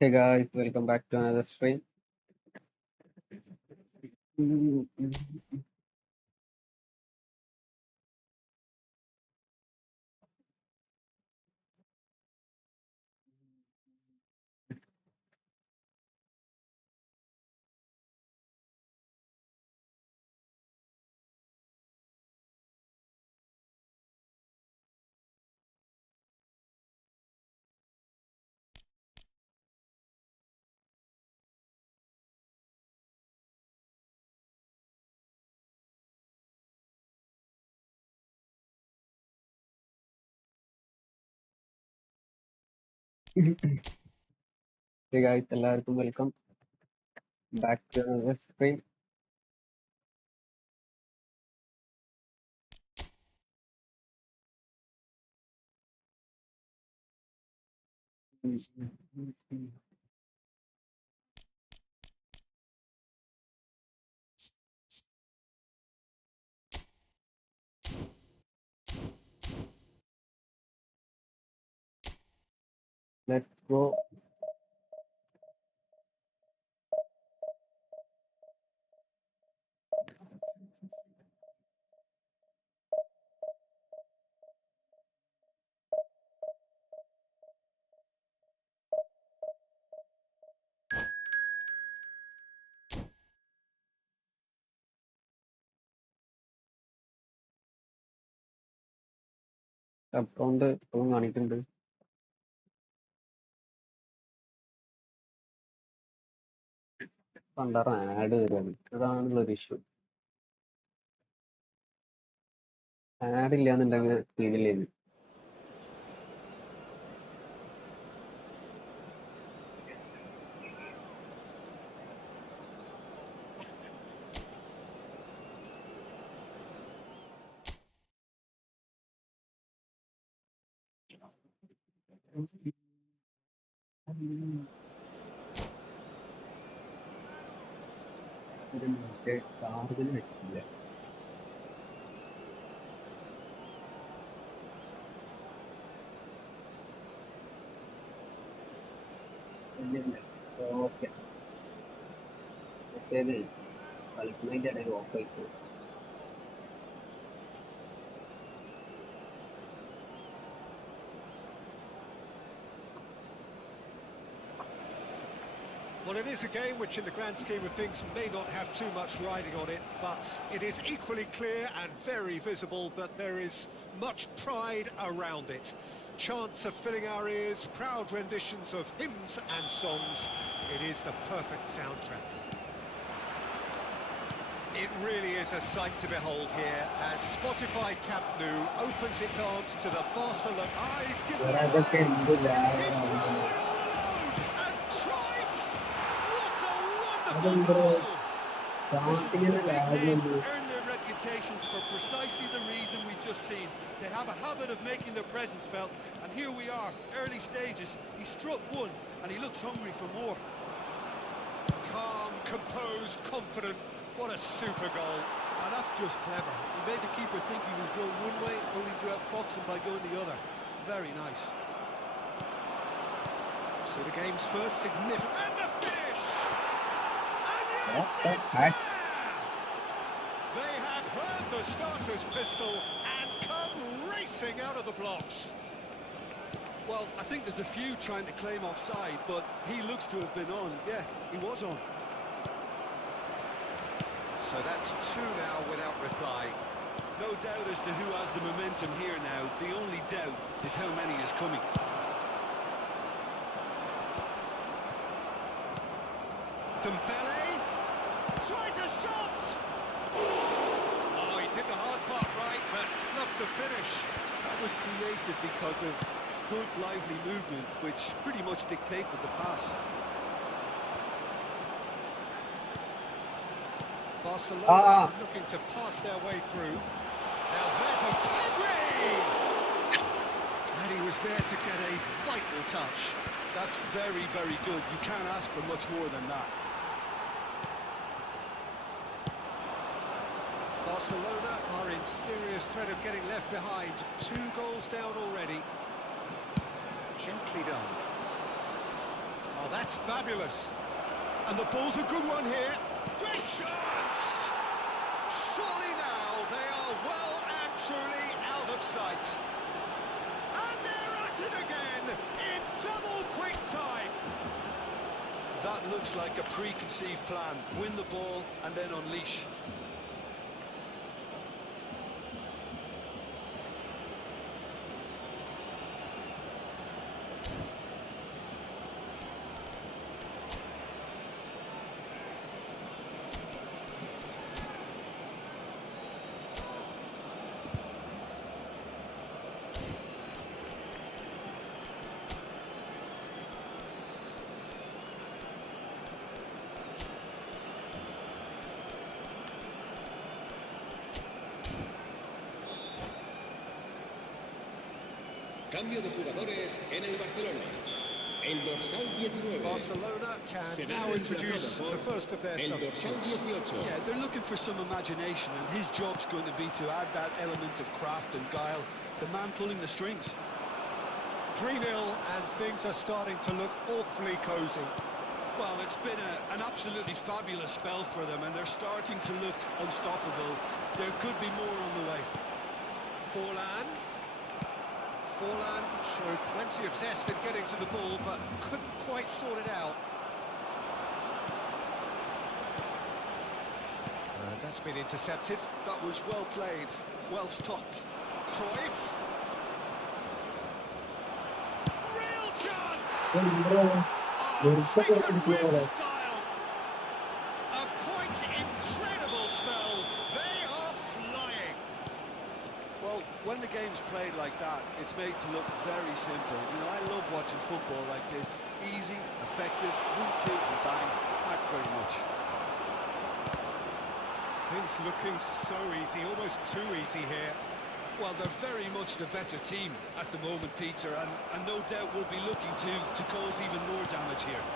Hey guys, welcome back to another stream. Mm, Hey guys, എല്ലാവർക്കും welcome back to another stream. Let's go. Account ഇപ്പോഴും കാണിക്കുന്നുണ്ട്. പണ്ടാറ add വരികയാണ്. അതാണുള്ളൊരു issue. Add ഇല്ലാന്നുണ്ടെങ്കിൽ സീനില്ലേന്ന്. ചാർജിന് വെച്ചിട്ടില്ല. Okay, മറ്റേത് കളിക്കുന്നതിന്റെ ഇടയിൽ ഓഫ് ആയിപ്പോ. Well, it is a game which in the grand scheme of things may not have too much riding on it, but it is equally clear and very visible that there is much pride around it. Chants are filling our ears, proud renditions of hymns and songs. It is the perfect soundtrack. It really is a sight to behold here as Spotify Camp Nou opens its arms to the Barcelona. Ah, he's given it അതൊക്കെ away. എന്ത് He's through ലാഭമാണ്. it all alone and triumphs. What a wonderful അതെന്തോ goal! Listen, സ്റ്റാർട്ടിങ്ങിന് the big lag names വന്നു. earn their reputations for precisely the reason we've just seen. They have a habit of making their presence felt, and here we are, early stages. He struck one, and he looks hungry for more. Calm, composed, confident. What a super goal. And that's just clever. He made the keeper think he was going one way, only to outfox him by going the other. Very nice. So the game's first significant... And the finish! And yes, What it's the heck? there! They have heard the starter's pistol and come racing out of the blocks. Well, I think there's a few trying to claim offside, but he looks to have been on. Yeah, he was on. So that's two now without reply. No doubt as to who has the momentum here now. The only doubt is how many is coming. Dembele tries a shot! Oh, he did the hard part right, but not the finish. That was created because of good, lively movement, which pretty much dictated the pass. Barcelona looking to pass their way through. Now there's a Pedri! And he was there to get a vital touch. That's very, very good. You can't ask for much more than that. Barcelona are in serious threat of getting left behind. 2 goals down already. Gently done. Oh, that's fabulous. And the ball's a good one here. Great chance! Surely now they are well and truly out of sight. And they're at it again in double quick time. That looks like a preconceived plan. Win the ball and then unleash. Cambio de jugadores en el Barcelona. El dorsal 19. Barcelona can now introduce the first of their El dorsal substitutes. 18. Yeah, they're looking for some imagination, and his job's going to be to add that element of craft and guile. The man pulling the strings. 3-0 and things are starting to look awfully cosy. Well, it's been an absolutely fabulous spell for them, and they're starting to look unstoppable. There could be more on the way. Forlan showed plenty of zest in getting to the ball, but couldn't quite sort it out. And that's been intercepted. That was well played, well stopped. Cruyff. Real chance! Taken with style. A quite incredible spell. They are flying. Well, when the game's played like that, it's made to look very simple. You know, I love watching football like this. Easy, effective, 1-2 and bang. Thanks very much. Things looking so easy, almost too easy here. Well, they're very much the better team at the moment, Peter, and no doubt will be looking to cause even more damage here.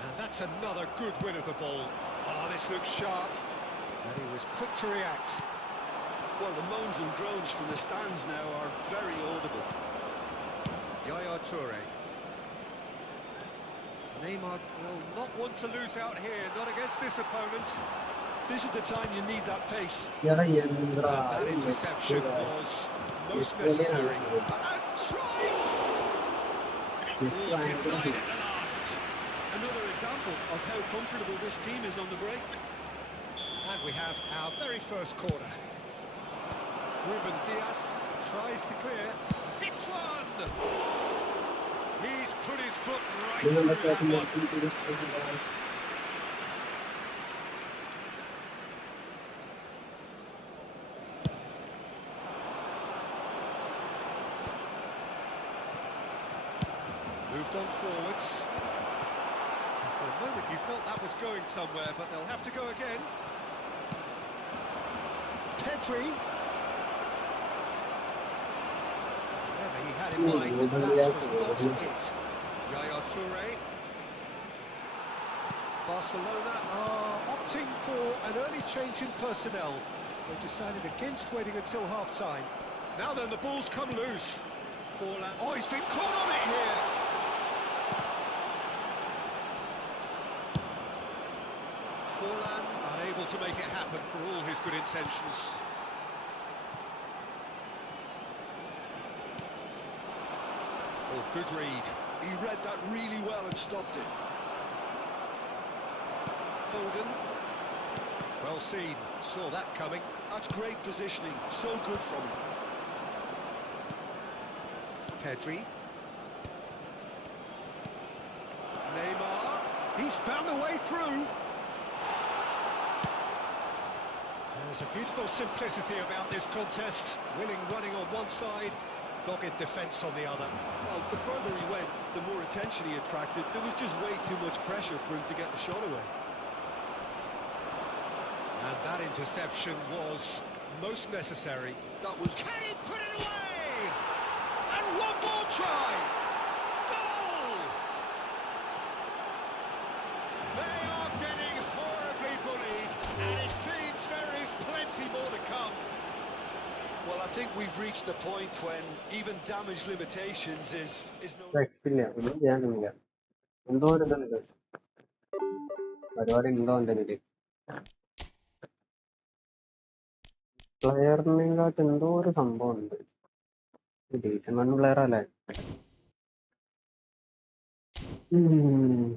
And that's another good win of the ball. Oh, this looks sharp. And he was quick to react. Well, the moans and groans from the stands now are very audible. Yaya Toure. Neymar will not want to lose out here, not against this opponent. This is the time you need that pace. And that interception was most necessary. And Cruyff! Walking right at the last. Another example of how comfortable this team is on the break. And we have our very first corner. Ruben Dias tries to clear. Hits one! He's put his foot right through that one. Moved on forwards. For a moment you felt that was going somewhere, but they'll have to go again. Pedri. Whatever he had in mind, that was not it. Yaya Toure. Barcelona are opting for an early change in personnel. They've decided against waiting until half-time. Now then, the ball's come loose. Forlan. Oh, he's been caught on it here. Forlan unable to make it happen for all his good intentions. Oh, good read. He read that really well and stopped it. Foden. Well seen. Saw that coming. That's great positioning. So good from him. Pedri. Neymar. He's found a way through. There's a beautiful simplicity about this contest. Willing running on one side, dogged defence on the other. Well, the further he went, the more attention he attracted. There was just way too much pressure for him to get the shot away. And that interception was most necessary. That was... Can he put it away? And one more try! Goal! They are getting horribly bullied, and it seems there is plenty more to come. Well, I think we've reached the point when even damage limitations is no... എന്തോ ഒരു ഇതുണ്ട്, പരിപാടി ഉണ്ടോ എൻ്റെ ഇതിൽ. പ്ലെയറിനെക്കാട്ട് എന്തോ ഒരു സംഭവം ഉണ്ട്. ഡീസൻ വൺ പ്ലെയർ അല്ലേ? ഉം.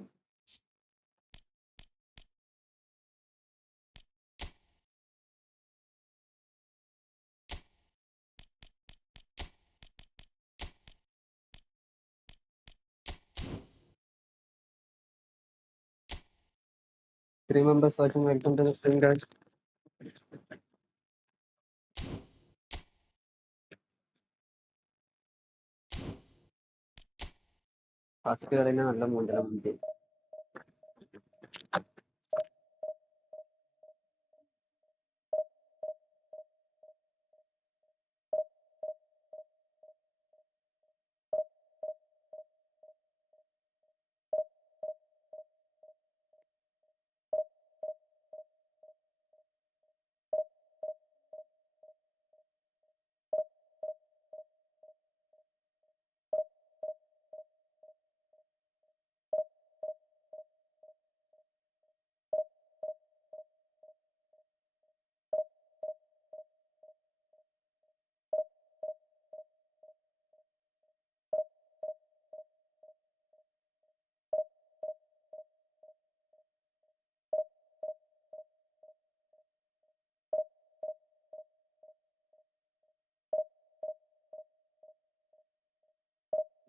3 members watching, welcome to the stream, guys. First കളിനെ നല്ല മൂഞ്ചണം ഉണ്ട്.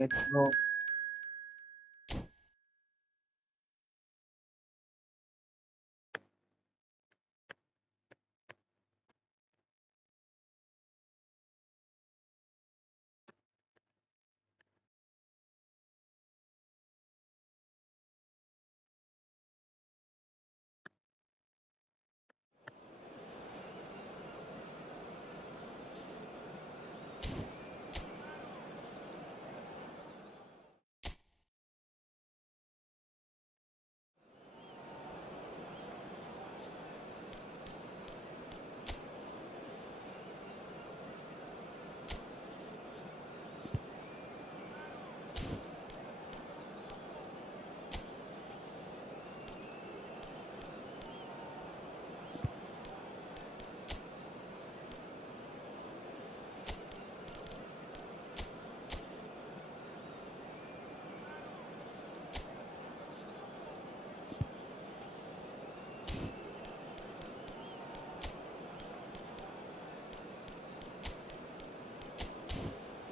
Let's go.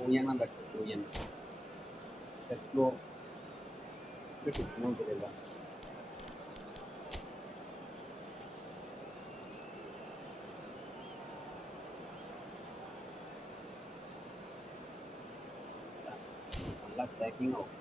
ഊയണം പറ്റും, ഊയണം. Let's go. ഇത് കിട്ടുന്നില്ല. നല്ല അറ്റാക്കിംഗ് ആവും.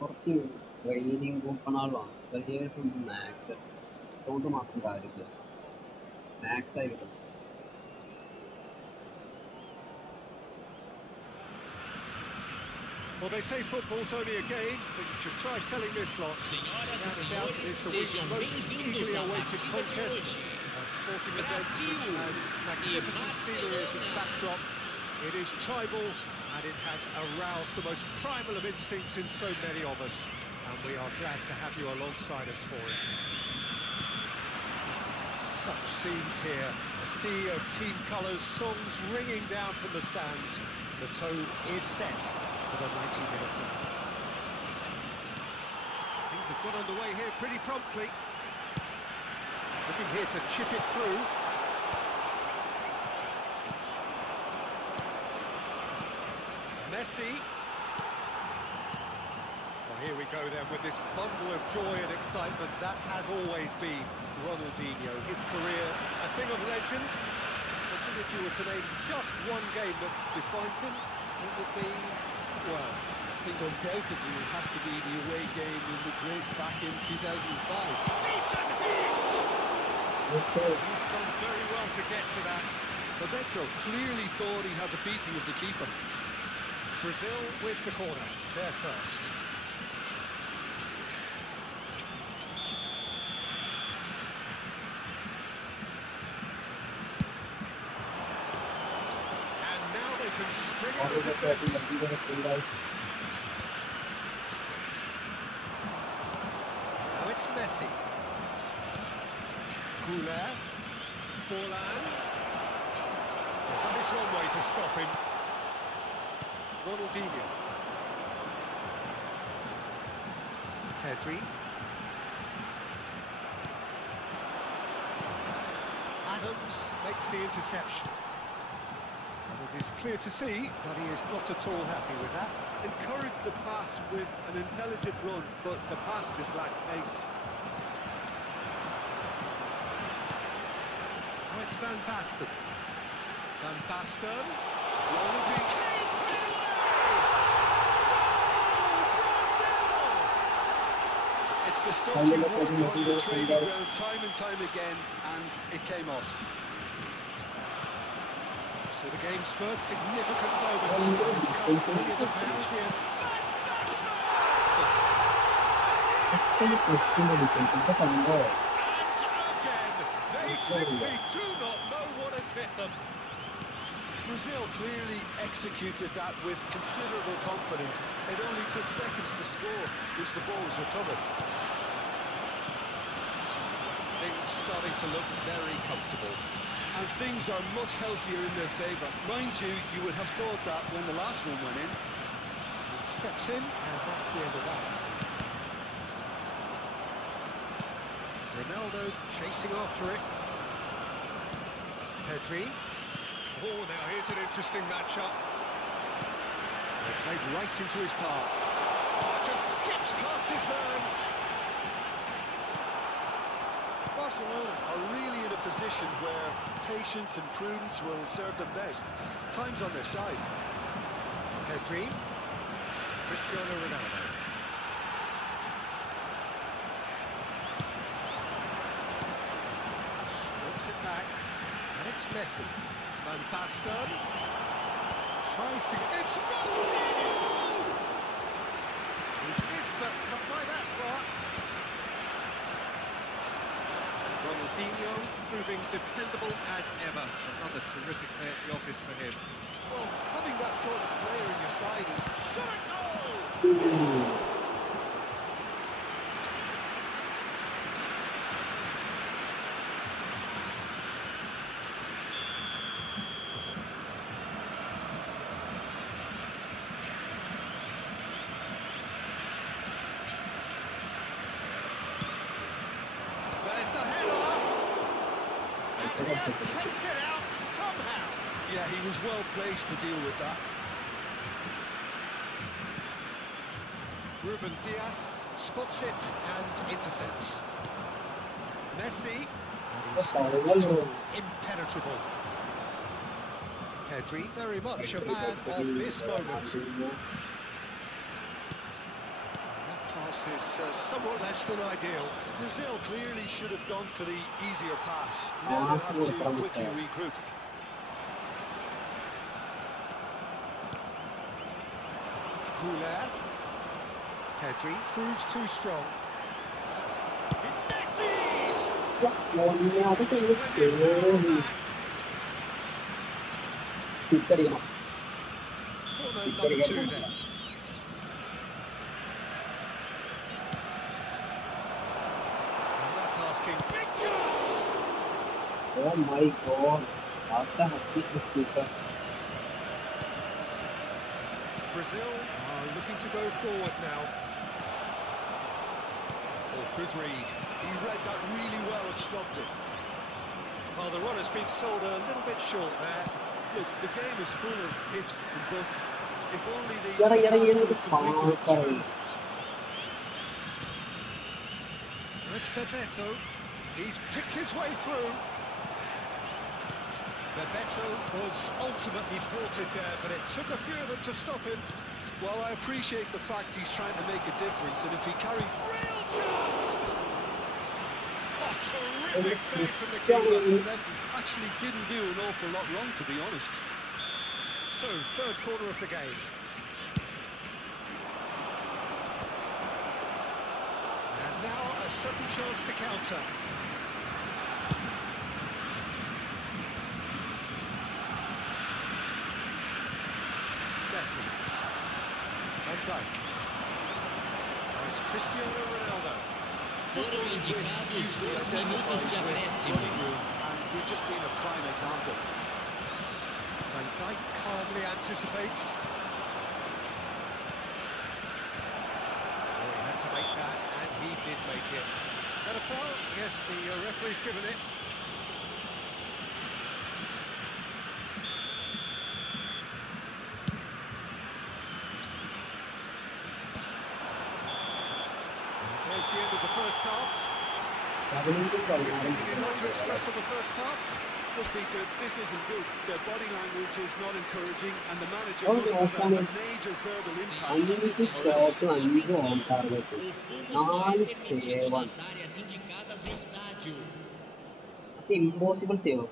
കുറച്ച് ട്രെയിനിങ് കൂപ്പണുകളാണ്. പ്ലെയേഴ്സ് ഒന്നും മാക്സ് അതുകൊണ്ട് മാത്രം കാര്യമില്ല, മാക്സ് ആയി കിട്ടും. Well, they say football's only a game, but you should try telling this lot. Without a doubt, it is the week's most eagerly awaited contest. A sporting event which has magnificent scenery as its backdrop. It is tribal, and it has aroused the most primal of instincts in so many of us. And we are glad to have you alongside us for it. Such scenes here. A sea of team colours, songs ringing down from the stands. The tone is set for the 90 minutes now. Things have got underway here pretty promptly. Looking here to chip it through. Messi. Well, here we go then with this bundle of joy and excitement. That has always been Ronaldinho. His career, a thing of legend. Imagine if you were to name just one game that defines him, it would be, well, think undoubtedly it has to be the away game in Madrid back in 2005. Decent hit! He's done very well to get to that. Bebeto clearly thought he had the beating of the keeper. Brazil with the corner, they're first. And now they can spring out of defence. Now it's Messi. Couler. Forlan. That is one way to stop him. Ronaldinho. Pedri. Adams makes the interception. And it is clear to see that he is not at all happy with that. Encouraged the pass with an intelligent run, but the pass just lacked pace. Now it's Van Basten. Van Basten. Ronaldinho. It's the stuff you want on the training ground time and time again, and it came off. So the game's first significant moments come earlier than perhaps we had. And again, they simply do not know what has hit them. Brazil clearly executed that with considerable confidence. It only took seconds to score once the ball was recovered. Things starting to look very comfortable. And things are much healthier in their favour. Mind you, you would have thought that when the last one went in. He steps in, and that's the end of that. Ronaldo chasing after it. Pedri. Oh, now here's an interesting matchup. They played right into his path. Oh, just skips past his man. Barcelona are really in a position where patience and prudence will serve them best. Time's on their side. Pedri. Cristiano Ronaldo. Strokes it back. And it's Messi. Van Basten. Tries to... It's Ronaldinho! He's missed, but not by that far. Ronaldinho proving dependable as ever. Another terrific day at the office for him. Well, having that sort of player in your side is... Shot a goal! There's the header! And he has kicked it out somehow! Yeah, he was well placed to deal with that. Ruben Dias spots it and intercepts. Messi, and he stands tall, impenetrable. Pedri, very much a man of this moment. That pass is somewhat less than ideal. Brazil clearly should have gone for the easier pass. Now they'll have to quickly regroup. Couler. Pedri proves too strong. Messi! Corner number 2 then. And that's asking big chance! Oh my god, Octa had this speaker. Brazil are looking to go forward now. Oh, good read. He read that really well and stopped it. Well, the run has been sold a little bit short there. Look, the game is full of ifs and buts. If only the Yara, task yara, could have completed its yara. journey. It's Bebeto. He's picked his way through. Bebeto was ultimately thwarted there, but it took a few of them to stop him. Well, I appreciate the fact he's trying to make a difference, and if he carries... Real chance! Oh, terrific save from the keeper. Messi actually didn't do an awful lot wrong, to be honest. So, third quarter of the game. And now a sudden chance to counter. Messi. Van Dijk. Now it's Cristiano Ronaldo. Football usually identifies with running room, and we've just seen a prime example. Van Dijk calmly anticipates. Oh, he had to make that, and he did make it. That a foul? Yes, the referee's given it. There's the end of the first half. Anything you'd like to express on the first half? Look, Peter, this isn't good. Their body language is not encouraging, and the manager must have a major verbal impact. Impossible save.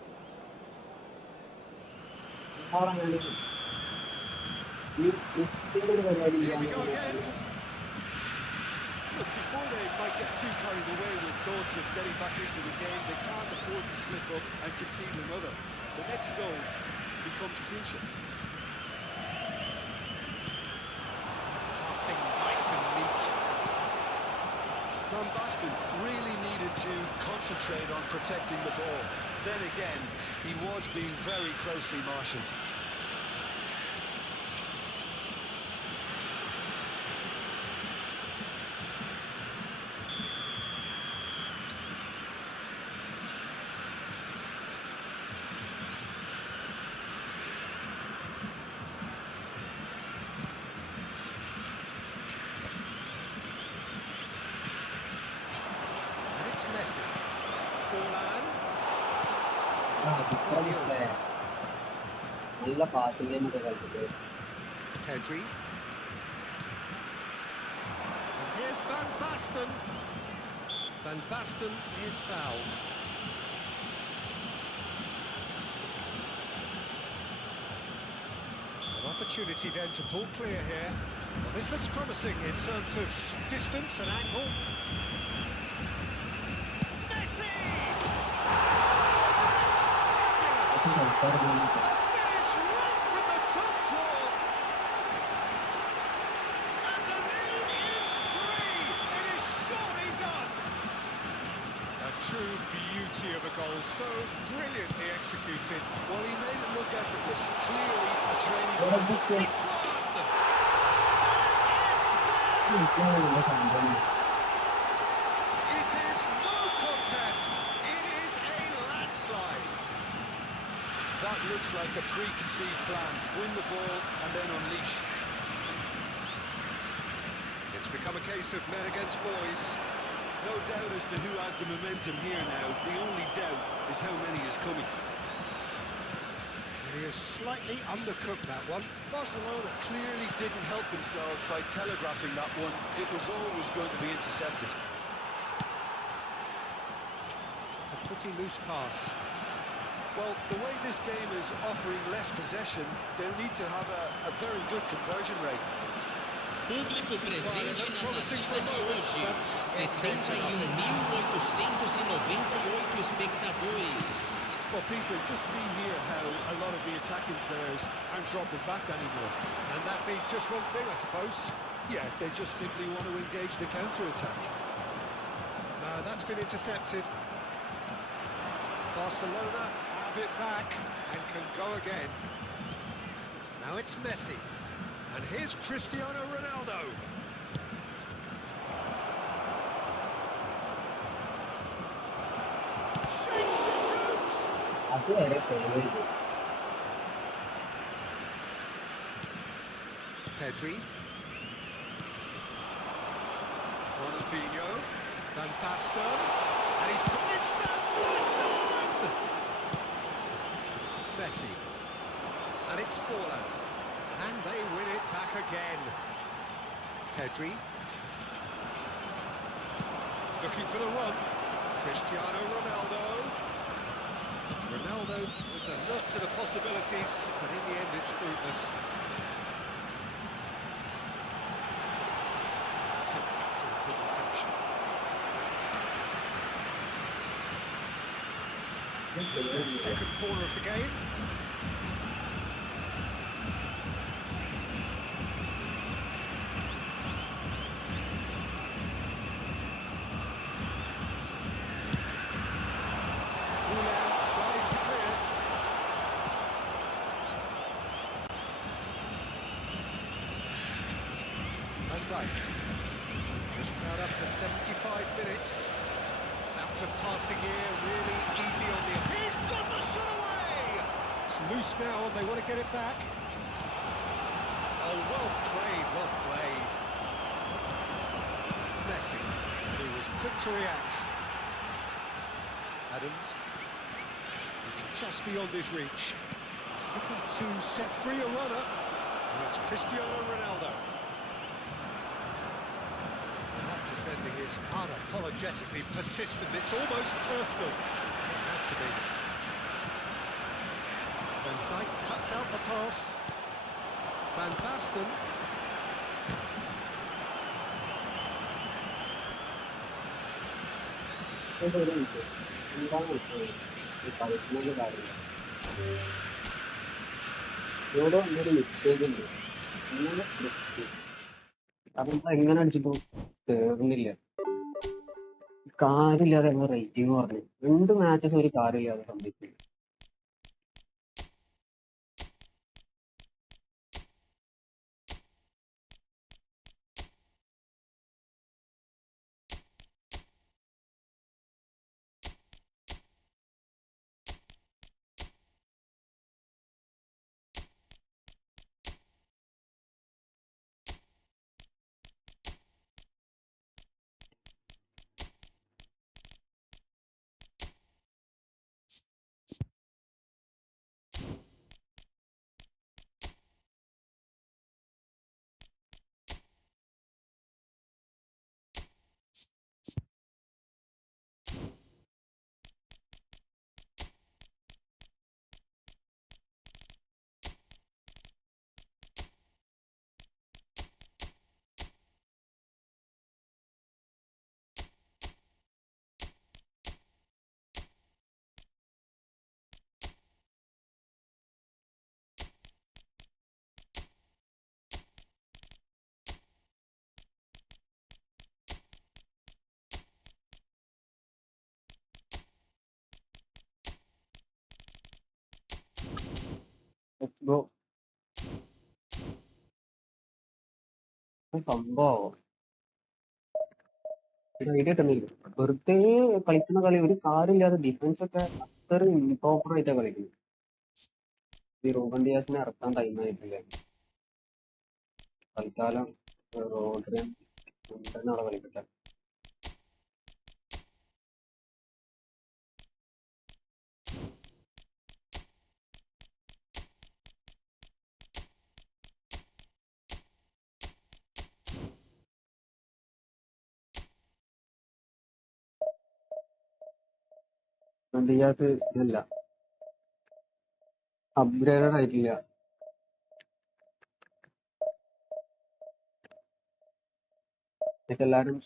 Look, before they might get too carried away with thoughts of getting back into the game, they can't afford to slip up and concede another. The next goal becomes crucial. Passing nice and neat. Van Basten really needed to concentrate on protecting the ball. Then again, he was being very closely marshalled. It's Messi. Forlan. Pedri. And here's Van Basten. Van Basten is fouled. An opportunity then to pull clear here. Well, this looks promising in terms of distance and angle. Messi! A finish right from the top draw. And the lead is 3. It is surely done. A true beauty of a goal, so brilliantly executed. Well, he made it look effortless. Clearly a training. It's one. It is no contest. It is a landslide. That looks like a preconceived plan. Win the ball and then unleash. It's become a case of men against boys. No doubt as to who has the momentum here now. The only doubt is how many is coming. And he has slightly undercooked that one. Barcelona clearly didn't help themselves by telegraphing that one. It was always going to be intercepted. It's a pretty loose pass. Well, the way this game is offering less possession, they'll need to have a very good conversion rate. Público presente na promising for a partida de moment, hoje, but it came to nothing. 71.898 espectadores. Well, Peter, just see here how a lot of the attacking players aren't dropping back anymore. And that means just one thing, I suppose. Yeah, they just simply want to engage the counter-attack. No, that's been intercepted. Barcelona have it back and can go again. Now it's Messi. And here's Cristiano Ronaldo. Shapes to shoot! Pedri. Ronaldinho. Van Basten. And he's put it Van Basten! Messi. And it's Forlan. And they win it back again. Pedri. Looking for the run. Cristiano Ronaldo. Ronaldo was alert to the possibilities, but in the end it's fruitless. That's an excellent interception. It's their second corner of the game. Tries to clear. Van Dijk. Just about up to 75 minutes. Out of passing here, really easy on the... He's got the shot away! It's loose now and they want to get it back. Oh, well played, well played. Messi. And he was quick to react. Adams. It's just beyond his reach. He's looking to set free a runner. And it's Cristiano Ronaldo. And that defending is unapologetically persistent. It's almost personal. It had to be. Van Dijk cuts out the pass. Van Basten. കളിക്കുന്നതിന്റെ കാര്യമില്ല. ഇവിടെ ഒന്നൊരു mistake ഉണ്ട്. ഇങ്ങനെ script അതെന്താ എങ്ങനെ അടിച്ചിപ്പോ കേറുന്നില്ല. കാര്യമില്ലാതെ rating പറഞ്ഞു. 2 matches ഒരു കാര്യമില്ലാതെ സംഭവിച്ചു. ബ്രോ സംഭവം ഒരു ഐഡിയ കിട്ടുന്നില്ല. വെറുതെ കളിക്കുന്ന കളി ഒരു കാര്യമില്ലാതെ ഡിഫൻസ് ഒക്കെ അത്ര ഇംപ്രോപ്പർ ആയിട്ടാണ് കളിക്കുന്നത്. ഈ റൂബൻ ഡിയാസിനെ ഇറക്കാൻ ടൈം ആയിട്ടില്ല. തൽക്കാലം റോഡ്രിയും അവിടെ കളിക്കട്ടെ. ഡിയാസ് ഇല്ല, അപ്ഗ്രേഡഡ് ആയിട്ടില്ല. ഇതൊക്കെ എല്ലാവരും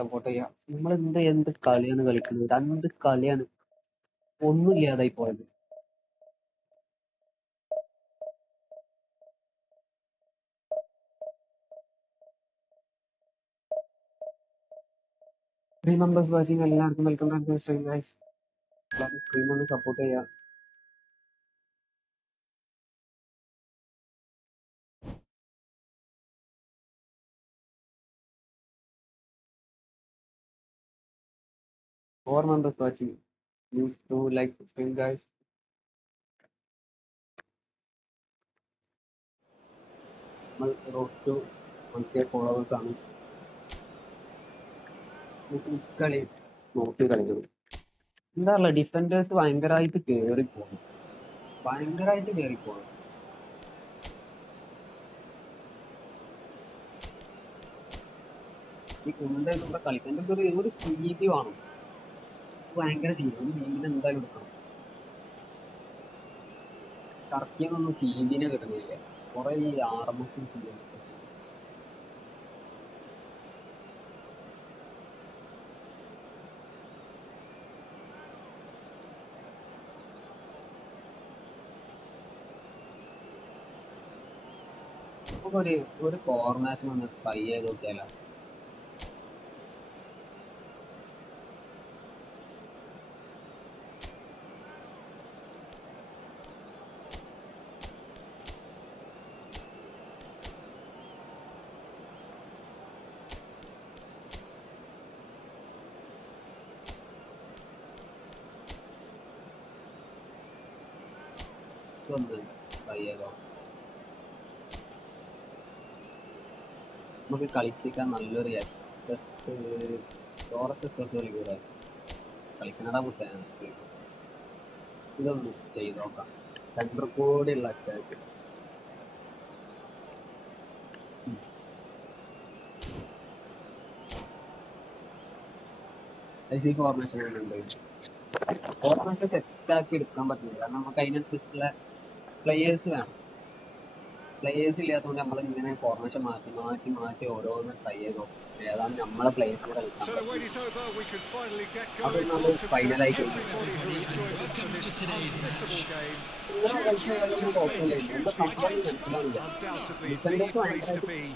സപ്പോർട്ട് ചെയ്യാം. നമ്മൾ എന്ത് കളിയാണ് കളിക്കുന്നത്? 2 കളിയാണ് ഒന്നും ഇല്ലാതായി പോയത്. മെമ്പേഴ്സ് വാച്ചിങ് എല്ലാവർക്കും welcome back to stream guys. എല്ലാവരും സ്ട്രീം ഒന്ന് സപ്പോർട്ട് ചെയ്യാം. More members watching. Use to like the stream guys. Road to 1K followers ആണ്. ഈ കളി നോക്കി കളിക്കുന്നത് എന്താ പറയുക, ഡിഫൻഡേഴ്സ് ഭയങ്കരമായിട്ട് കയറിപ്പോകും. ഈ എന്തായാലും ഇവിടെ കളിക്കാൻ ഒരു CET വേണം. ഭയങ്കര സീൻ. ഒരു CET എന്തായാലും എടുക്കണം. ടർക്കിന്നൊന്നും CET-നെ കിട്ടുന്നില്ല. കുറെ ഈ RMF CET ഒരു കോർണേഷൻ ഒന്ന് ട്രൈ ചെയ്ത് നോക്കിയാലോ. ഇതൊന്ന് ട്രൈ ചെയ്തോ. നമുക്ക് കളിക്കാൻ നല്ലൊരു കളിക്കണടാ മുട്ടാണ്. ഇതൊന്ന് ചെയ്ത് നോക്കാം. സെന്റർ കൂടെയുള്ള അറ്റാക്ക്. ഫോർമേഷൻ ഉണ്ട്. ഫോർമേഷൻ സെറ്റാക്കി എടുക്കാൻ പറ്റുന്നില്ല. കാരണം നമുക്ക് അതിനനുസരിച്ചുള്ള പ്ലേയേഴ്സ് വേണം. പ്ലേയേഴ്സ് ഇല്ലാത്തതുകൊണ്ട് നമ്മൾ ഇങ്ങനെ ഫോർമേഷൻ മാറ്റി ഓരോന്ന് ട്രൈ ചെയ്തോ. ഏതാണ് നമ്മളെ പ്ലേയേഴ്സിനെ കളിക്കാൻ അതൊന്നും നമ്മൾ ഫൈനലായി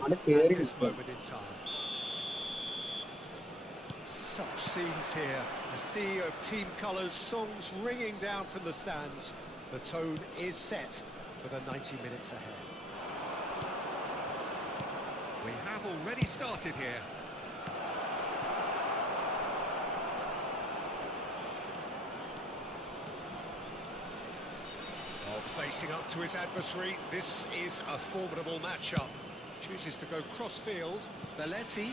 അത് കേറി Such scenes here, a sea of team colours, songs ringing down from the stands. The tone is set for the 90 minutes ahead. We have already started here. Facing up to his adversary, this is a formidable matchup. Chooses to go cross-field. Belletti.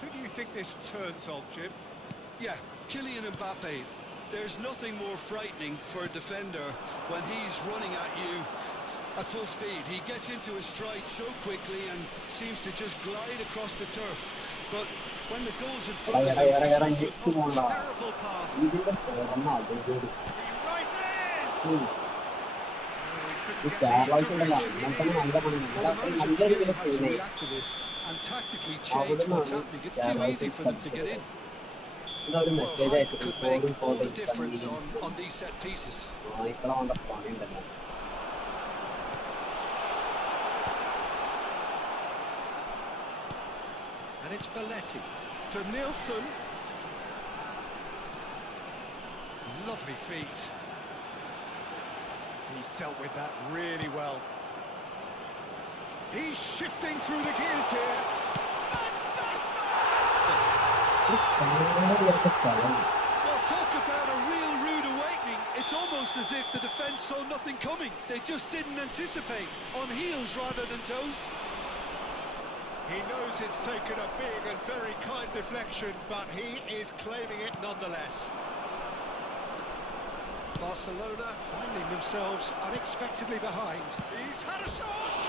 Who do you think this turns on, Jim? Yeah, Kylian Mbappe. There's nothing more frightening for a defender when he's running at you at full speed. He gets into his stride so quickly and seems to just glide across the turf. But when the goal's in front of him, terrible pass. He rises! React to this and tactically change what's happening. It's too easy for them to get in. Well, height could make all the difference on these set pieces. And it's Belletti to Nielsen. Lovely feet. He's dealt with that really well. He's shifting through the gears here. Well, talk about a real rude awakening. It's almost as if the defence saw nothing coming. They just didn't anticipate. On heels rather than toes. He knows it's taken a big and very kind deflection, but he is claiming it nonetheless. Barcelona finding themselves unexpectedly behind. He's had a shot!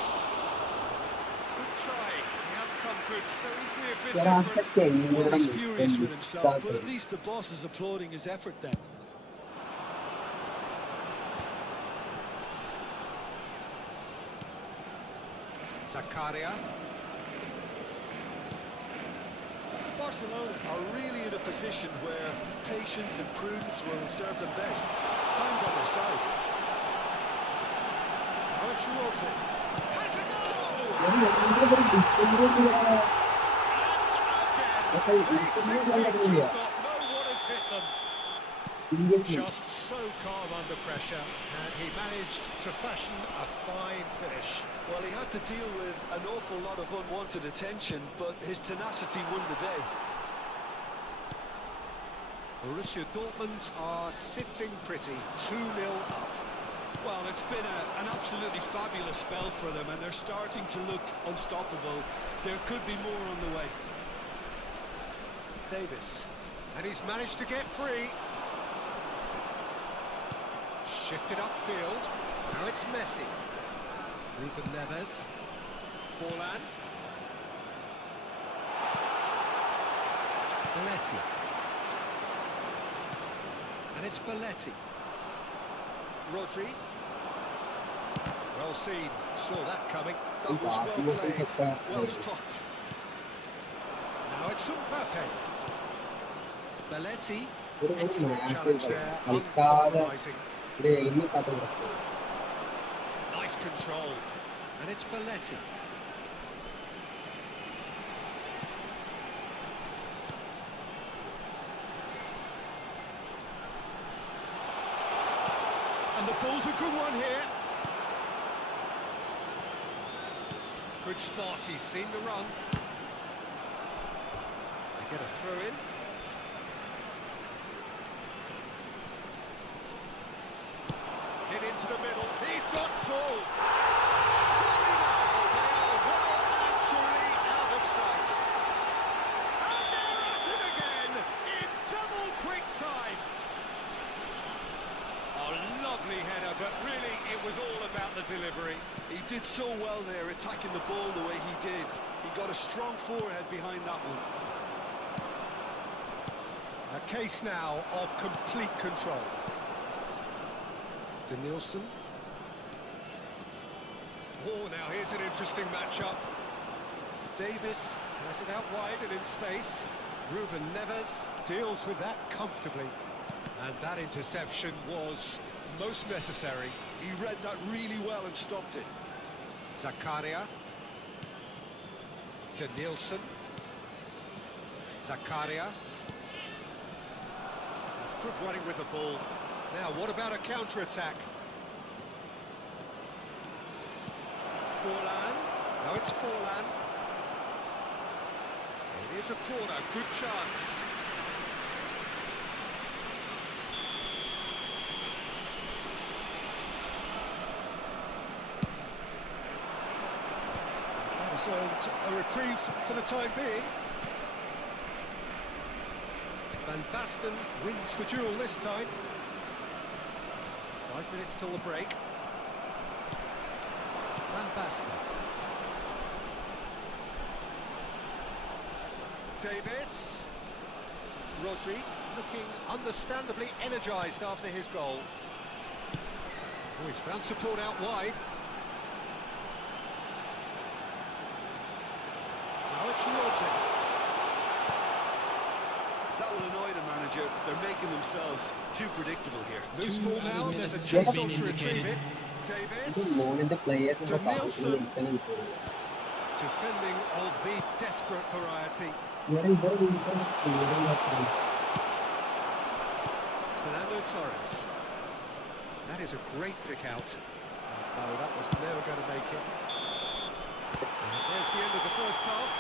Good try. The outcome could so easily have been different. Well, he's furious with himself, but at least the boss is applauding his effort then. Zakaria. Barcelona are really in a position where patience and prudence will serve them best. Time's on their side. Ancelotti has a goal! Just so calm under pressure, and he managed to fashion a fine finish. Well, he had to deal with an awful lot of unwanted attention, but his tenacity won the day. Borussia Dortmund are sitting pretty, 2-0 up. Well, it's been an absolutely fabulous spell for them, and they're starting to look unstoppable. There could be more on the way. Davis, and he's managed to get free. Shifted upfield. Now it's Messi. Ruben Neves. Forlan. Belletti. And it's Belletti. Rodri. Well seen. Saw that coming. That was well played, well stopped. Now it's Mbappe. Belletti. ഒരു Excellent match challenge there. കളിക്കാതെ Uncompromising. ഒരു aim കിട്ടാത്ത പ്രശ്നം. Nice control. And it's Belletti. And the ball's a good one here. Good spot, he's seen the run. They get a throw in. Hit into the middle, he's got full. Surely now, they are well and truly out of sight. And they're at it again, in double quick time. Oh, lovely header, but really it was all about the delivery. He did so well there, attacking the ball the way he did. He got a strong forehead behind that one. A case now of complete control. Danielson. Oh, now here's an interesting matchup. Davis has it out wide and in space. Ruben Neves deals with that comfortably. And that interception was most necessary. He read that really well and stopped it. Zakaria. Danielson. Zakaria. That's good running with the ball. Now, what about a counter-attack? Forlan. No, it's Forlan. It is a corner. Good chance. That was a reprieve for the time being. Van Basten wins the duel this time. 5 minutes till the break. Van Basten. Davis. Rodri looking understandably energised after his goal. Oh, he's found support out wide. Now it's Rodri. That will annoy the manager. They're making themselves too predictable here. Loose ball now, there's a chance on to retrieve it. Davis. മോണിന്റെ players Danielson. നിൽക്കണം. Defending of the desperate variety. Fernando Torres. That is a great pick out. Oh, that was never going to make it. And there's the end of the first half.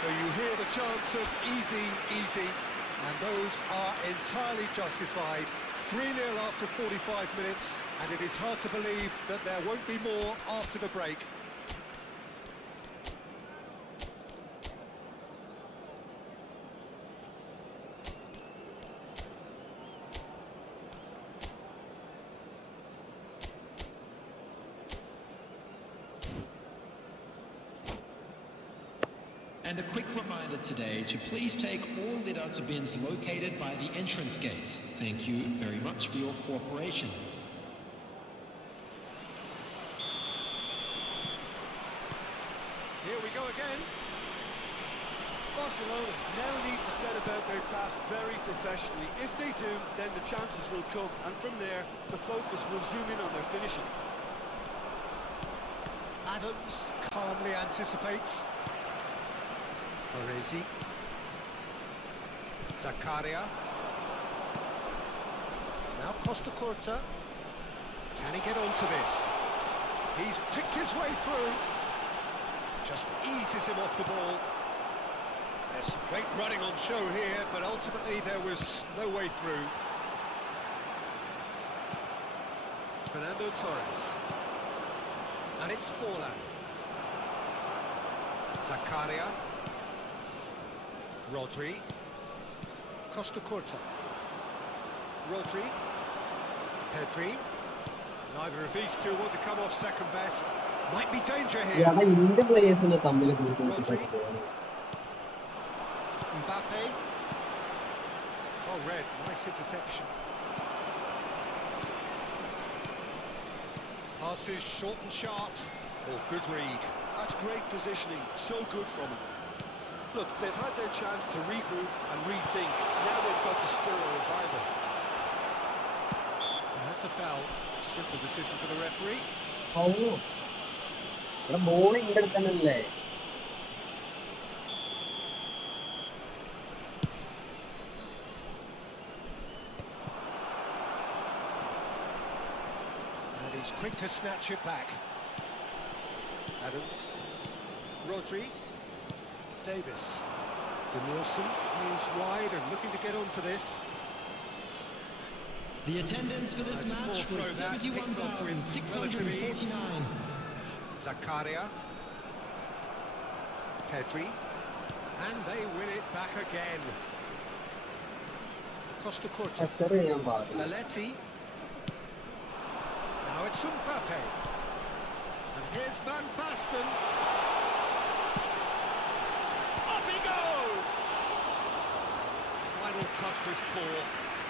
So you hear the chants of easy, easy, and those are entirely justified. 3-0 after 45 minutes, and it is hard to believe that there won't be more after the break. And a quick reminder today to please take all lit-out bins located by the entrance gates. Thank you very much for your cooperation. Here we go again. Barcelona now need to set about their task very professionally. If they do, then the chances will come, and from there, the focus will zoom in on their finishing. Adams calmly anticipates. Baresi. Zakaria. Now Costa Curta. Can he get onto this? He's picked his way through. Just eases him off the ball. There's some great running on show here, but ultimately there was no way through. Fernando Torres. And it's Forlan. Zakaria. Rodri. Costa Curta. Rodri. Pedri. Neither of these two want to come off second best. Might be danger here. ഇയാളുടെ Indian പ്ലേയേഴ്സിനെ തമ്മിൽ Rodri. Mbappe. Oh, red. Nice interception. Passes short and sharp. Oh, good read. That's great positioning. So good from him. Look, they've had their chance to regroup and rethink. Now they've got to stir a revival. That's a foul. Simple decision for the referee. ഇവിടെ ball ഇന്റെ അടുത്തല്ലേ? And he's quick to snatch it back. Adams. Rodri. Davis. Danielson moves wide and looking to get onto this. The attendance for this That's match was 71,649. Zakaria. Pedri. And they win it back again. Costa Curta. pressure ചെയ്യാൻ പാടില്ല. Aletti. Now it's Mbappe. And here's Van Basten. Up he goes! Final touch was poor.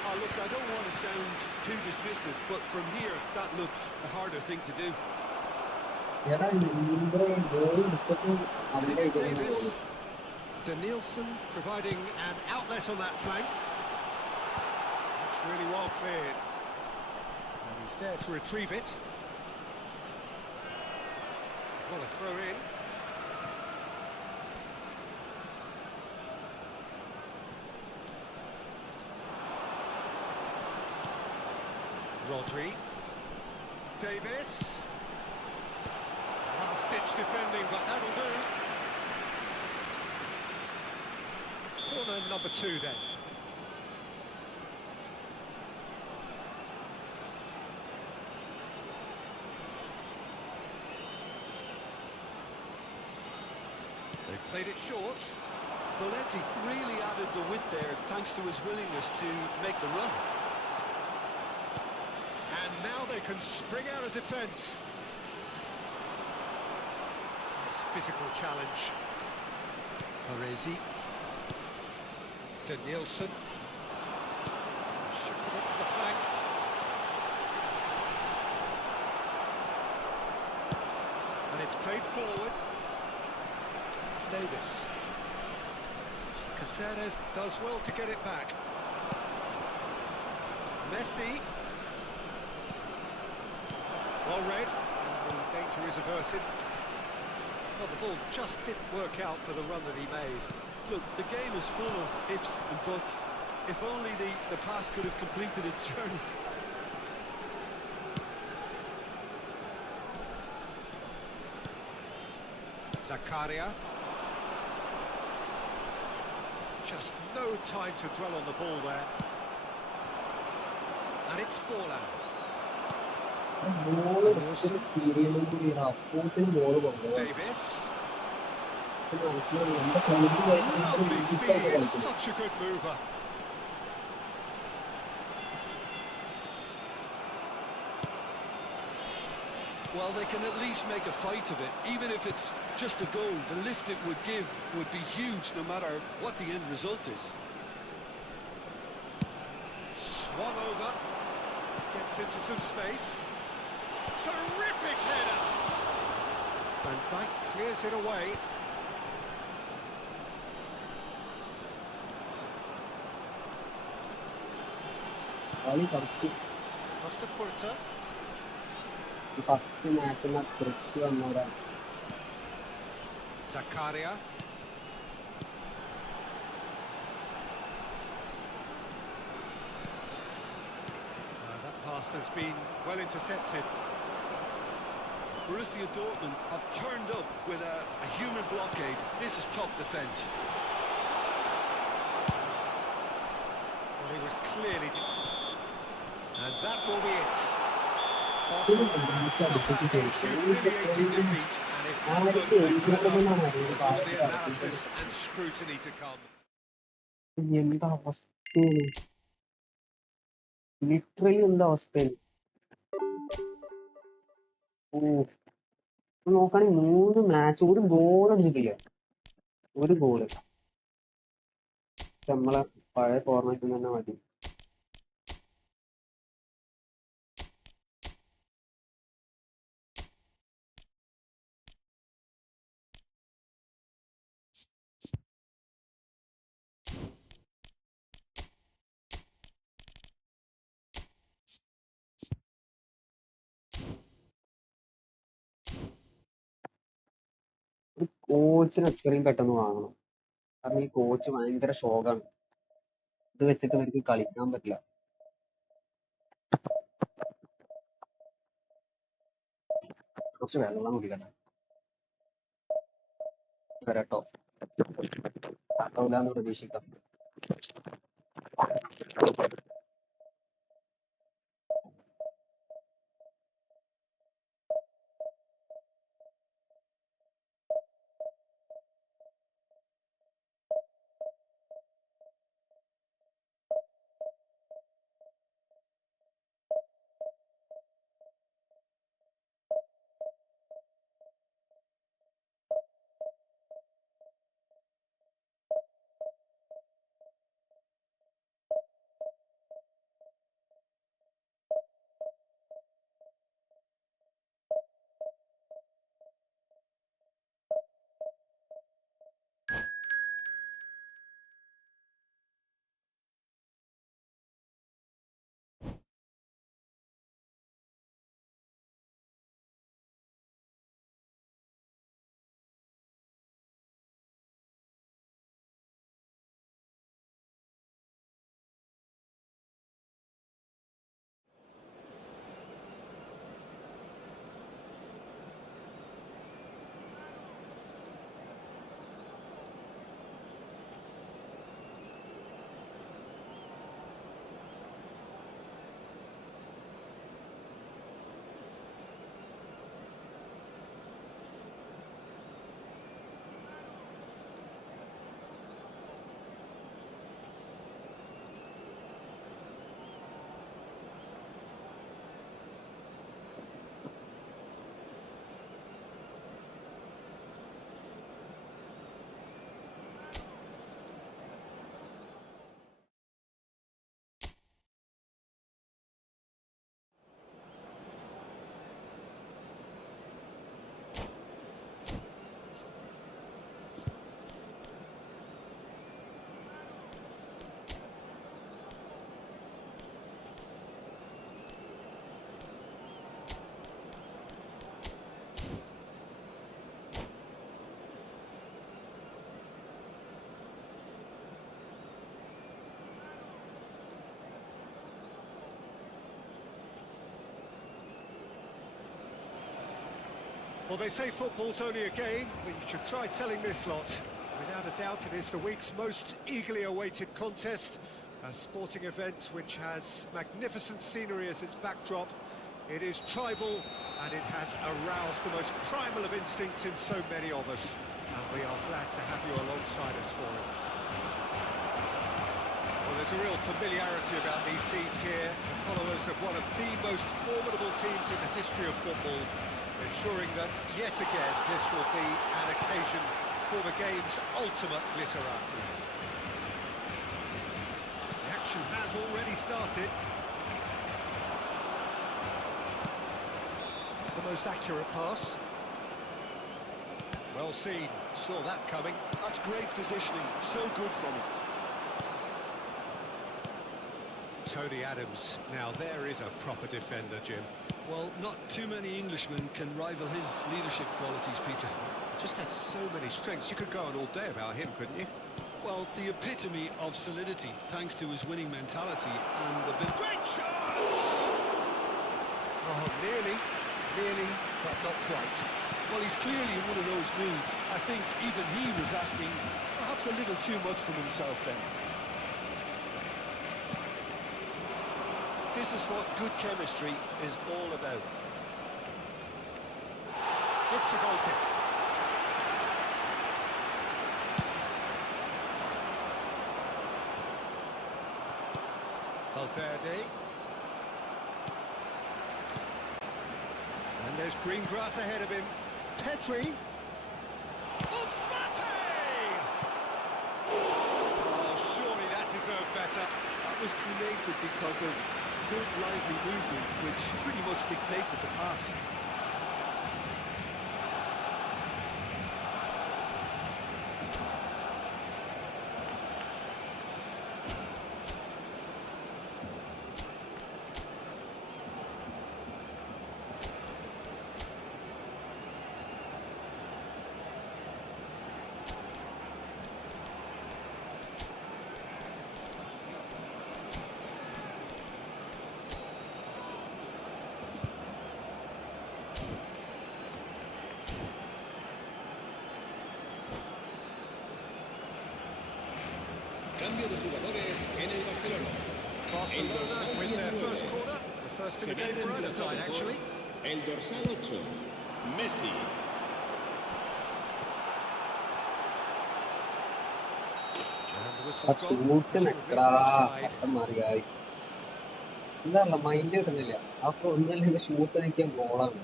Oh, look, I don't want to sound too dismissive, but from here, that looked the harder thing to do. എടാ ഇവിടെ ball എടുത്തിട്ട് And അവിടെ it's ഇടുന്ന Davis. Ball. Danielson providing an outlet on that flank. That's really well cleared. And he's there to retrieve it. Well, a throw in. Rodri. Davis. Last-ditch defending, but that'll do. Corner number 2 then. They've played it short. Aletti really added the width there, thanks to his willingness to make the run. And now they can spring out of defence. Nice physical challenge. Baresi. Danielson. Shifted it to the flank. And it's played forward. Davis. Caceres does well to get it back. Messi. Well read. And the danger is averted. Well, the ball just didn't work out for the run that he made. Look, the game is full of ifs and buts. If only the pass could have completed its journey. Zakaria. Just no time to dwell on the ball there. And it's Forlan. Ball എടുത്തിട്ട് പീരിയഡും കൂടി ഇടാം. അപ്പോഴത്തേനും ball കൊണ്ടുപോകും. Davis. മനസ്സിലായി എന്റെ കളിക്ക് Lovely കളിക്കുന്നത് feed, is such a good mover. Well, they can at least make a fight of it. Even if it's just a goal, the lift it would give would be huge no matter what the end result is. Swung over. Gets into some space. Terrific header. Van Dijk clears it away. കളി കുറച്ച് Costa Curta. First മാച്ചിന് അത്രയ്ക്ക് വന്നവരാ. Zakaria. That pass has been well intercepted. Borussia Dortmund have turned up with a human blockade. This is top defence. Well, he was clearly... And that will be it. ഇതിന് Arsenal സംബന്ധിച്ച് suffer a humiliating defeat, and if that won't do well enough, there's going to be analysis and scrutiny to come. എന്താ അവസ്ഥ, literally എന്താ അവസ്ഥ? നോക്കുകയാണെങ്കിൽ 3 match ഒരു goal അടിച്ചിട്ടില്ല. ഒരു ഗോള് നമ്മളെ പഴയ ഫോർമാറ്റിൽ തന്നെ മതി. ഒരു കോച്ചിനെ എത്രയും പെട്ടെന്ന് വാങ്ങണം. കാരണം ഈ കോച്ച് ഭയങ്കര ഷോക്കാണ്. ഇത് വെച്ചിട്ട് എനിക്ക് കളിക്കാൻ പറ്റില്ല. കുറച്ച് വെള്ളം കുടിക്കട്ടെ വരട്ടോ. ഉണ്ടാവില്ലാന്ന് പ്രതീക്ഷിക്കാം. Well, they say football's only a game, but you should try telling this lot. Without a doubt, it is the week's most eagerly awaited contest. A sporting event which has magnificent scenery as its backdrop. It is tribal, and it has aroused the most primal of instincts in so many of us. And we are glad to have you alongside us for it. Well, there's a real familiarity about these scenes here. The followers of one of the most formidable teams in the history of football, ensuring that, yet again, this will be an occasion for the game's ultimate glitterati. The action has already started. The most accurate pass. Well seen, saw that coming. That's great positioning, so good from him. Tony Adams, now there is a proper defender, Jim. Well, not too many Englishmen can rival his leadership qualities, Peter. Just had so many strengths, you could go on all day about him, couldn't you? Well, the epitome of solidity, thanks to his winning mentality and a bit... Great chance! Oh, nearly, but not quite. Well, he's clearly in one of those moods. I think even he was asking perhaps a little too much from himself then. This is what good chemistry is all about. It's a goal kick. Valverde. And There's green grass ahead of him. Pedri. Mbappe! Oh, surely that deserved better. That was created because of good lively movement, which pretty much dictated the pass. Cambio de jugadores en el Barcelona. Barcelona with their first corner. The first in the game for either side, actually. El dorsal 8, Messi. And the ആ whistle's gone. Shoot Presumably നിക്കടാ for offside. പട്ടം മാറി guys. എന്താ mind കിട്ടുന്നില്ല. അപ്പൊ ഒന്നല്ലെങ്കിൽ shoot നിൽക്കാൻ ഗോളാണ്.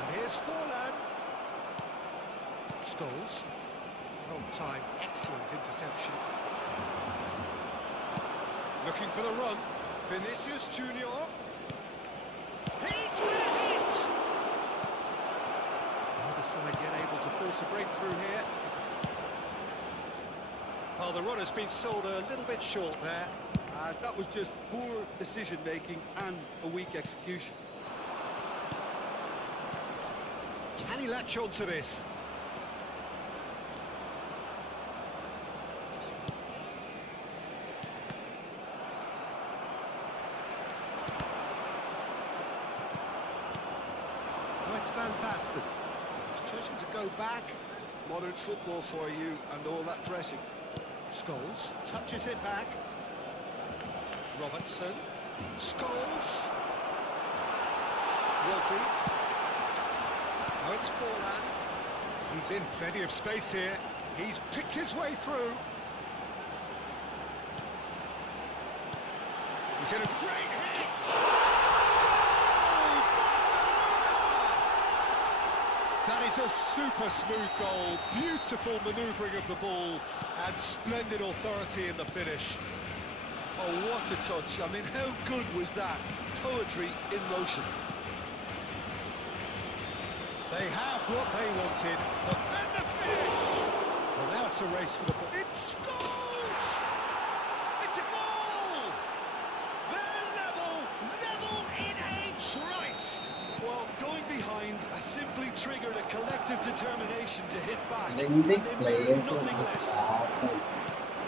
And here's Forlan. Scholes. On time, excellent interception. Looking for the run. Vinicius Junior. He's got a hit! Either side yet able to force a breakthrough here. Well, the run has been sold a little bit short there. That was just poor decision-making and a weak execution. Can he latch on to this? Oh, it's Van Basten. He's chosen to go back. Modern football for you and all that pressing. Scholes touches it back. Robertson. Scholes. Rodri. Oh, it's Forlan. He's in plenty of space here. He's picked his way through. He's in a great hit! Goal! Barcelona! That is a super smooth goal. Beautiful manoeuvring of the ball and splendid authority in the finish. Oh, what a touch. I mean, how good was that? Poetry in motion. They have what they wanted. And the finish! Well, now it's a race for the ball. It scores! It's a goal! They're level in a trice! Well, going behind simply triggered a collective determination to hit back. രണ്ട് And they players were nothing less. Class.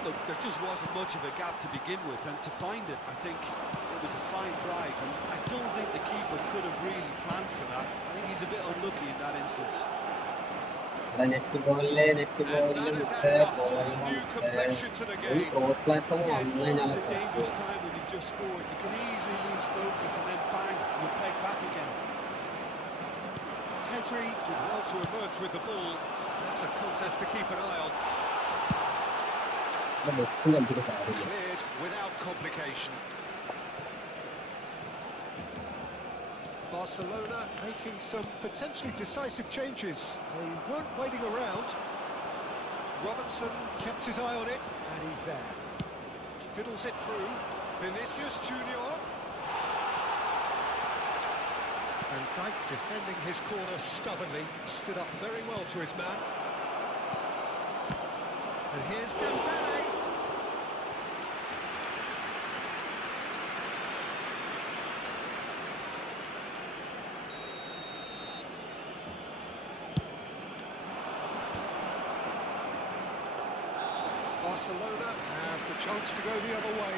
Look, there just wasn't much of a gap to begin with, and to find it, I think it was a fine drive, and I don't think the keeper could have really planned for that. I think he's a bit unlucky in that instance. Net ബോളിലെ net And ബോളിൽ that has മുട്ടേ added a whole new complexion to the ഈ game. Cross platform Yeah, വന്നു it's കഴിഞ്ഞാൽ always a dangerous time when you've just scored. You can easily lose focus and then bang, you're pegged back again. Pedri did well to emerge with the ball. That's a contest to keep an eye on. വെച്ച് കളിച്ചിട്ട് കാര്യമില്ല. Cleared without complication. Barcelona making some potentially decisive changes. They weren't waiting around. Robertson kept his eye on it, and he's there. Fiddles it through. Vinicius Junior. And Dyke defending his corner stubbornly, stood up very well to his man. And here's Dembele. Barcelona have the chance to go the other way.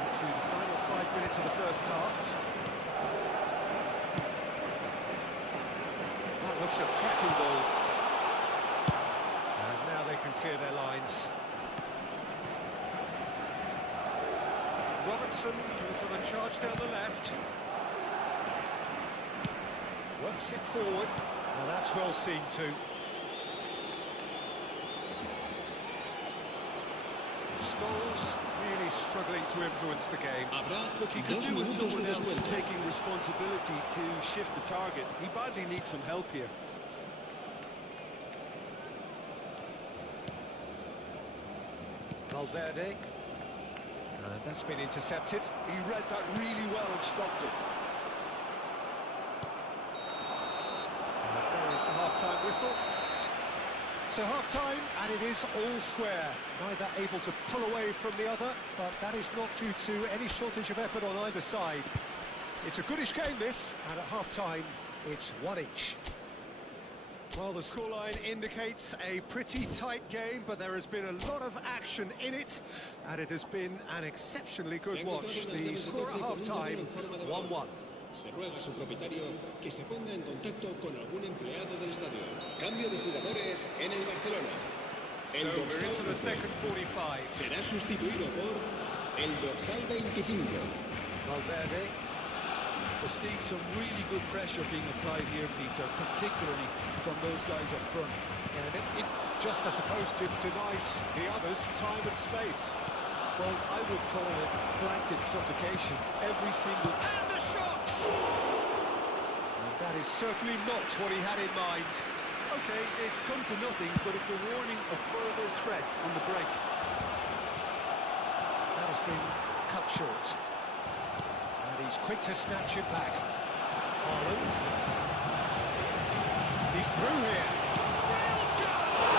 Into the final 5 minutes of the first half. That looks a tracking ball. And now they can clear their lines. Robertson goes on a charge down the left. Works it forward. Now that's well seen too. Scholes really struggling to influence the game. Look, he could do with someone else taking responsibility to shift the target. He badly needs some help here. Valverde. And that's been intercepted. He read that really well and stopped it. And there is the half-time whistle. So half-time, and it is all square. Neither able to pull away from the other, but that is not due to any shortage of effort on either side. It's a goodish game, this, and at half-time, it's one each. Well, the scoreline indicates a pretty tight game, but there has been a lot of action in it, and it has been an exceptionally good watch. The score at half-time, 1-1. Se ruega a su propietario que se ponga en contacto con algún empleado del estadio. Cambio de jugadores en el Barcelona. So we're into the second 45. Será sustituido por el dorsal 25. Valverde. We're seeing some really good pressure being applied here, Peter, particularly from those guys up front. And it just, I suppose, denies the others time and space. Well, I would call it blanket suffocation. Every single... And the shot! And that is certainly not what he had in mind. Okay, it's come to nothing, but it's a warning of further threat on the break. That has been cut short. And he's quick to snatch it back. Haaland. He's through here. Real chance!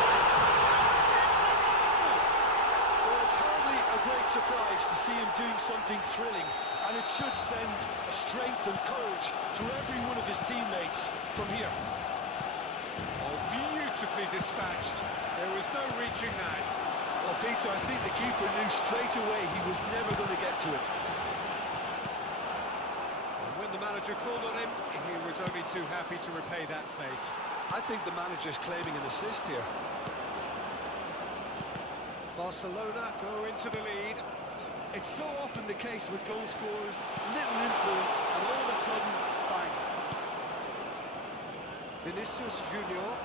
Great surprise to see him doing something thrilling, and it should send a strength and courage through every one of his teammates from here. Oh, beautifully dispatched. There was no reaching that. Well, Peter, I think the keeper knew straight away he was never going to get to it. And when the manager called on him, he was only too happy to repay that fate. I think the manager's claiming an assist here. Barcelona go into the lead. It's so often the case with goal scorers, little influence, and all of a sudden, bang. Vinicius Junior.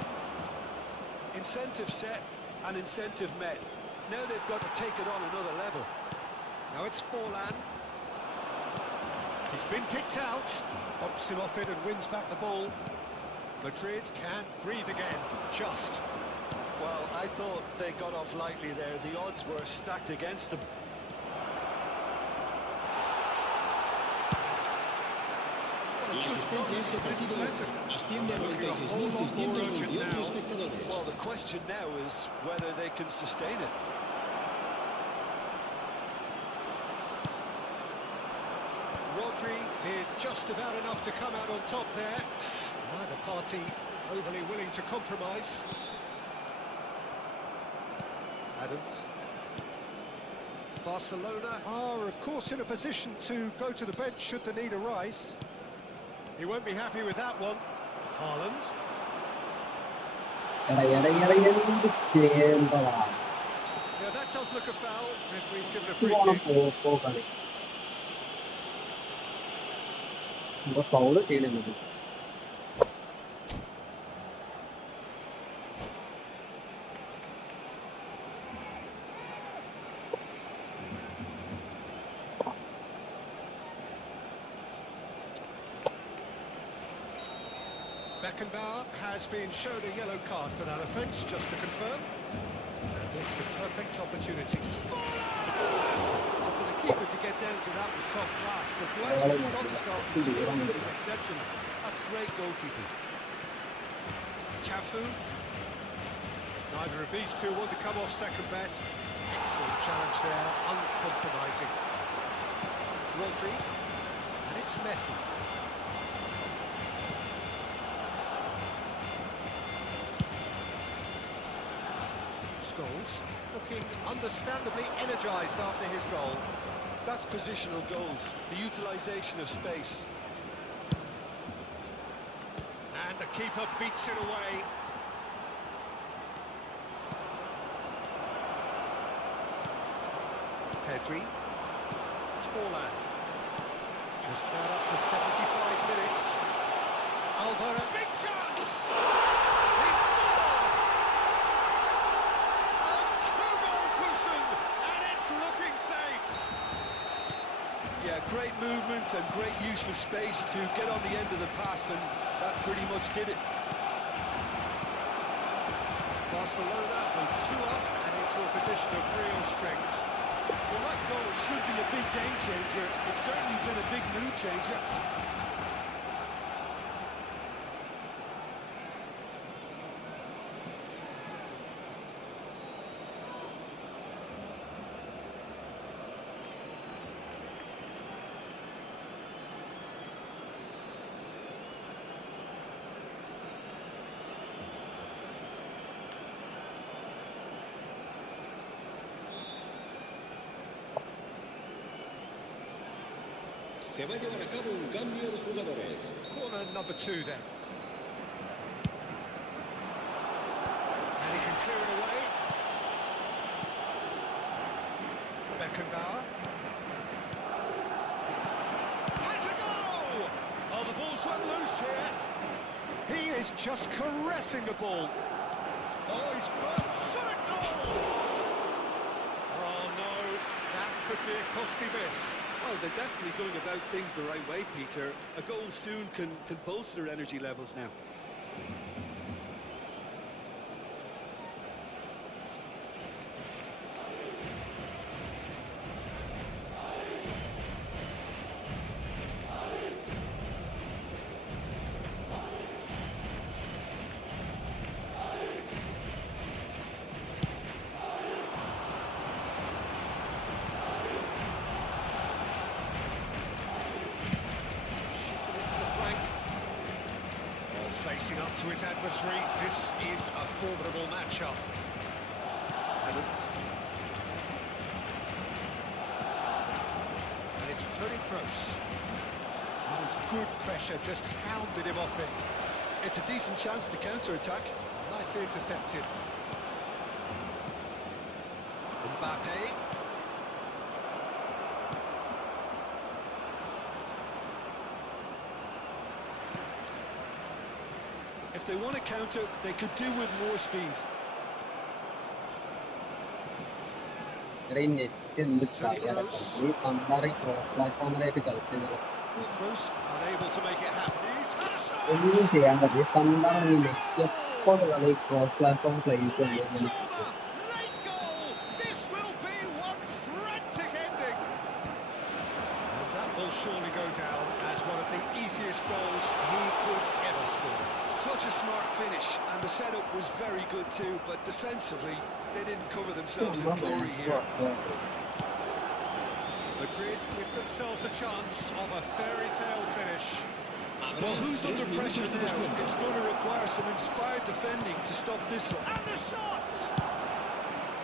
Incentive set and incentive met. Now they've got to take it on another level. Now it's Forlan. He's been picked out. Bumps him off it and wins back the ball. Madrid can't breathe again. Just. Well, I thought they got off lightly there. The odds were stacked against them. Well, it's good stuff. This is better. Looking a whole lot more urgent now. Well, the question now is whether they can sustain it. Rodri did just about enough to come out on top there. Neither party overly willing to compromise. Adams. Barcelona are, of course, in a position to go to the bench should the need arise. He won't be happy with that one. Haaland. Yeah, that does look a foul. Referee's given a free kick. Beckenbauer has been shown a yellow card for that offence, just to confirm. And this is the perfect opportunity. Well, for the keeper to get down to that was top class, but to actually stop himself and score is exceptional. That's great goalkeeping. Cafu. Neither of these two want to come off second best. Excellent challenge there, uncompromising. Rodri. And it's Messi. Scholes looking understandably energised after his goal. That's positional goal, the utilisation of space. And the keeper beats it away. Pedri. Forlan. Just about up to 75 minutes. Alvarez, big chance! He scored! A two-goal cushion, and it's looking safe. Yeah, great movement and great use of space to get on the end of the pass, and that pretty much did it. Barcelona with 2 up and into a position of real strength. Well, that goal should be a big game changer. It's certainly been a big mood changer. Se va a llevar a cabo un cambio de jugadores. Corner number 2 then. And he can clear it away. Beckenbauer. Has a goal! Oh, the ball's run loose here. He is just caressing the ball. Oh, he's burst, shot a goal! Oh no, that could be a costly miss. Well, they're definitely going about things the right way, Peter. A goal soon can bolster their energy levels now. Facing up to his adversary, this is a formidable matchup. And it's Toni Kroos. That was good pressure, just hounded him off it. It's a decent chance to counter-attack. Nicely intercepted. Mbappe. If they want to counter, they could do with more speed. Kroos unable to make it happen. He's had a shot! ഒന്നും ചെയ്യാൻ പറ്റില്ല പണ്ടാണ് എപ്പോഴുള്ള cross platform plays Late drama! Late goal! This will be one frantic ending! And that will surely go down as one of the easiest goals he could ever score. Such a smart finish, and the setup was very good too, but defensively, they didn't cover themselves in glory here. Madrid give themselves a chance of a fairy tale finish. Well, who's under pressure now? It's going to require some inspired defending to stop this one. And the shot!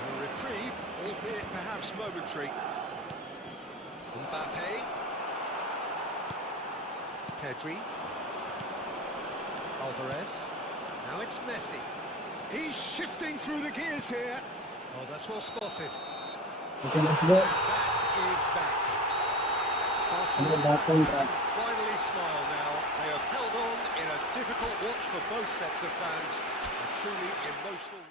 A reprieve, albeit perhaps momentary. Mbappe. Pedri. Alvarez. Now it's Messi. He's shifting through the gears here. Oh, that's well spotted. Okay, let's go. That is that. Barcelona finally smile now. They have held on in a difficult watch for both sets of fans. A truly emotional...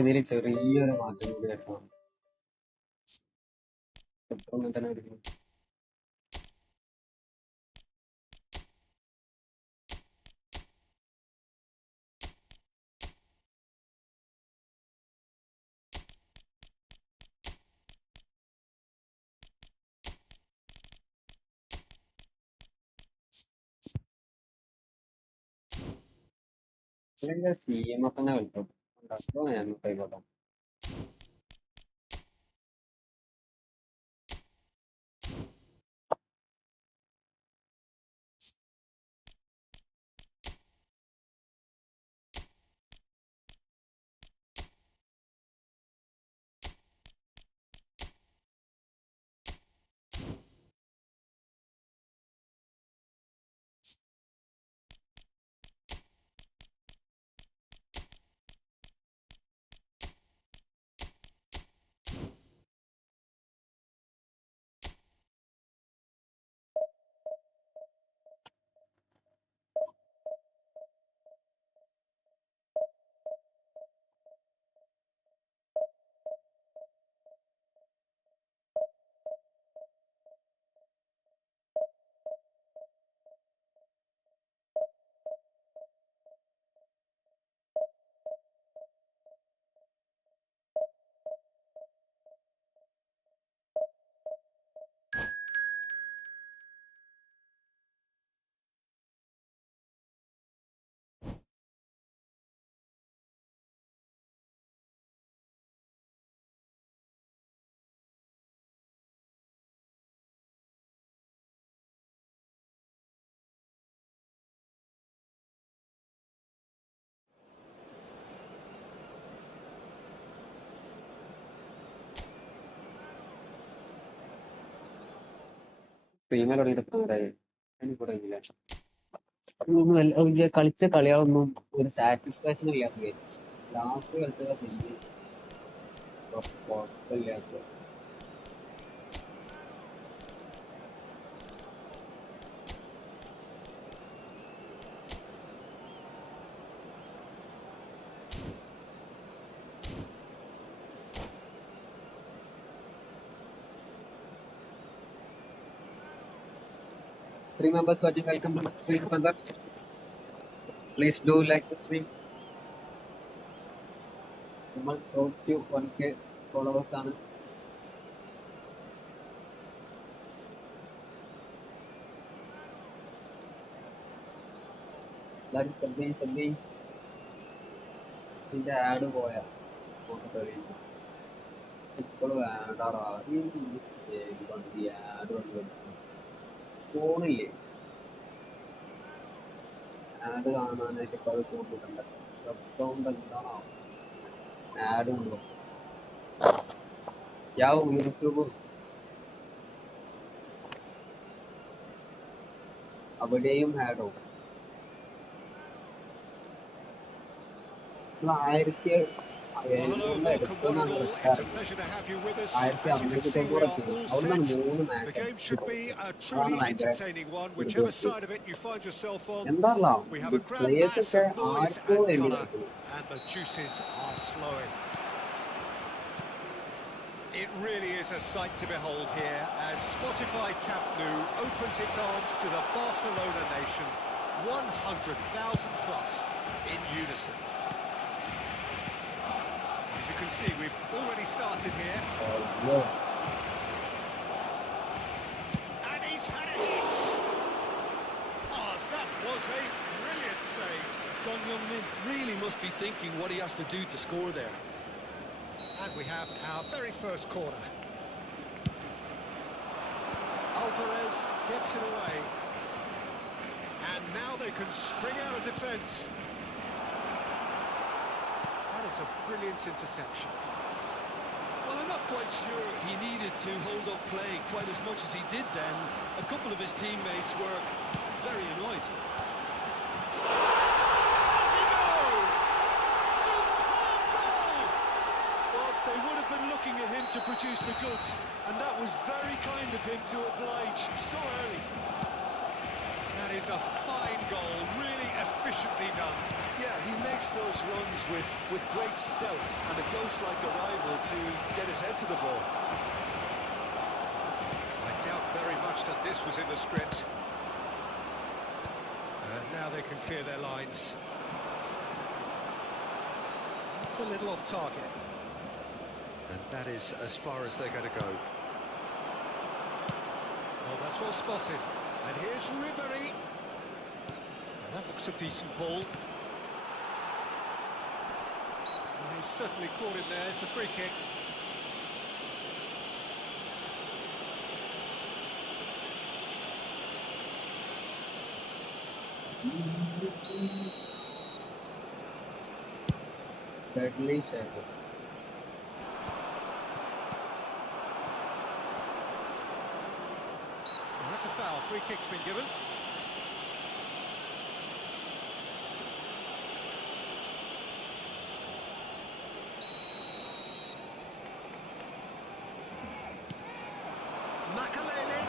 ഇതിൽ ചെറിയൊരു മാറ്റം കൂടി വരുത്തണം എപ്പോഴും തന്നെ എടുക്കും CM ഒക്കെ തന്നെ കളിക്കും ഉണ്ടാക്കുമോ ഞാൻ കൈകോട്ടെ പ്രീമിയർ കളിച്ച കളികളൊന്നും ഒരു സാറ്റിസ്ഫാക്ഷൻ ഇല്ലാത്ത ലാസ്റ്റ് കളിച്ചത് പിന്നെ കുഴപ്പമില്ലാത്ത Three members watching, welcome to the stream, brother. Please do like the stream. നമ്മൾ close to 1K followers ആണ്. എല്ലാവരും ശ്രദ്ധയും ഇതിന്റെ ആഡ് പോയാ ഇപ്പോഴും ആഡാടാ ഈ ആഡ് വന്നു ഫോണില്ലേ ആഡ് കാണാനായിട്ട് ഇപ്പൊ അത് കൂട്ടിട്ടുണ്ട് അക്കൗണ്ട് എന്താണോ ആഡ് ഉണ്ടോ യൂട്യൂബ് അവിടെയും ആഡോ 1700 എടുക്കുന്നാണ് റിട്ടാർ 1690 എത്തി അവിടുന്നാണ് 3 മാച്ച് അതാണ് ഭയങ്കര എന്താ പ്ലേയേഴ്സ് ഒക്കെ ആർക്കോ വേണ്ടി കളിക്കുന്നു. It really is a sight to behold here as Spotify Camp Nou opens its arms to the Barcelona nation, 100,000 plus in unison. As you can see, we've already started here. And he's had a hit! Oh, that was a brilliant save. Son Heung-min really must be thinking what he has to do to score there. And we have our very first corner. Alvarez gets it away. And now they can spring out of defence. That is a brilliant interception. Well, I'm not quite sure he needed to hold up play quite as much as he did then. A couple of his teammates were very annoyed. They would have been looking at him to produce the goods, and that was very kind of him to oblige so early. That is a fine goal, really efficiently done. Yeah, he makes those runs with great stealth and a ghost-like arrival to get his head to the ball. I doubt very much that this was in the script. And now they can clear their lines. That's a little off target. And that is as far as they're going to go. Oh, that's well spotted. And here's Ribéry. And that looks a decent ball. And he's certainly caught him there. It's a free kick. Deadly shot. That's a foul. Free kick's been given. Makalele.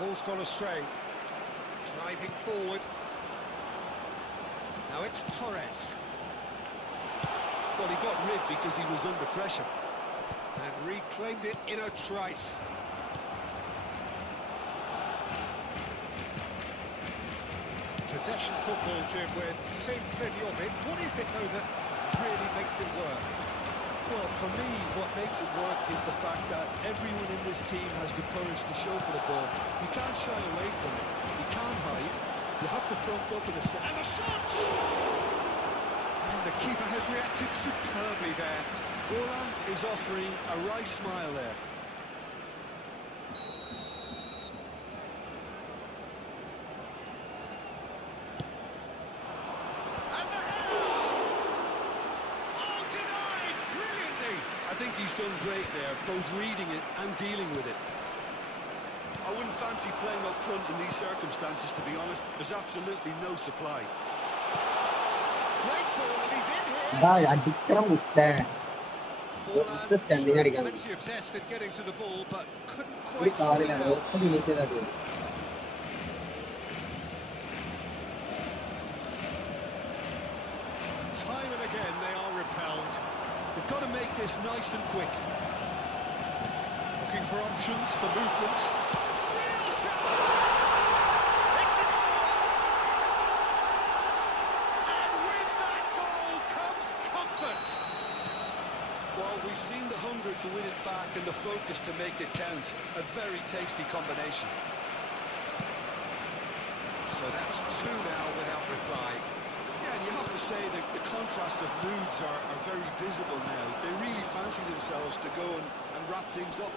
Ball's gone astray. Driving forward. Now it's Torres. Well, he got rid because he was under pressure. And reclaimed it in a trice. Possession football, Jim, we're seeing plenty of it. What is it, though, that really makes it work? Well, for me, what makes it work is the fact that everyone in this team has the courage to show for the ball. You can't shy away from it. You can't hide. You have to front up in a set. And the shots! And the keeper has reacted superbly there. Orlan is offering a wry smile there. And the header! done great there, both reading it and dealing with it. I wouldn't fancy playing up front in these circumstances, to be honest. There's absolutely no supply. Great ball, and he's in here. ഇതാ അടിക്കണ മുട്ടേ. വെറുതെ stunting Showed അടിക്കാൻ plenty of zest in getting to the ball, but couldn't ഒരു quite sort കാറില്ല it out. വെറുതെ finish ചെയ്താൽ മതി. Time and again they are repelled. They've got to make this nice and quick. Looking for options for movement. Real chance! It's a goal! And with that goal comes comfort. Well, we've seen the hunger to win it back and the focus to make it count. A very tasty combination. So that's two now without reply. Yeah, and you have to say that the contrast of moods are very visible now. They really fancy themselves to go and wrap things up.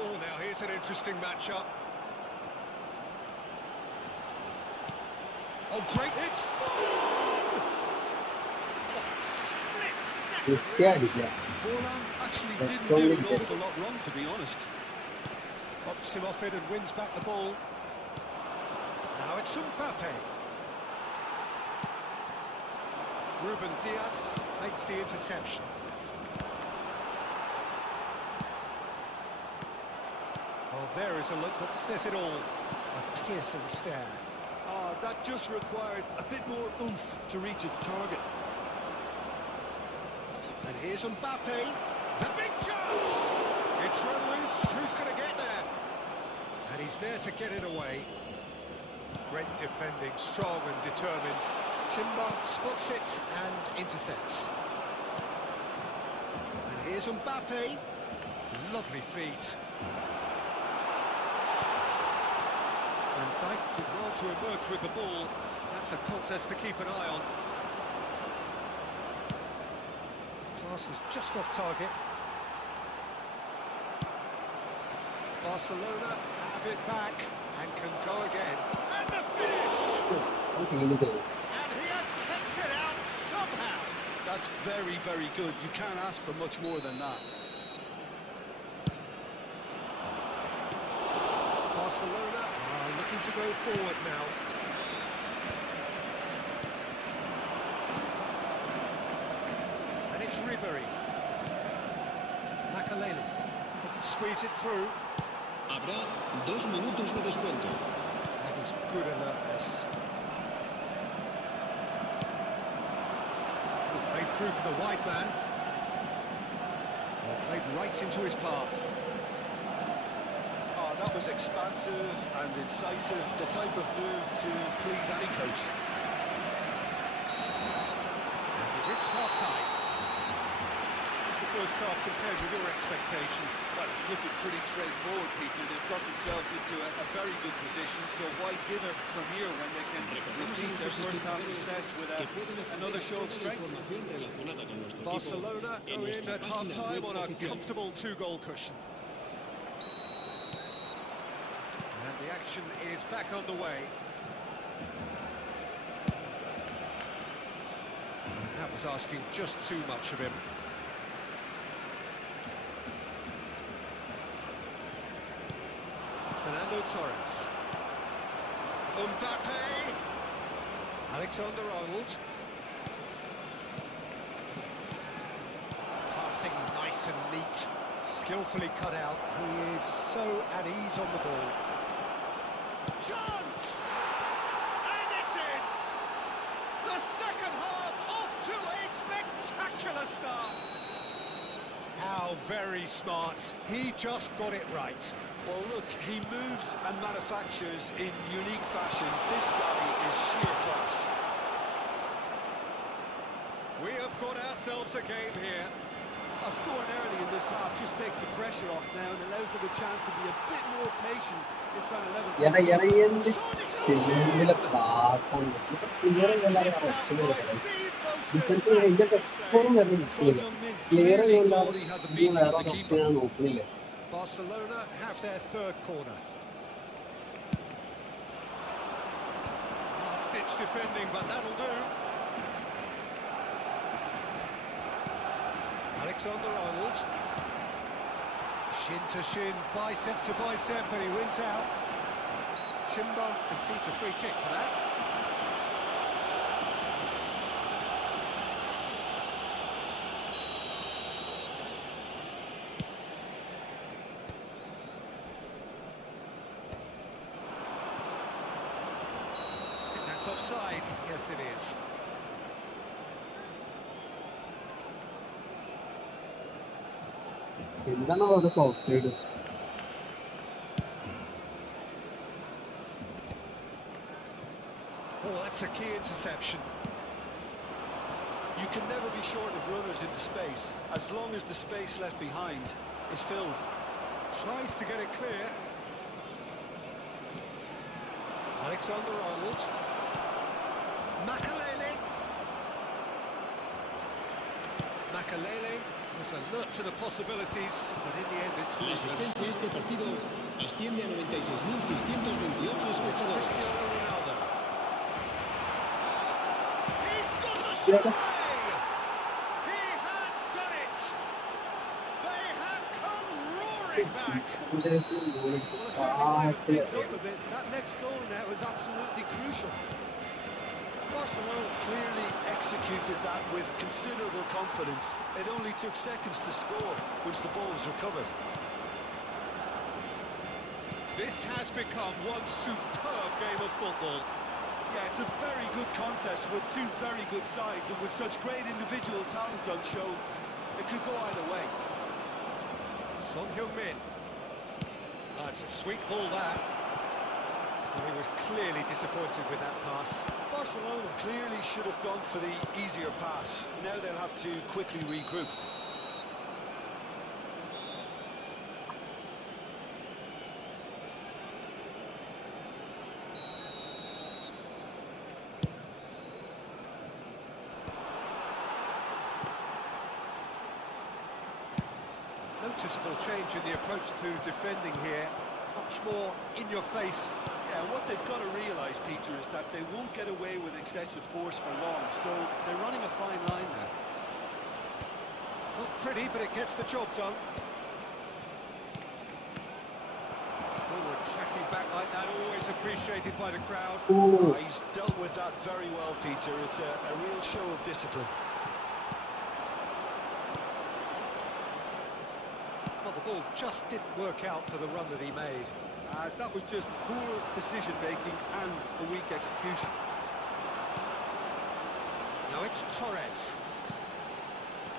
Oh, now here's an interesting matchup. Oh, great! It's fun! കുത്തി അടിക്കുക. Forlan actually That's didn't do only an good. awful lot wrong, to be honest. Pops him off it and wins back the ball. Now it's Mbappe. Ruben Dias makes the interception. Well, there is a look that says it all. A piercing stare. That just required a bit more oomph to reach its target. And here's Mbappe. The big chance! It's run loose. Who's going to get there? And he's there to get it away. Great defending, strong and determined. Timber spots it and intercepts. And here's Mbappe. Lovely feet. And Dijk did well to emerge with the ball. That's a contest to keep an eye on. Pass is just off target. Barcelona have it back and can go again. And the finish! അത് serious ചെയ്യും. And he has kept it out somehow. That's very, very good. You can't ask for much more than that. Barcelona are looking to go forward now. And it's Ribéry. Makaleli. Squeeze it through. Habrá 2 minutos de descuento. That is good alertness. Played through for the wide man. Played right into his path. Oh, that was expansive and incisive, the type of move to please any coach. And we reached half-time. How's the first half compared with your expectation? Well, it's looking pretty straightforward, Peter. They've got themselves into a very good position, so why dither from here when they can repeat their first half success with another show of strength? Barcelona go in at half-time on a comfortable 2-goal cushion. And the action is back underway. And that was asking just too much of him. Fernando Torres. Mbappe. Alexander-Arnold. Passing nice and neat. Skillfully cut out. He is so at ease on the ball. Chance! And it's in! The second half off to a spectacular start. How very smart. He just got it right. Well, look, he moves and manufactures in unique fashion. This guy is sheer class. We have got ourselves a game here. Scoring early in this half just takes the pressure off now and allows them a chance to be a bit more patient in trying to level എടാ things up. എടാ എന്ത് ടീമിലെ പാസ്സാണ്. ഇപ്പൊ clear ചെയ്യാൻ option കൊടുക്കണം. ഡിഫൻസിൽ എന്റെ എപ്പോഴും വരുന്ന മിസ്റ്റേക്ക് ക്ലിയർ ചെയ്യാൻ വേറെ ഓപ്ഷൻ ഞാൻ നോക്കുന്നില്ല. Barcelona have their third corner. Last-ditch defending, but that'll do. Alexander-Arnold. Shin to shin, bicep to bicep, and he wins out. Timber concedes a free kick for that. That's offside. Yes, it is. എന്താണ് അതൊക്കെ outside? Oh, that's a key interception. You can never be short of runners in the space, as long as the space left behind is filled. Tries to get it clear. Alexander-Arnold. Makalele. Makalele was alert to the possibilities, but in the end it's La fruitless. asistencia a este partido asciende a 96.628 espectadores. Cristiano Ronaldo. He's got the shot away! He has done it! They have come roaring back! Well, it certainly livened things up a bit. That next goal now is absolutely crucial. Barcelona clearly executed that with considerable confidence. It only took seconds to score once the ball was recovered. This has become one superb game of football. Yeah, it's a very good contest with two very good sides, and with such great individual talent on show, it could go either way. Son Heung-min. Oh, it's a sweet ball that. Well, he was clearly disappointed with that pass. Barcelona clearly should have gone for the easier pass. Now they'll have to quickly regroup. Noticeable change in the approach to defending here. Much more in your face. Yeah, what they've got to realise, Peter, is that they won't get away with excessive force for long, so they're running a fine line now. Not pretty, but it gets the job done. Forward tracking back like that, always appreciated by the crowd. Oh, he's dealt with that very well, Peter. It's a real show of discipline. Well, the ball just didn't work out for the run that he made. That was just poor decision-making and a weak execution. Now it's Torres.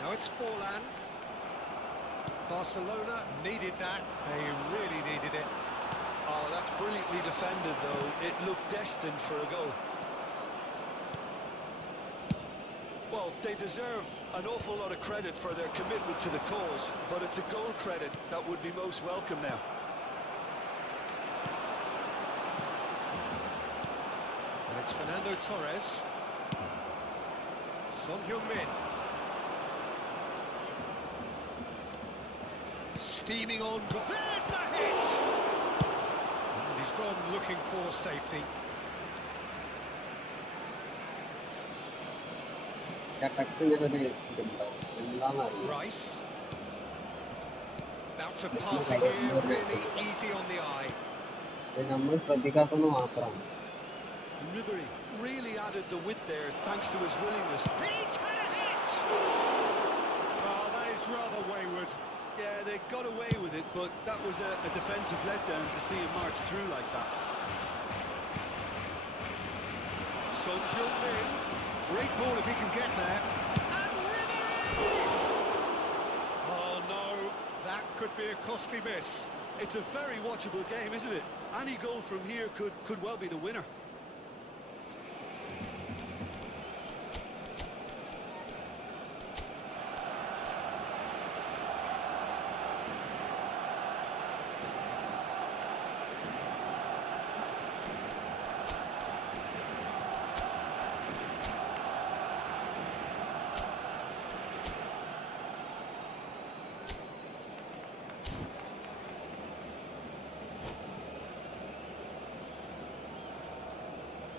Now it's Forlan. Barcelona needed that. They really needed it. Oh, that's brilliantly defended, though. It looked destined for a goal. Well, they deserve an awful lot of credit for their commitment to the cause, but it's a goal credit that would be most welcome now. And it's Fernando Torres. Son Heung-min. Steaming on. There's the hit! And he's gone looking for safety. Rice. Bout of passing here, really easy on the eye. Ribery really added the width there thanks to his willingness. He's had a hit! Oh, that is rather wayward. Yeah, they got away with it, but that was a defensive letdown to see him march through like that. Son Heung-min. Great ball if he can get there. And Ribery! Oh no, that could be a costly miss. It's a very watchable game, isn't it? Any goal from here could well be the winner.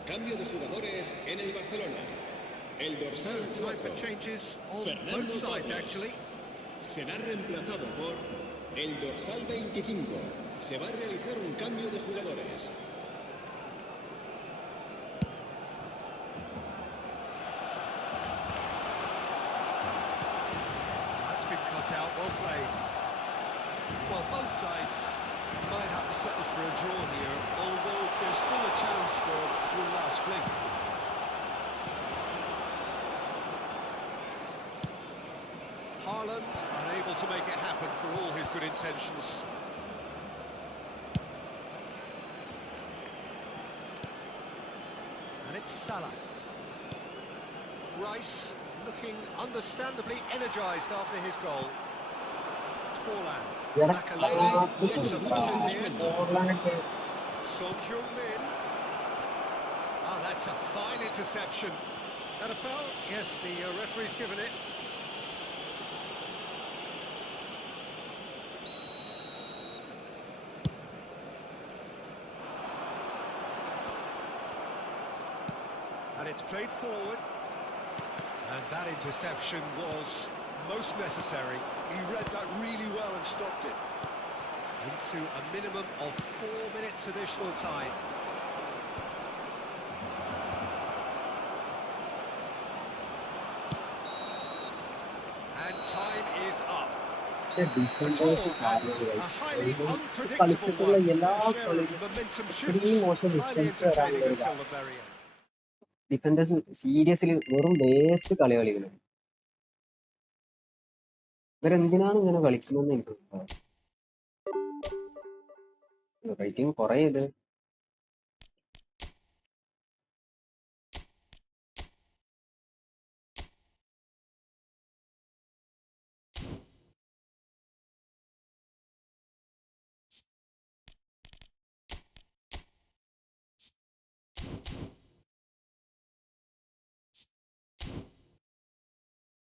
Cambio de jugadores en el Barcelona. El So, dorsal time for 4, changes on Fernando both sides, Torres. actually. será reemplazado por el dorsal 25. Se va a realizar un cambio de jugadores. That's been cut out, well played. Well, both sides might have to settle for a draw here, although there's still a chance for one last fling. Haaland unable to make it happen for all his good intentions. And it's Salah. Rice looking understandably energised after his goal. Forlan. Makalele gets a foot in here. Son Heung-min. Oh, that's a fine interception. That a foul? Yes, the referee's given it. And it's played forward. And that interception was most necessary. He read that really well and stopped it. Into a minimum of 4 minutes additional time. And time is up. Defenders A highly unpredictable കളിച്ചിട്ടുള്ള one. എല്ലാ Their share of കളിയിലും momentum ഇത്രയും shifts. മോശം Highly result entertaining വരാനുള്ള ഒരു until the very end. Defenders seriously വെറും waste കളി കളിക്കുന്നത്. ഇവരെന്തിനാണ് ഇങ്ങനെ കളിക്കുന്നതെന്ന് എനിക്ക് റേറ്റിംഗ് കുറേ ഇത്.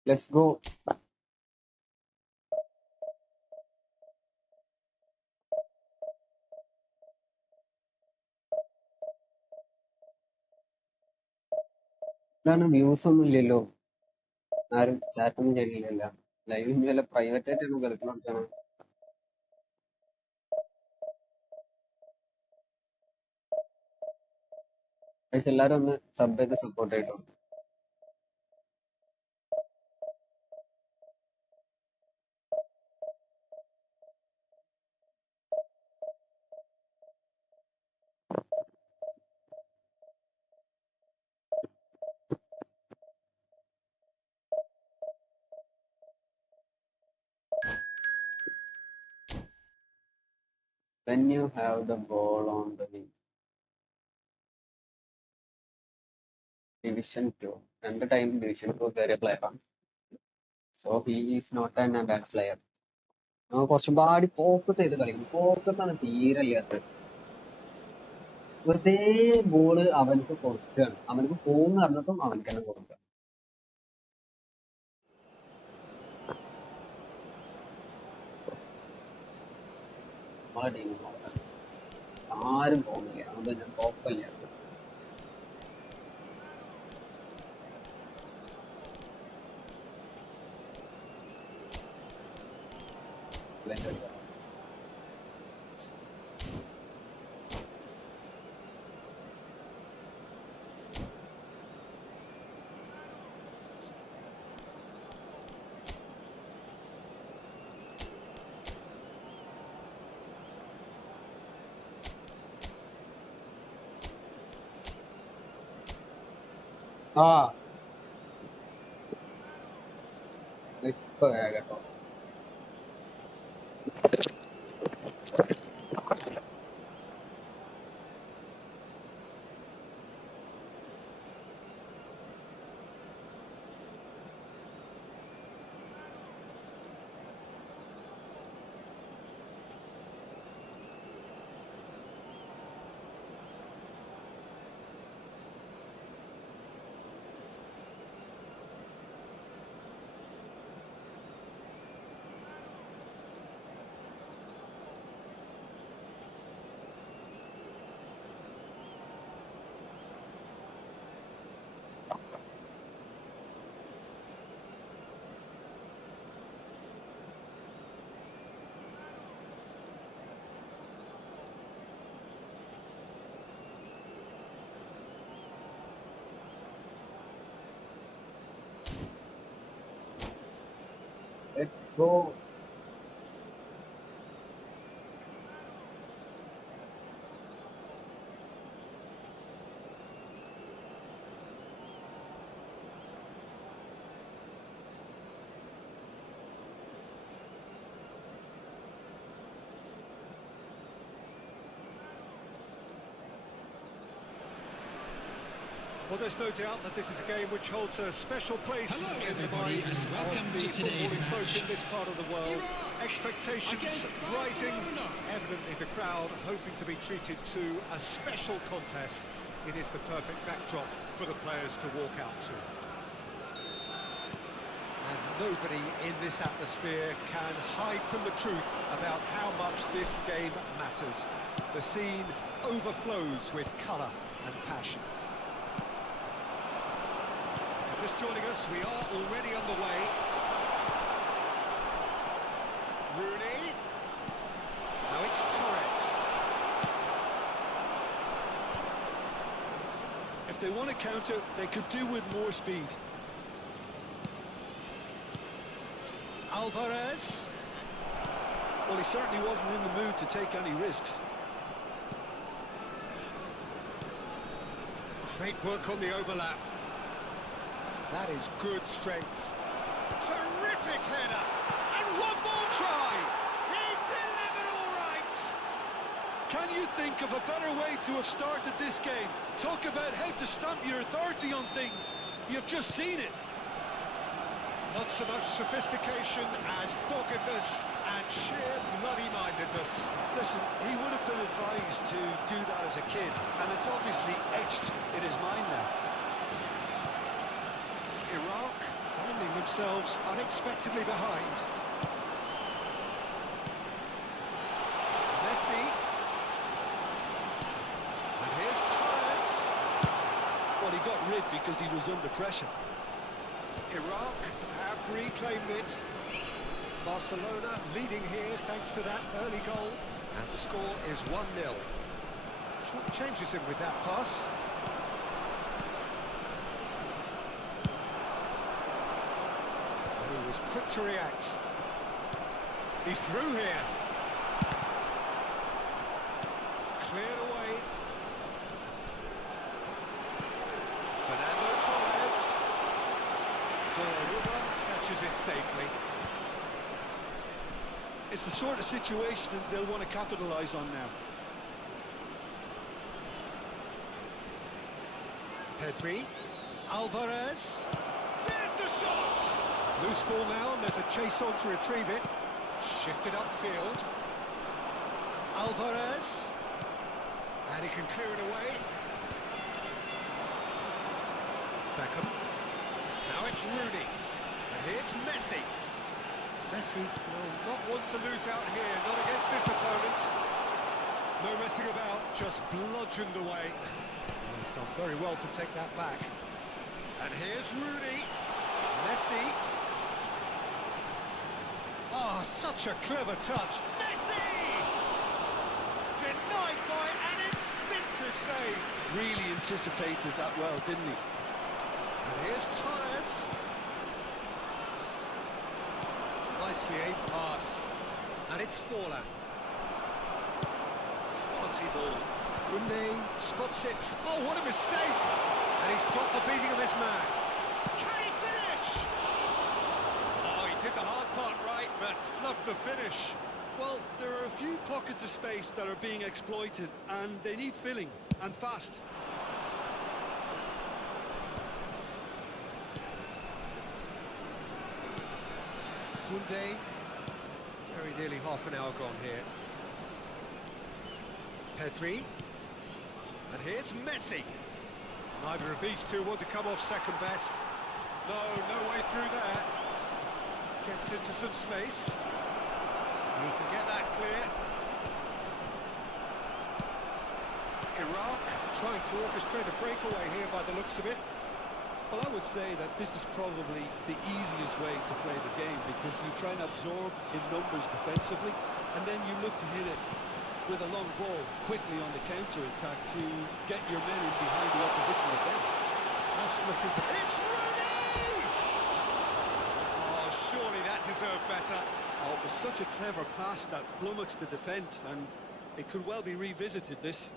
Let's go. ഇതാണ് വ്യൂസ് ഒന്നും ഇല്ലല്ലോ. ആരും ചാറ്റൊന്നും ചെയ്യില്ലല്ലോ. ലൈവ് ഇനി വല്ല പ്രൈവറ്റ് ആയിട്ടാണ് കളിക്കണം. എല്ലാരും ഒന്ന് സബ് ചെയ്ത് സപ്പോർട്ട് ചെയ്തോ. When you have the ball on the wing. Division 2. രണ്ട് ടൈം ഡിവിഷൻ 2 കയറിയ പ്ലെയർ ആണ്. So he is not an bad player. നമുക്ക് കുറച്ചും പാടി ഫോക്കസ് ചെയ്ത് കളിക്കണം. ഫോക്കസ് ആണ് തീരെ ഇല്ലാത്തത്. വെറുതെ ബോള് അവനക്ക് കൊടുക്കുകയാണ്. അവനക്ക് പോകുന്ന പറഞ്ഞിട്ടും അവനക്ക് തന്നെ കൊടുക്കുക. നമ്മളെ ടീം ആരും പോകുന്നില്ല. അതൊന്നും കുഴപ്പമില്ല. ആ കേട്ടോ. Bro, Well, there's no doubt that this is a game which holds a special place Hello, in the everybody, minds and welcome of the to today's footballing folk match. in this part of the world. Iraq Expectations against rising, Barcelona. evidently the crowd hoping to be treated to a special contest. It is the perfect backdrop for the players to walk out to. And nobody in this atmosphere can hide from the truth about how much this game matters. The scene overflows with colour and passion. Just joining us, we are already on the way. Rooney. Now it's Torres. If they want to counter, they could do with more speed. Alvarez. Well, he certainly wasn't in the mood to take any risks. Great work on the overlap. That is good strength. Terrific header. And one more try. He's delivered all right. Can you think of a better way to have started this game? Talk about how to stamp your authority on things. You've just seen it. Not so much sophistication as doggedness and sheer bloody-mindedness. Listen, he would have been advised to do that as a kid, and it's obviously etched in his mind now. Iraq finding themselves unexpectedly behind. Messi. And here's Torres. Well, he got rid because he was under pressure. Iraq have reclaimed it. Barcelona leading here thanks to that early goal. And the score is 1-0. Short changes him with that pass. He was quick to react. He's through here. Cleared away. Fernando Torres. Donnarumma catches it safely. It's the sort of situation that they'll want to capitalise on now. Pedri. Alvarez. There's the shot! Loose ball now, and there's a chase on to retrieve it. Shifted upfield. Alvarez. And he can clear it away. Beckham. Now it's Rooney. And here's Messi. Messi will not want to lose out here, not against this opponent. No messing about, just bludgeoned away. Well, he's done very well to take that back. And here's Rooney. Messi. Oh, such a clever touch. Messi! Denied by an instinctive save. Really anticipated that well, didn't he? And here's Torres. Nicely aimed pass. And it's Forlan. Quality ball. Kunde spots it. Oh, what a mistake! And he's got the beating of his man. Can he finish? Oh, he did the hard part right, but fluffed the finish. Well, there are a few pockets of space that are being exploited, and they need filling, and fast. Kunde. Very nearly half an hour gone here. Pedri. And here's Messi. Neither of these two want to come off second best. No way through there. Gets into some space. He can get that clear. Iraq trying to orchestrate a breakaway here by the looks of it. Well, I would say that this is probably the easiest way to play the game, because you try and absorb in numbers defensively, and then you look to hit it with a long ball quickly on the counter-attack to get your men in behind the opposition defence. Just looking for... It's Rooney! Oh, surely that deserved better. was such a clever pass that flummoxed the defence, and it could well be revisited, this.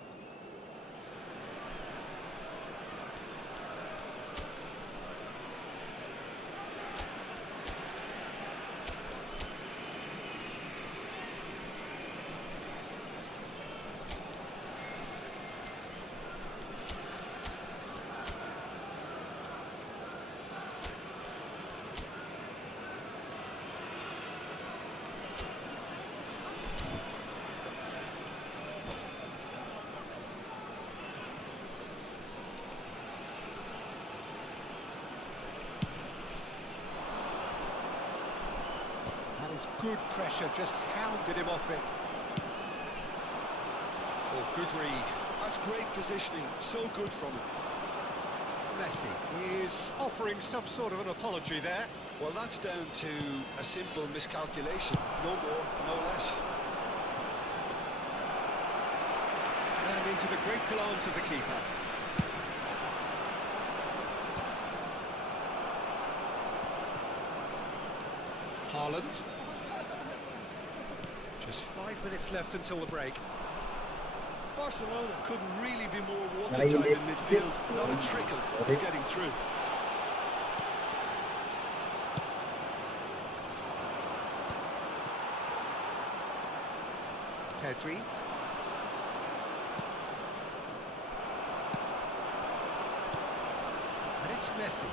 Good pressure, just hounded him off it. Oh, good read. That's great positioning, so good from him. Messi is offering some sort of an apology there. Well, that's down to a simple miscalculation. No more, no less. And into the grateful arms of the keeper. Haaland. Just 5 minutes left until the break. Barcelona couldn't really be more watertight in midfield. Not a trickle is getting through. Pedri. And it's Messi.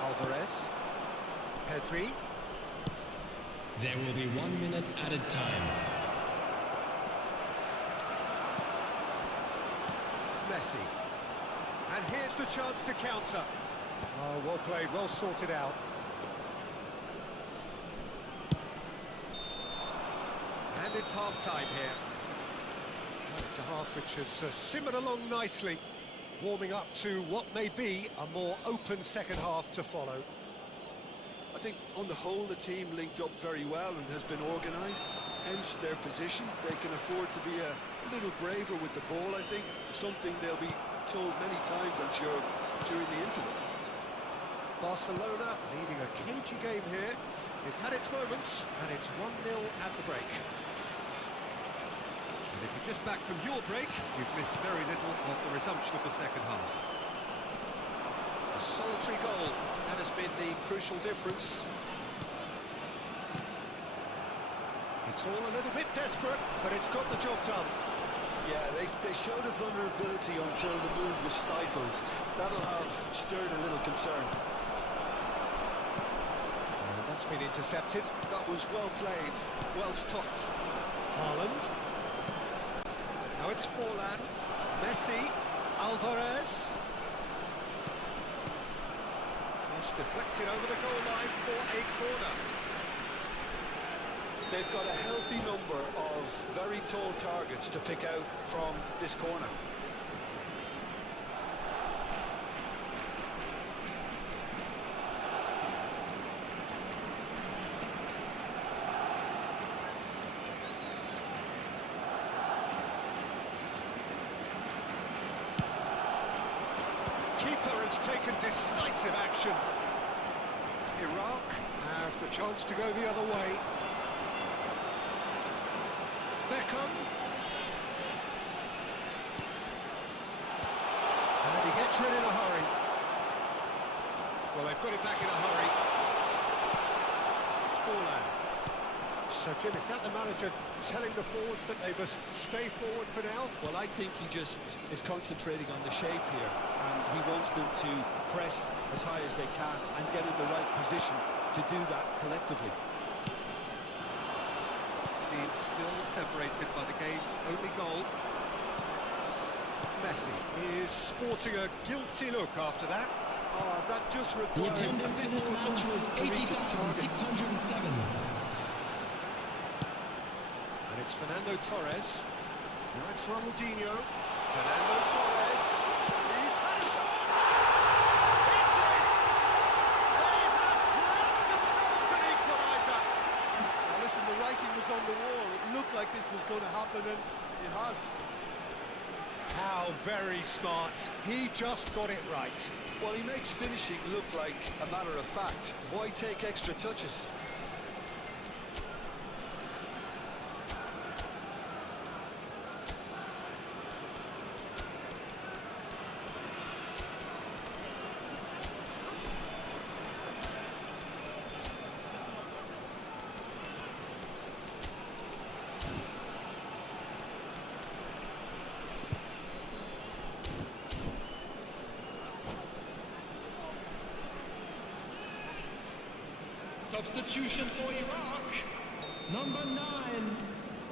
Alvarez. Pedri. There will be 1 minute added time. Messi. And here's the chance to counter. Oh, well played, well sorted out. And it's half-time here. Well, it's a half which has simmered along nicely, warming up to what may be a more open second half to follow. I think on the whole the team linked up very well and has been organised, hence their position. They can afford to be a little braver with the ball, I think, something they'll be told many times, I'm sure, during the interval. Barcelona leading a cagey game here. It's had its moments, and it's 1-0 at the break. And if you're just back from your break, you've missed very little of the resumption of the second half. A solitary goal, that has been the crucial difference. It's all a little bit desperate, but it's got the job done. Yeah, they showed a vulnerability until the move was stifled. That'll have stirred a little concern. And that's been intercepted. That was well played, well stopped. Haaland. Now it's Forlan. Messi. Alvarez. Cross deflected over the goal line for a corner. They've got a healthy number of very tall targets to pick out from this corner. Keeper has taken decisive action. Iraq have the chance to go the other way. Beckham. And he gets rid in a hurry. Well, they've got it back in a hurry. It's Forlan. So, Jim, is that the manager telling the forwards that they must stay forward for now? Well, I think he just is concentrating on the shape here, and he wants them to press as high as they can and get in the right position to do that collectively. Still separated by the game's only goal. Messi is sporting a guilty look after that. Oh, that just The required a attendance bit for this more match was oomph to reach its target. 80,607. And it's Fernando Torres. Now it's Ronaldinho. Fernando Torres. He's had a shot! It's in! They have grabbed themselves an equaliser! Now listen, the writing was on the wall. It looked like this was going to happen, and it has. How very smart. He just got it right. Well, he makes finishing look like a matter of fact. Why take extra touches? Substitution for Iraq. Number 9.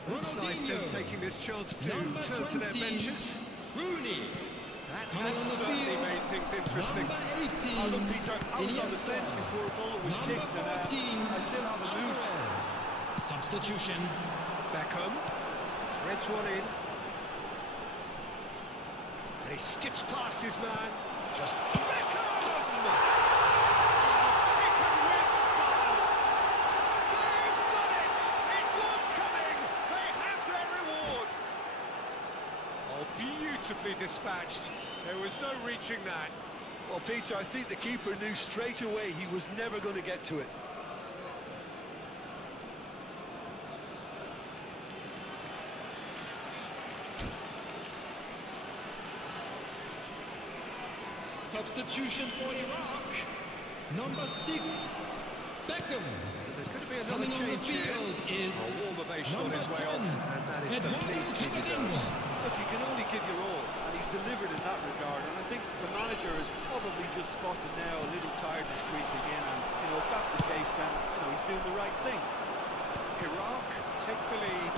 Both sides then Ronaldinho. taking this chance to Number turn to their 20, benches. Rooney. That Coming has on the certainly field. made things interesting. Number 18. Oh, look, Peter, I was on the Iniesta. fence before a ball was Number kicked, and 14, I still haven't moved. Alvarez. Substitution. Beckham threads one in. And he skips past his man. Just Beckham! Taken with style. They've done it! It was coming! They have their reward! Oh, beautifully dispatched. There was no reaching that. Well, Peter, I think the keeper knew straight away he was never going to get to it. Substitution for Iraq. Number 6. Beckham. There's going to be another Coming on the change here. field is A warm ovation on his way number 10, off, and that is the Eduardo least he Camavinga. deserves. Look, you can only give your all, and he's delivered in that regard. And I think the manager has probably just spotted now a little tiredness creeping in. And, you know, if that's the case, then, you know, he's doing the right thing. Iraq take the lead.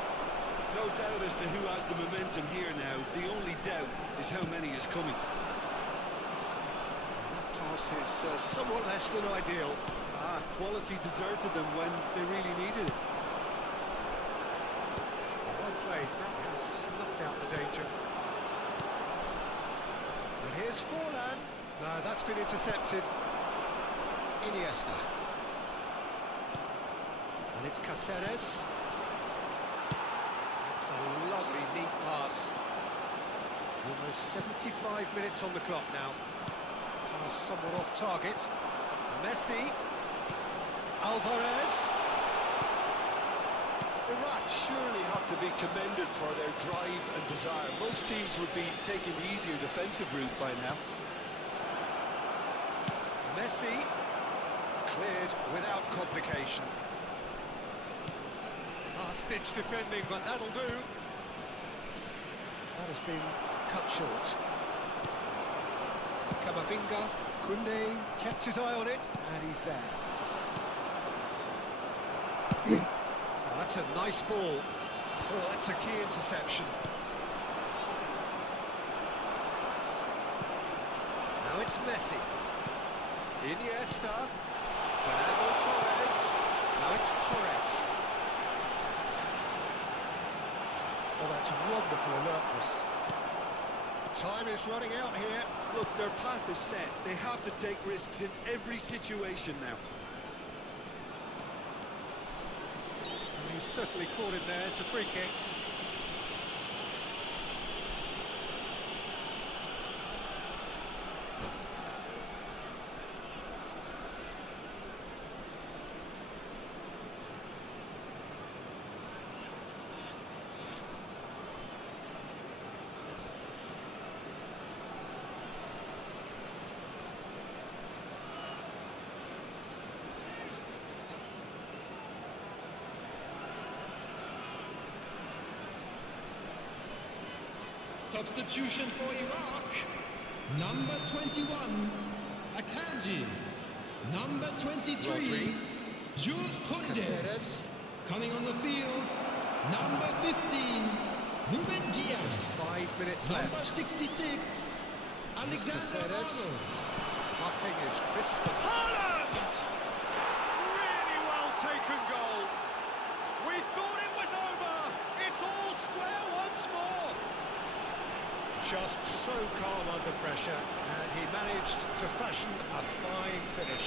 No doubt as to who has the momentum here now. The only doubt is how many is coming. That pass is somewhat less than ideal. Ah, quality deserted them when they really needed it. Well played. That has snuffed out the danger. And here's Forlan. No, that's been intercepted. Iniesta. And it's Caceres. That's a lovely, neat pass. Almost 75 minutes on the clock now. Pass somewhat off target. Messi. Alvarez. Iraq surely have to be commended for their drive and desire. Most teams would be taking the easier defensive route by now. Messi. Cleared without complication. Last-ditch defending, but that'll do. That has been cut short. Camavinga, Koundé kept his eye on it, and he's there. Oh, that's a nice ball. Oh, that's a key interception. Now it's Messi. Iniesta. Fernando Torres. Now it's Torres. Oh, that's wonderful alertness. Time is running out here. Look, their path is set. They have to take risks in every situation now. And he's certainly caught it there. It's a free kick. Substitution for Iraq. Number 21, Akanji. Number 23, Rodri. Jules Koundé. Caceres. Coming on the field, number 15, Ruben Diaz. Just 5 minutes Number left. 66, Alexander Caceres. Arnold. Passing is crisp. Haaland! Really well taken goal. We thought it was over. It's all square once more. Just so calm under pressure, and he managed to fashion a fine finish.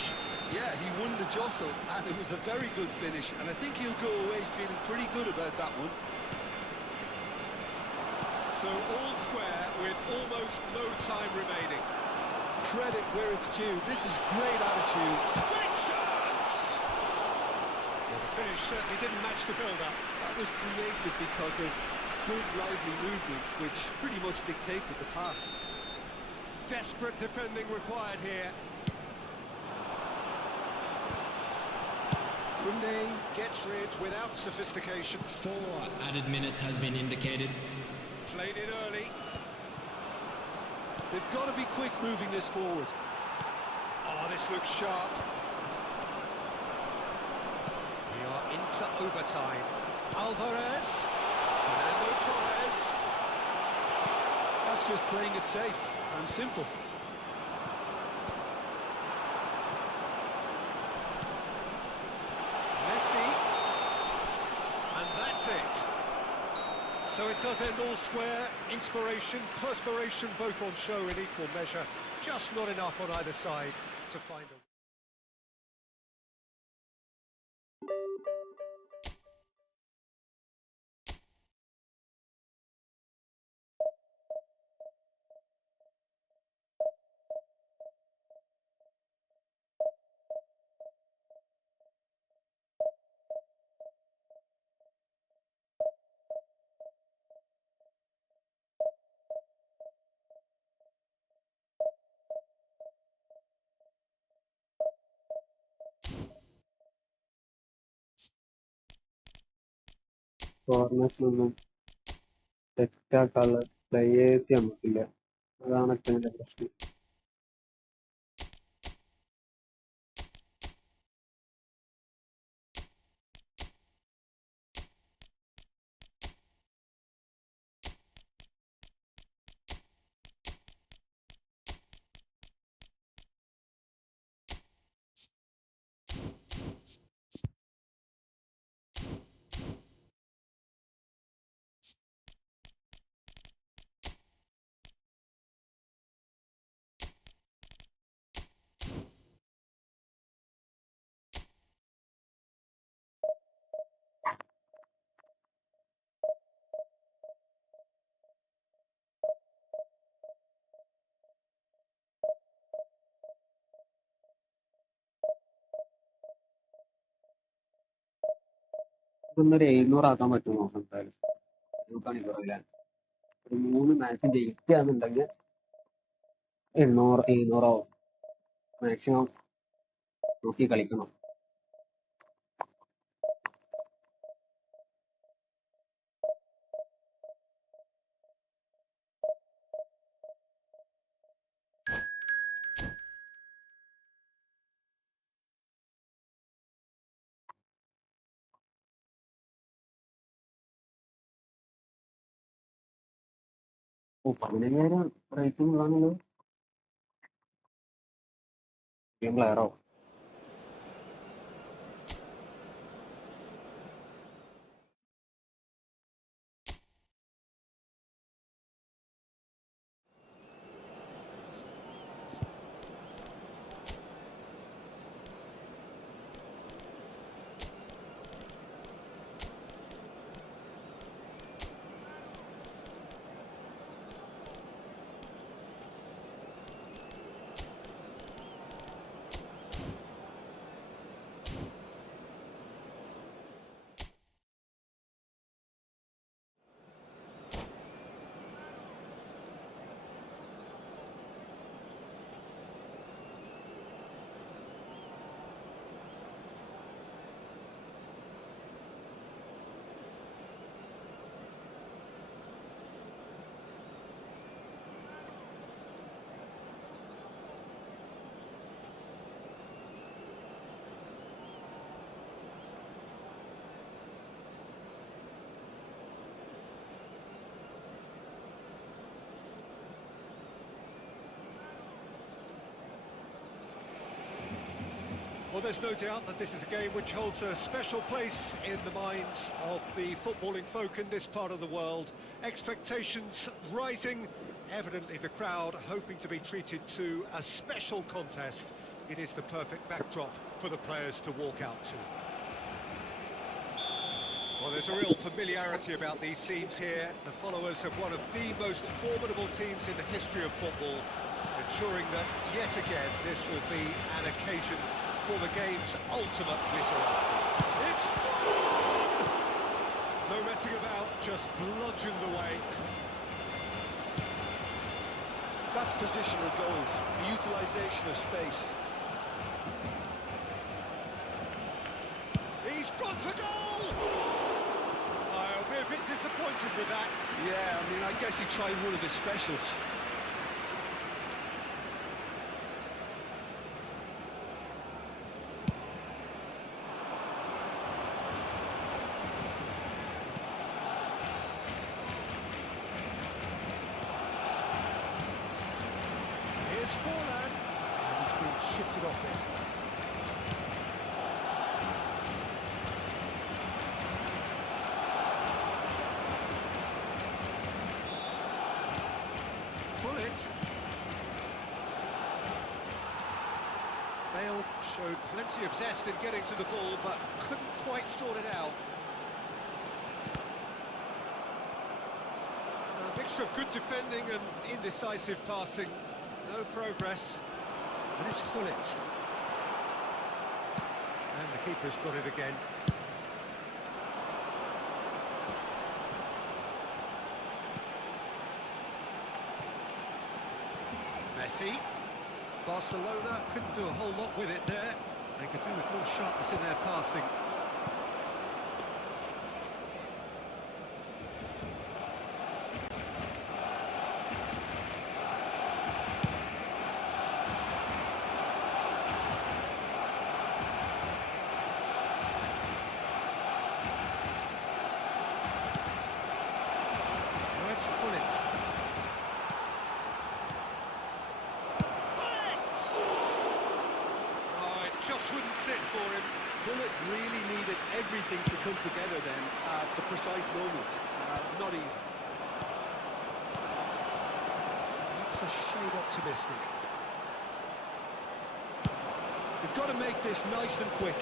Yeah, he won the jostle, and it was a very good finish, and I think he'll go away feeling pretty good about that one. So all square with almost time remaining. Credit where it's due. This is great attitude. Great chance! Well, the finish certainly didn't match the build-up. That was created because of good lively movement, which pretty much dictated the pass. Desperate defending required here. Koundé gets rid without sophistication. 4 added minutes has been indicated. Played it early. They've got to be quick moving this forward. Oh, this looks sharp. We are into overtime. Alvarez. Fernando Torres. That's just playing it safe and simple. Messi. And that's it. So it does end all square. Inspiration, perspiration, both on show in equal measure. Just not enough on either side to find a... ഫോർമാറ്റിലൊന്നും സെറ്റാക്കാനുള്ള players നമുക്കില്ല. അതാണ് ഇതിന്റെ പ്രശ്നം. ഇതൊന്നൊരു 700 ആക്കാൻ പറ്റുമോ നോക്കാം. എന്തായാലും നോക്കാണെങ്കിൽ കുറയില്ല. ഒരു 3 മാച്ച് ജയിക്കുകയാണെന്നുണ്ടെങ്കിൽ 700 മാക്സിമം നോക്കി കളിക്കണം. ഓ 15,000 റേറ്റിംഗ് ഉള്ളതാണല്ലോ. ഗെയിം പ്ലെയറോ? Well, there's no doubt that this is a game which holds a special place in the minds of the footballing folk in this part of the world. Expectations rising, evidently the crowd hoping to be treated to a special contest. It is the perfect backdrop for the players to walk out to. Well, there's a real familiarity about these scenes here. The followers of one of the most formidable teams in the history of football, ensuring that, yet again, this will be an occasion for the game's ultimate literality. It's fun! No messing about, just bludgeoned away. That's positional goal, the utilisation of space. He's gone for goal! I'll be a bit disappointed with that. Yeah, I mean, I guess he tried one of his specials. Here's Forlan, and he's been shifted off it. Bale showed plenty of zest in getting to the ball, but couldn't quite sort it out. A mixture of good defending and indecisive passing. No progress. And it's Gullit. And the keeper's got it again. Messi. Barcelona couldn't do a whole lot with it there. They could do with more sharpness in their passing. Now it's Gullit. For him. Gullit really needed everything to come together then at the precise moment. Not easy. That's a shade optimistic. They've got to make this nice and quick.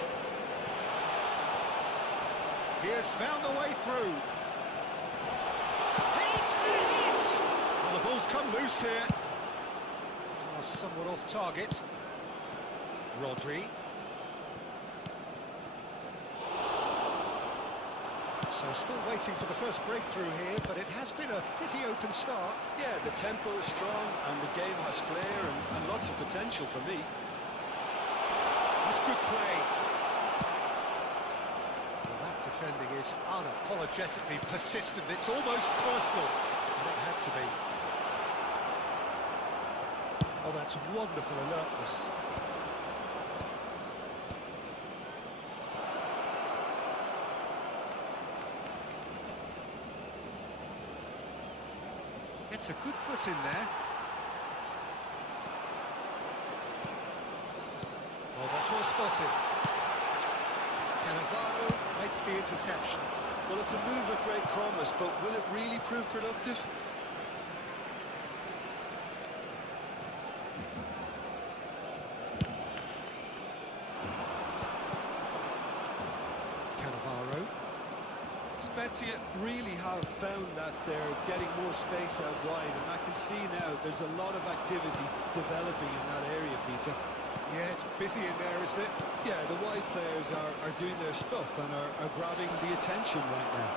He has found the way through. He's hit! Well, the ball's come loose here. Somewhat off target. Rodri. So still waiting for the first breakthrough here, but it has been a pretty open start. Yeah, the tempo is strong and the game has flair and lots of potential for me. That's good play. Well, that defending is unapologetically persistent. It's almost personal, and it had to be. Oh, that's wonderful alertness. Gets a good foot in there. Oh, that's well spotted. Cannavaro makes the interception. Well, it's a move of great promise, but will it really prove productive? Cannavaro. Spezia really have found that they're getting more space out wide, and I can see now there's a lot of activity developing in that area, Peter. Yeah, it's busy in there, isn't it? Yeah, the wide players are doing their stuff and are grabbing the attention right now.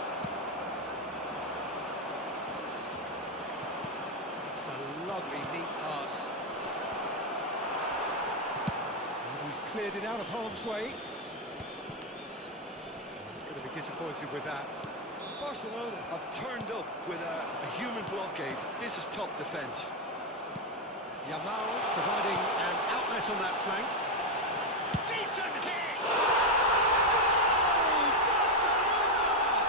It's a lovely, neat pass. And he's cleared it out of harm's way. He's going to be disappointed with that. Barcelona have turned up with a human blockade. This is top defence. Yamal providing an outlet on that flank. Decent hit! Goal! Barcelona!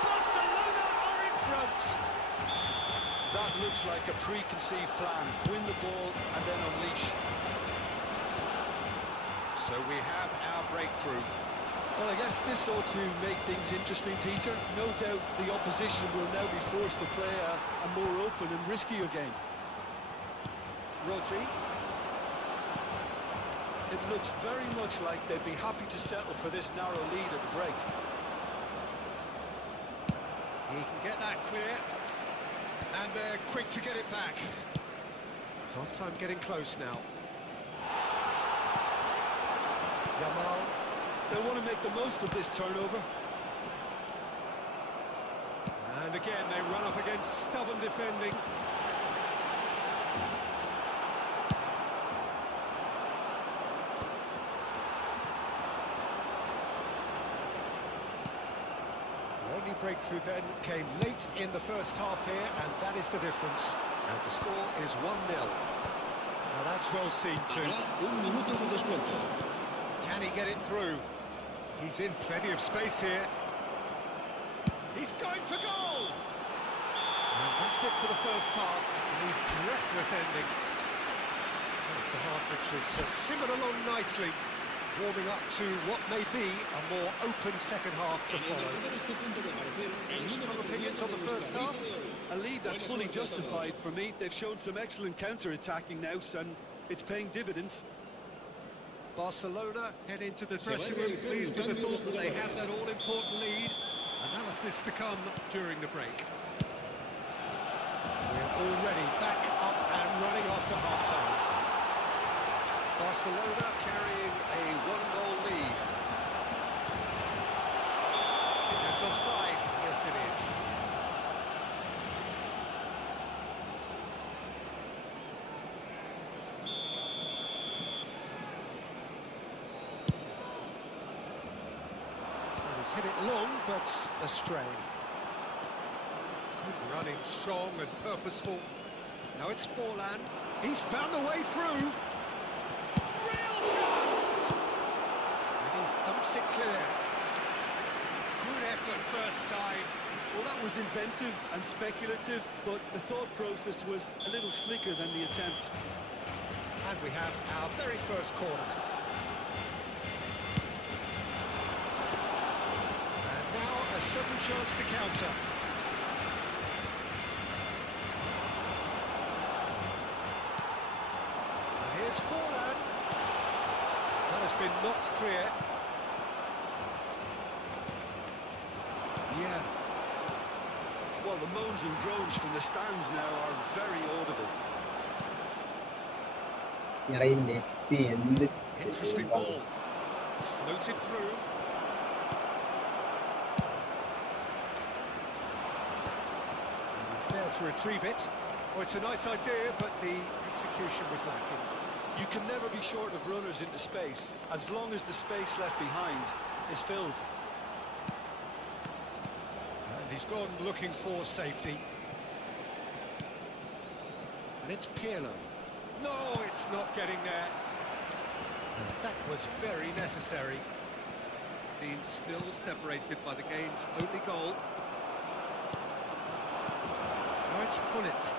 Barcelona are in front! That looks like a preconceived plan. Win the ball and then unleash. So we have our breakthrough. Well, I guess this ought to make things interesting, Peter. No doubt the opposition will now be forced to play a more open and riskier game. Rodri. It looks very much like they'd be happy to settle for this narrow lead at the break. He can get that clear. And they're quick to get it back. Half-time getting close now. Yamal. They want to make the most of this turnover. And again, they run up against stubborn defending. The only breakthrough then came late in the first half here, and that is the difference. And the score is 1-0. Now that's well seen too. Habrá un minuto de descuento. Can he get it through? He's in plenty of space here. He's going for goal! And that's it for the first half. A breathless ending. It's a half which has simmered along nicely, warming up to what may be a more open second half to follow. Any strong opinions on the first half? A lead that's fully justified for me. They've shown some excellent counter-attacking now, and it's paying dividends. Barcelona head into the dressing room pleased with the thought that they have that all-important lead. Analysis to come during the break. We're already back up and running after half-time. Barcelona carrying a 1-goal lead. That's offside. Yes, it is. He's hit it long, but astray. Good running, strong and purposeful. Now it's Forlan. He's found a way through. Real chance! And he thumps it clear. Good effort first time. Well, that was inventive and speculative, but the thought process was a little slicker than the attempt. And we have our very first corner. And now a sudden chance to counter. And here's Forlan. That has been knocked clear. Yeah. Well, the moans and groans from the stands now are very audible. Interesting ball. Floated through. And he's there to retrieve it. Oh, it's a nice idea, but the execution was lacking. You can never be short of runners into space, as long as the space left behind is filled. And he's gone looking for safety. And it's Pirlo. No, it's not getting there. And that was very necessary. Being still separated by the game's only goal. Now it's Hullet.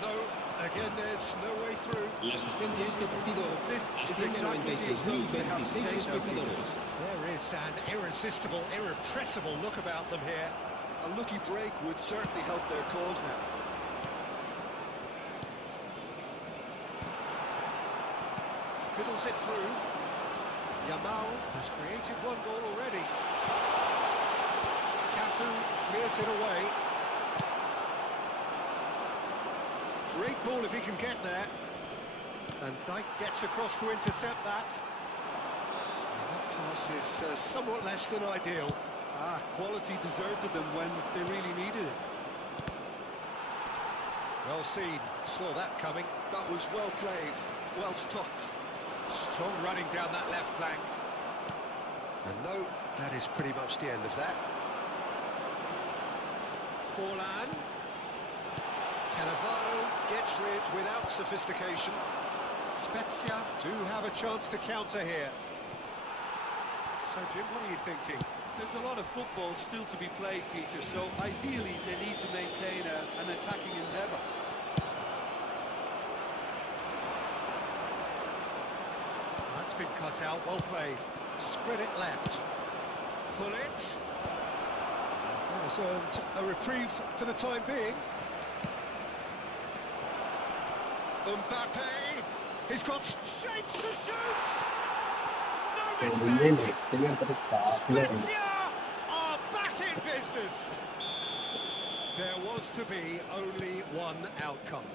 No, again there's no way through. La asistencia a este partido This is exactly the approach they have to take now, Peter. There is an irresistible, irrepressible look about them here. A lucky break would certainly help their cause now. Fiddles it through. Yamal has created one goal already. Cafu clears it away. Great ball if he can get there. And Dijk gets across to intercept that. And that pass is somewhat less than ideal. Quality deserted them when they really needed it. Well seen, saw that coming. That was well played, well stopped. Strong running down that left flank. And no, that is pretty much the end of that. Forlan. Cannavaro gets rid without sophistication. Spezia do have a chance to counter here. So, Jim, what are you thinking? There's a lot of football still to be played, Peter, so ideally they need to maintain an attacking endeavour. That's been cut out, well played. Spread it left. Hullet. That has earned a reprieve for the time being. Mbappe. He's got shapes to shoot. No mistake. Spezia are back in business. There was to be only one outcome.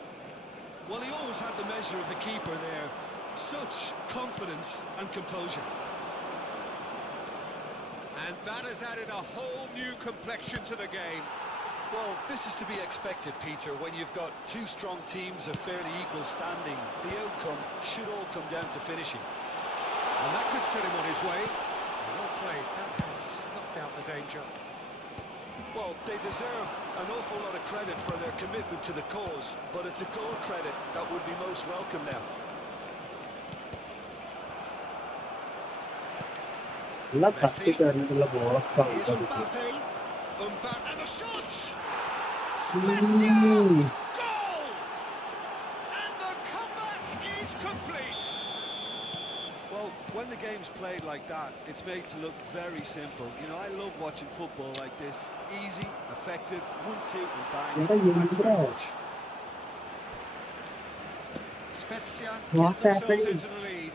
Well, he always had the measure of the keeper there. Such confidence and composure. And that has added a whole new complexion to the game. Well, this is to be expected, Peter, when you've got two strong teams of fairly equal standing. The outcome should all come down to finishing. And that could set him on his way. Well played. That has snuffed out the danger. Well, they deserve an awful lot of credit for their commitment to the cause, but it's a goal credit that would be most welcome now. എല്ലാം തട്ടി കയറിയിട്ടുള്ള ബോളൊക്കെ Here's ഔട്ടാക്കി. Mbappe. Mbappe and the shot! ഉം. Goal! And the comeback is complete. Well, when the game's played like that, it's made to look very simple. You know, I love watching football like this. Easy, effective, 1-2 and bang. എന്താ Thanks very എന്തിനാ? much. Spezia What get themselves happened? into the lead.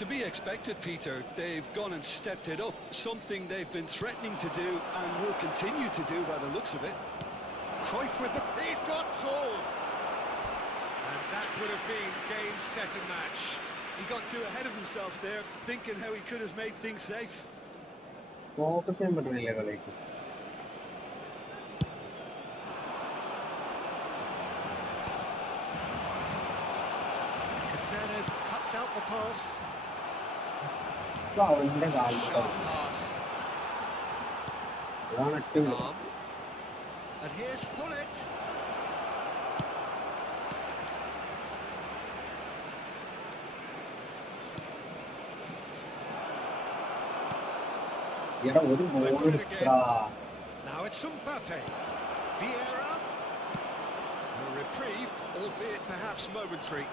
To be expected, Peter. They've gone and stepped it up, something they've been threatening to do and will continue to do by the looks of it. Cruyff with the... He's got tall. And that would have been game, set and match. He got too ahead of himself there, thinking how he could have made things safe. Focus ചെയ്യാൻ പറ്റുന്നില്ല കളിക്ക്. Caceres cuts out the pass. ഇപ്പൊ അവന്റെ കാലിൽ Sharp pass. അതാണ് ഏറ്റവും വലിയ. Arm. And here's Hullet. എടാ ഒരു ബോൾ എടുക്കടാ. Now it's Mbappe. Vieira. A reprieve, albeit perhaps momentary.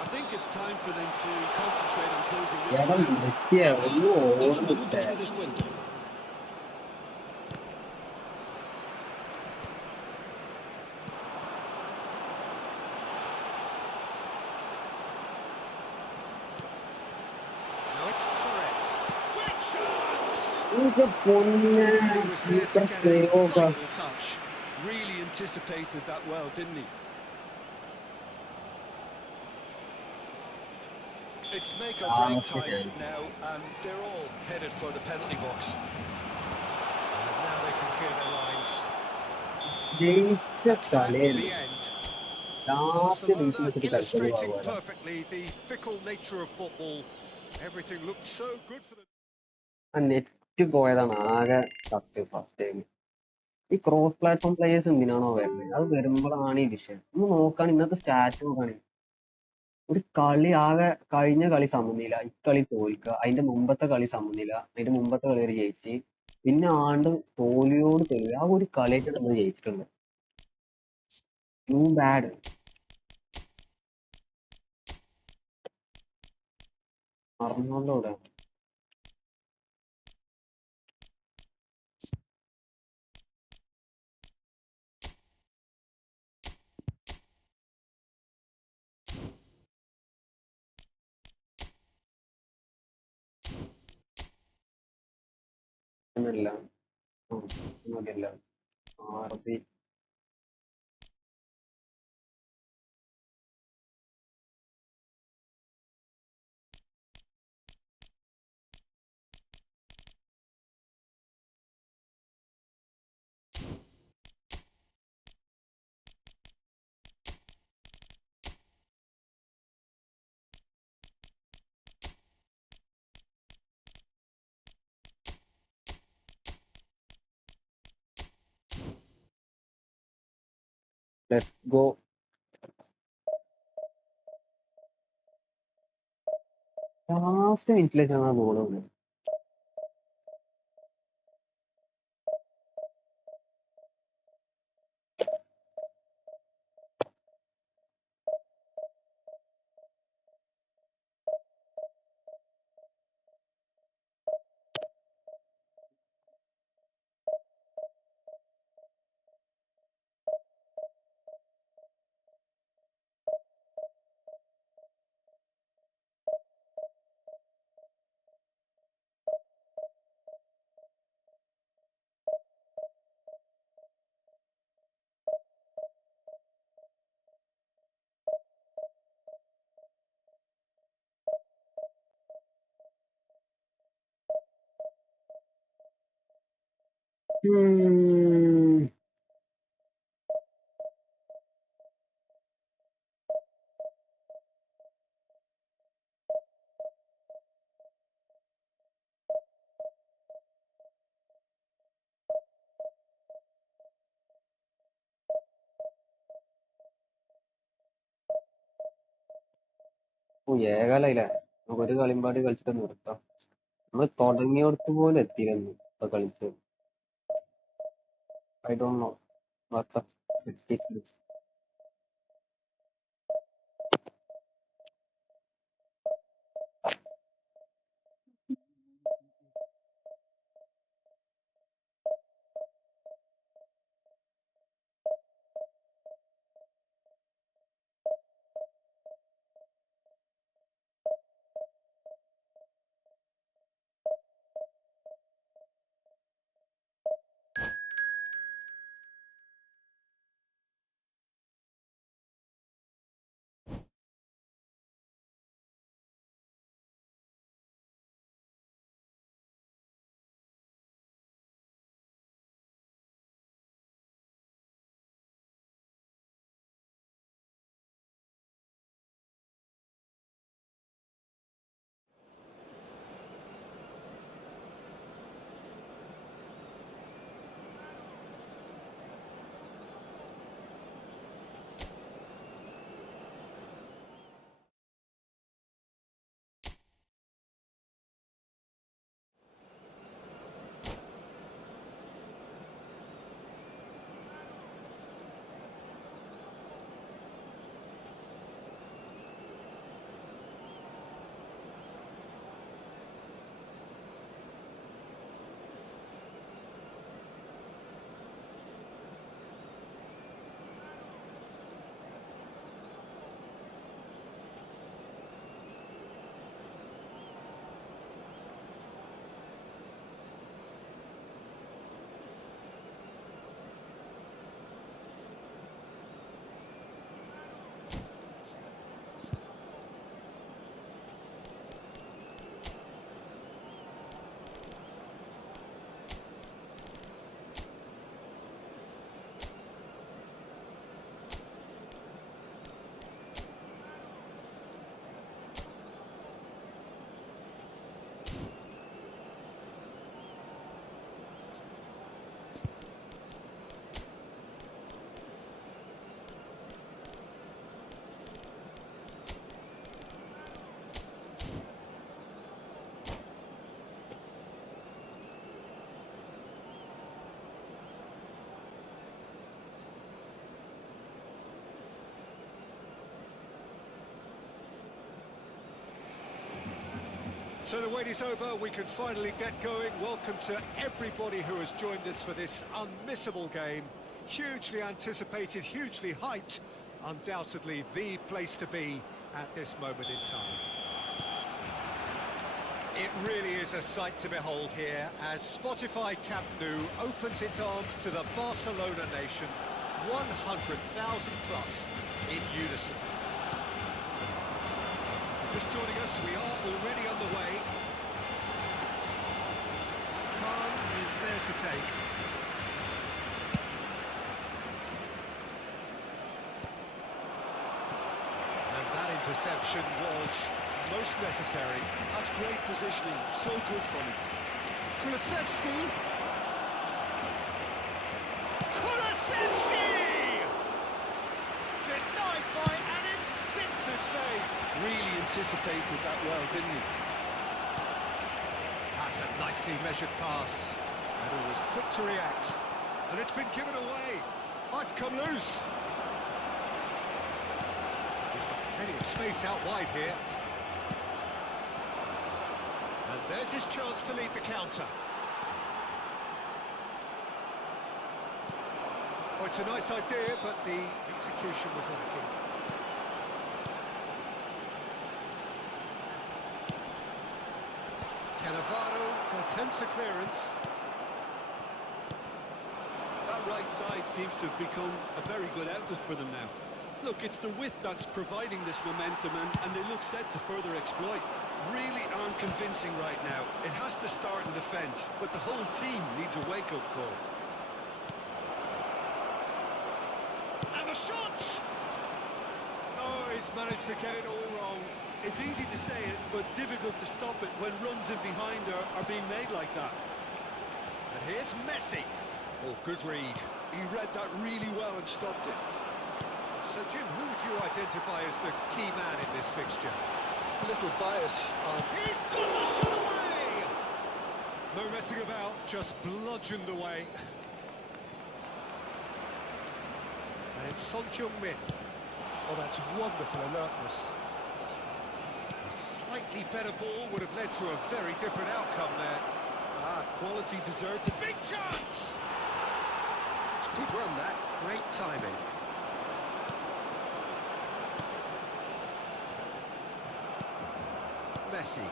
I think it's time for them to concentrate on closing this എടാ one out. മെസ്സിയെ ഒന്ന് 2 ഓടുന്നിട്ടേ. minutos de descuento. Now it's Torres. Great chance! ഇന്റെ പൊന്നെ He was there to super get a save ഒക്കെ. final touch. Really anticipated that well, didn't he? It's make or break Last time chance. now, and they're all headed for the penalty box. And now they can clear their lines. ജയിച്ച That's that, കളിയല്ലേ. the end. Last നിമിഷം Barcelona വെച്ചിട്ട് illustrating കളിച്ചത് perfectly the fickle nature of football. Everything looked so good for the... ആ net പോയതാണ് ആകെ first time. ഈ cross platform players എന്തിനാണോ വരുന്നത്? അത് വരുമ്പോഴാണ് ഈ വിഷയം. ഒന്ന് നോക്കാണ് ഇന്നത്തെ സ്റ്റാറ്റ് നോക്കാണ്. ഒരു കളി ആകെ കഴിഞ്ഞ കളി സമനില, ഇക്കളി തോൽക്കുക, അതിന്റെ മുമ്പത്തെ കളി സമനില, അതിന്റെ മുമ്പത്തെ കളി ഒരു ജയിച്ച്, പിന്നെ ആണ്ട് തോൽവിയോട് തോൽവി. ആ ഒരു കളിയായിട്ട് നമ്മൾ ജയിച്ചിട്ടുണ്ട്. Two bad. അർണോൾഡോടെ ഒന്നുമില്ല. ഒന്നുമില്ല. RB let's go. ലാസ്റ്റ് മിനിറ്റിലേക്കാണ് ആ ഗോൾ വന്നത്. ഏകാലായില്ലേ? നമുക്ക് ഒരു കളിമ്പാട് കളിച്ചിട്ട് നിർത്താം. നമ്മൾ തുടങ്ങിയോടത്ത് പോലും എത്തിയിരുന്നു ഇപ്പൊ കളിച്ച്. I don't know what the heck is this. So the wait is over, we can finally get going. Welcome to everybody who has joined us for this unmissable game. Hugely anticipated, hugely hyped. Undoubtedly the place to be at this moment in time. It really is a sight to behold here as Spotify Camp Nou opens its arms to the Barcelona nation, 100,000 plus in unison. Just joining us, we are already underway. Khan is there to take. And that interception was most necessary. That's great positioning, so good from him. Kulusevski! Kulusevski! Denied by an instinctive save. Really anticipated that well, didn't he? That's a nicely measured pass. And he was quick to react. And it's been given away. Oh, it's come loose. He's got plenty of space out wide here. And there's his chance to lead the counter. Oh, it's a nice idea, but the execution was lacking. Cannavaro attempts a clearance. That right side seems to have become a very good outlet for them now. Look, it's the width that's providing this momentum, and they look set to further exploit. really aren't convincing right now. It has to start in defence, but the whole team needs a wake-up call. And the shot! Oh, he's managed to get it all wrong. It's easy to say it, but difficult to stop it when runs in behind are being made like that. And here's Messi. Oh, good read. He read that really well and stopped it. So, Jim, who would you identify as the key man in this fixture? A little bias on... He's got the shot away! No messing about, just bludgeoned away. And it's Son Heung-min. Oh, that's wonderful alertness. A slightly better ball would have led to a very different outcome there. Ah, quality deserted. Big chance! It's a good run, that. Great timing. Messi.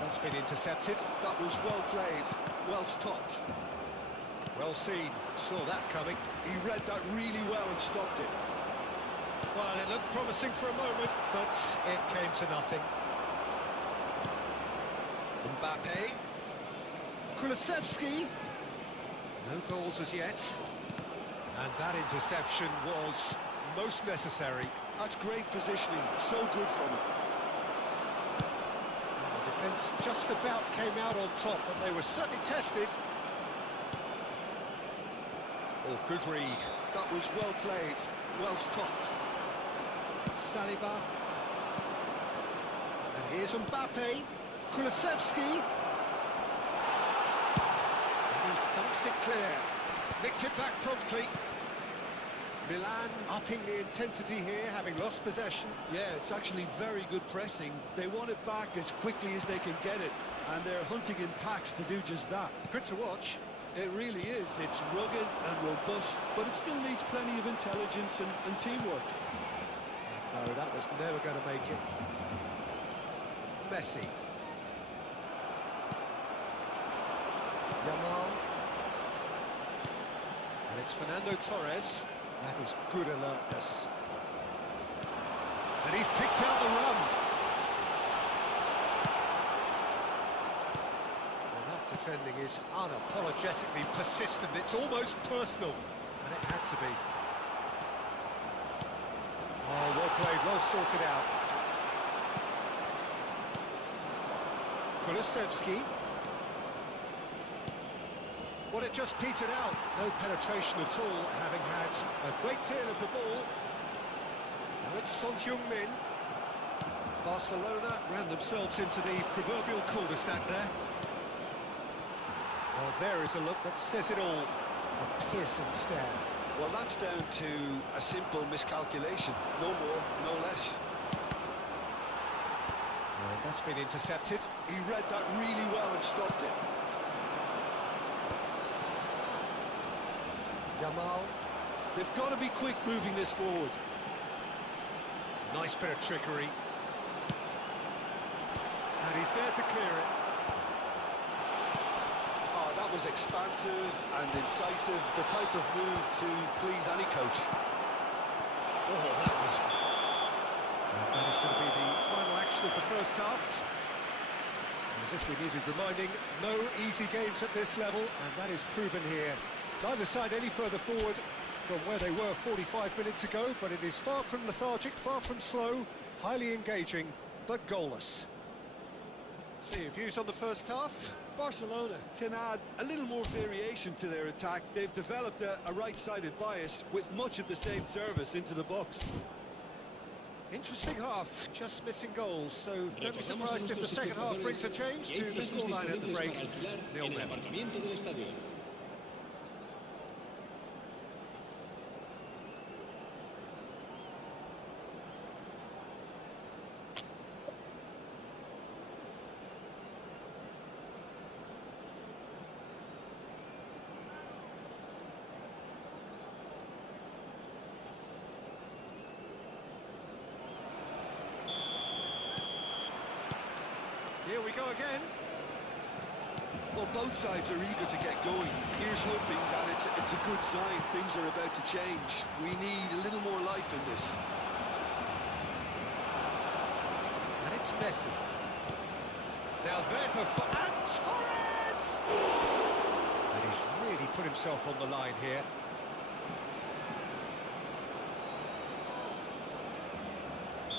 That's been intercepted. That was well played, well stopped. Well seen. Saw that coming. He read that really well and stopped it. Well, it looked promising for a moment, but it came to nothing. Mbappe. Kulusevski. No goals as yet. And that interception was most necessary. That's great positioning, so good from him. The defence just about came out on top, but they were certainly tested. Oh, good read. That was well played, well stopped. Saliba. And here's Mbappe. Kulusevski. And he thumps it clear. Nicked it back promptly. Milan upping the intensity here, having lost possession. Yeah, it's actually very good pressing. They want it back as quickly as they can get it, and they're hunting in packs to do just that. Good to watch. It really is. It's rugged and robust, but it still needs plenty of intelligence and teamwork. No, that was never going to make it. Messi. Yamal. And it's Fernando Torres. That is good alertness. And he's picked out the run. Well, that defending is unapologetically persistent. It's almost personal. And it had to be. Oh, well played, well sorted out. Kulusevski. Well, it just petered out. No penetration at all, having had a great deal of the ball. Now it's Son Heung-min. Barcelona ran themselves into the proverbial cul-de-sac there. Well, there is a look that says it all. A piercing stare. Well, that's down to a simple miscalculation. No more, no less. And that's been intercepted. He read that really well and stopped it. Yamal. They've got to be quick moving this forward. Nice bit of trickery. And he's there to clear it. Oh, that was expansive and incisive, the type of move to please any coach. Oh, that was... And that is going to be the final action of the first half. As if we needed reminding, no easy games at this level, and that is proven here. Neither side any further forward from where they were 45 minutes ago, but it is far from lethargic, far from slow, highly engaging, but goalless. See your views on the first half? Barcelona can add a little more variation to their attack. They've developed a right-sided bias with much of the same service into the box. Interesting half, just missing goals, so don't be surprised if the second half brings a change to the scoreline at the break. 0-0. Here we go again. Well, both sides are eager to get going. Here's hoping that it's a good sign. Things are about to change. We need a little more life in this. And it's Messi. Now there's a... And Torres! And he's really put himself on the line here.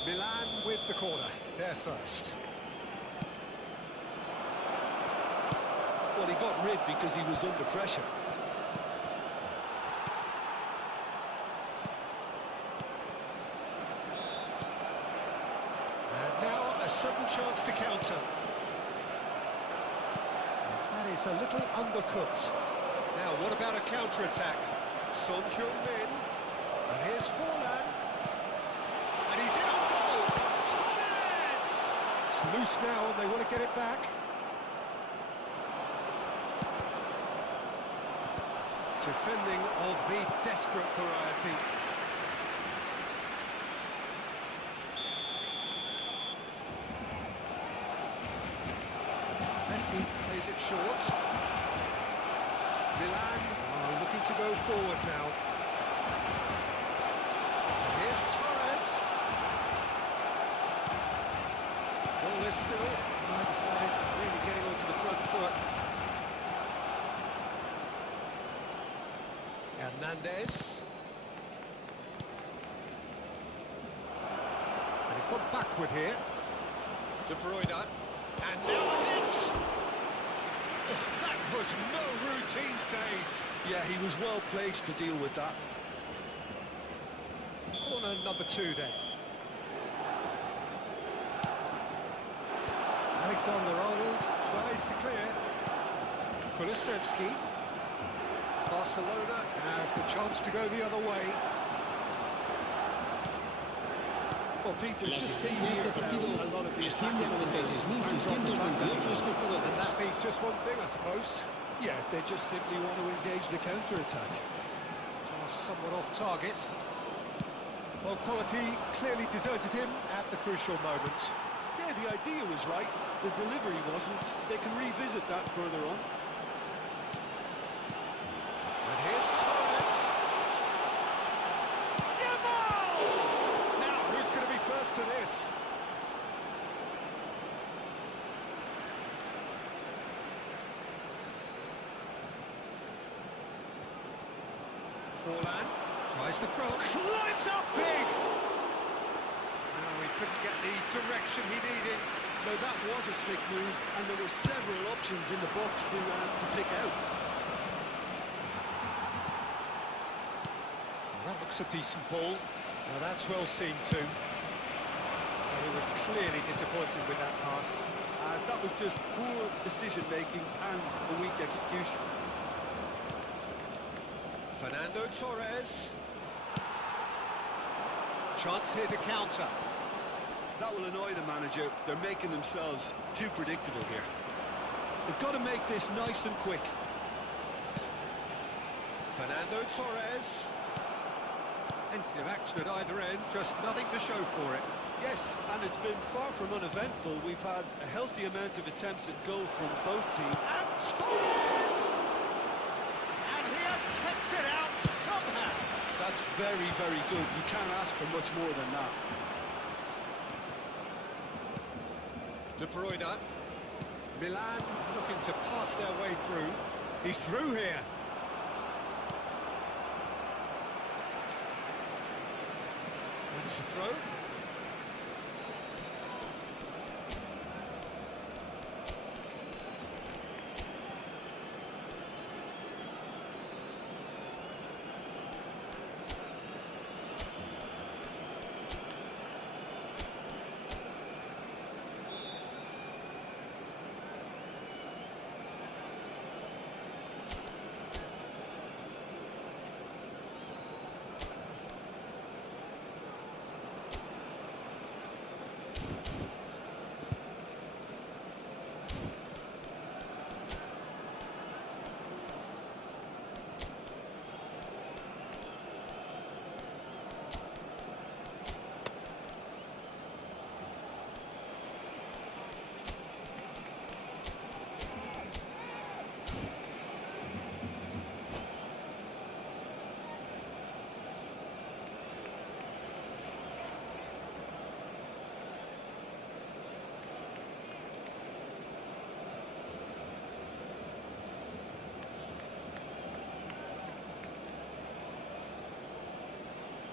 Milan with the corner, there first. Well, he got rid because he was under pressure. And now a sudden chance to counter. And that is a little undercooked. Now, what about a counter-attack? Son Heung-min. And here's Forlan. And he's in on goal! Torres! It's loose now and they want to get it back. Defending of the desperate variety. Messi plays it short. Milan are looking to go forward now. And here's Torres. Goalless still. Neither side really getting onto the front foot. Hernandez. And he's gone backward here. De Bruyne. And now a hit! Oh, that was no routine save. Yeah, he was well placed to deal with that. Corner number 2 then. Alexander-Arnold tries to clear. Kulusevski. Barcelona have the chance to go the other way. Well, Peter, La just see asistencia here de este partido how a lot of the asciende attacking a players are dropping back. 96.628 espectadores. And that means just one thing, I suppose. Yeah, they just simply want to engage the counter-attack. Somewhat off target. Well, quality clearly deserted him at the crucial moment. Yeah, the idea was right. The delivery wasn't. They can revisit that further on. And here's Torres. Yamal! Now, who's going to be first to this? Forlan tries the cross. Climbs up big! No, he couldn't get the direction he needed. No, that was a slick move, and there were several options in the box to pick out. That looks a decent ball. Now that's well seen too. And he was clearly disappointed with that pass. That was just poor decision-making and a weak execution. Fernando Torres. Chance here to counter. That will annoy the manager. They're making themselves too predictable here. They've got to make this nice and quick. Fernando Torres. Plenty of action at either end, just nothing to show for it. Yes, and it's been far from uneventful. We've had a healthy amount of attempts at goal from both teams. And Torres! And he has kept it out somehow. That's very, very good. You can't ask for much more than that. De Bruyne. Milan looking to pass their way through. He's through here. That's a throw.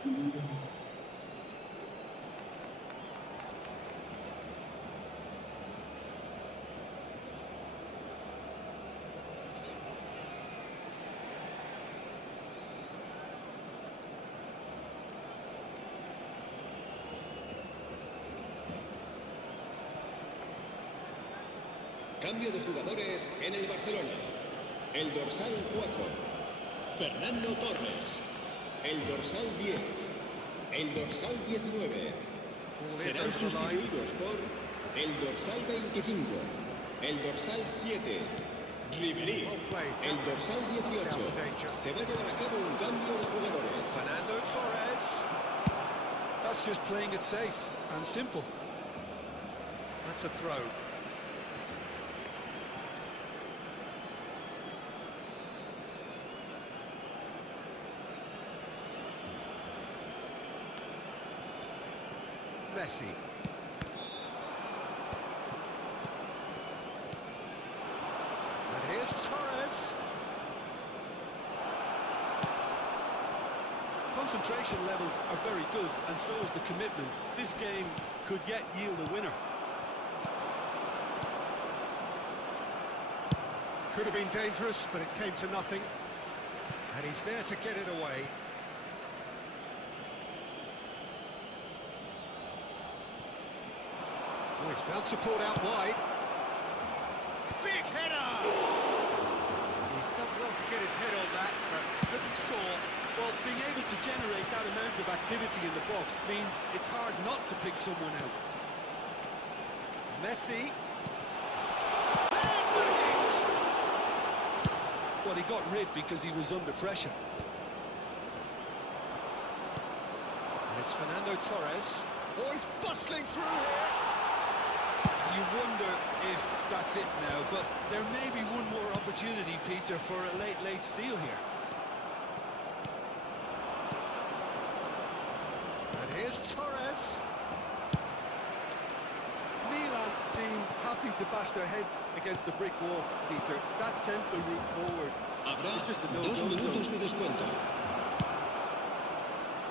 Cambio de jugadores en el Barcelona. El dorsal 4, Fernando Torres. El dorsal 10, el dorsal 19. Serán sustituidos por el dorsal 25, el dorsal 7, Ribery, el dorsal 18. Se va a llevar a cabo un cambio de jugadores. Fernando Torres. That's just playing it safe and simple. That's a throw. Messi. And here's Torres. Concentration levels are very good, and so is the commitment. This game could yet yield a winner. Could have been dangerous, but it came to nothing. And he's there to get it away. Oh, he's found support out wide. Big header! He's done well to get his head on that, but couldn't score. Well, being able to generate that amount of activity in the box means it's hard not to pick someone out. Messi. There's the hit! Well, he got rid because he was under pressure. And it's Fernando Torres. Oh, he's bustling through here. You wonder if that's it now, but there may be one more opportunity, Peter, for a late steal here. And here's Torres. Milan seem happy to bash their heads against the brick wall, Peter. That central route forward Habrá is just a 2 no-go minutos zone. de descuento.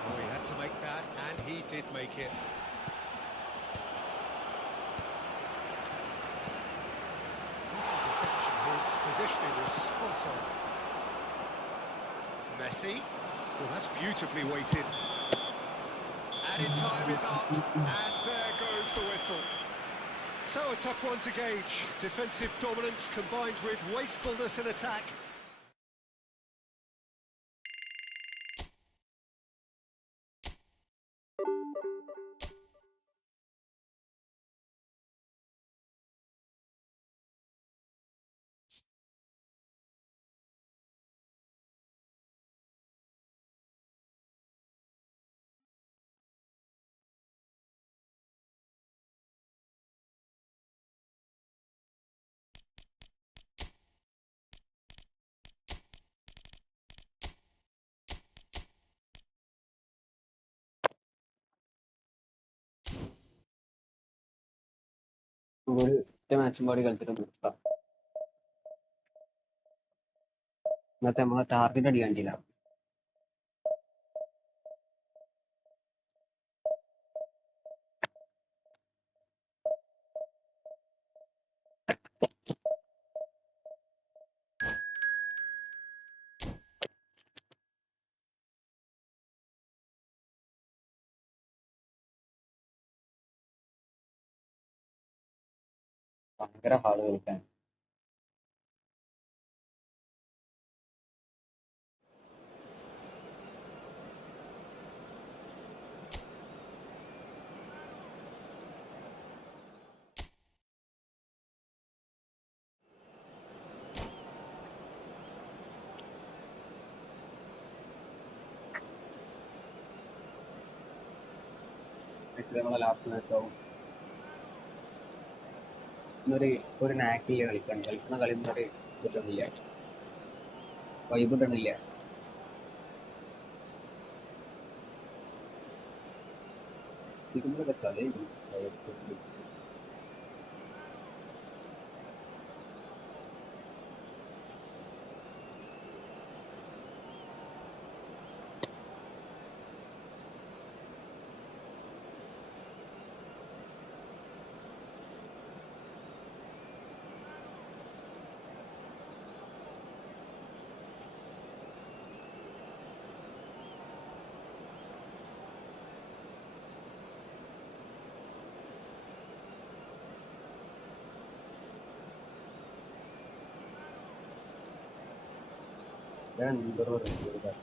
Oh, he had to make that, and he did make it. Interception, his positioning was spot on. Messi. Well, that's beautifully weighted. Added time is up, and there goes the whistle. So a tough one to gauge. Defensive dominance combined with wastefulness in attack. ഒരു മാച്ചും കൂടി കളിച്ചിട്ട് നിർത്താം. ഇന്നത്തെ നമ്മളെ target അടിക്കാൻ കണ്ടില്ല. ഭയങ്കര hard കളിക്കാൻ. നമ്മളെ ലാസ്റ്റ് മാച്ച് ആവും. ഒരു നാക്കില് കളിക്കുന്ന കളി ഒരു കിട്ടുന്നില്ല, വൈബ് കിട്ടുന്നില്ല. ഇതിനൊക്കെ ചതയും. എന്തൊരു rate.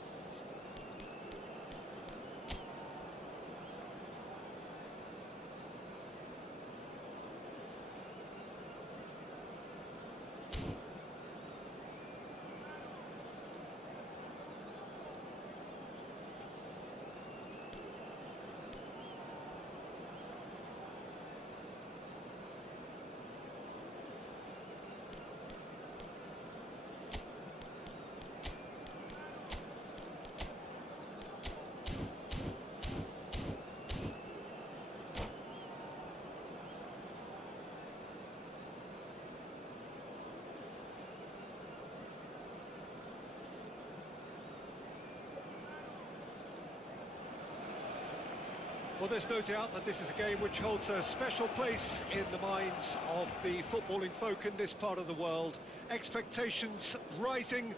Well, there's no doubt that this is a game which holds a special place in the minds of the footballing folk in this part of the world. Expectations rising,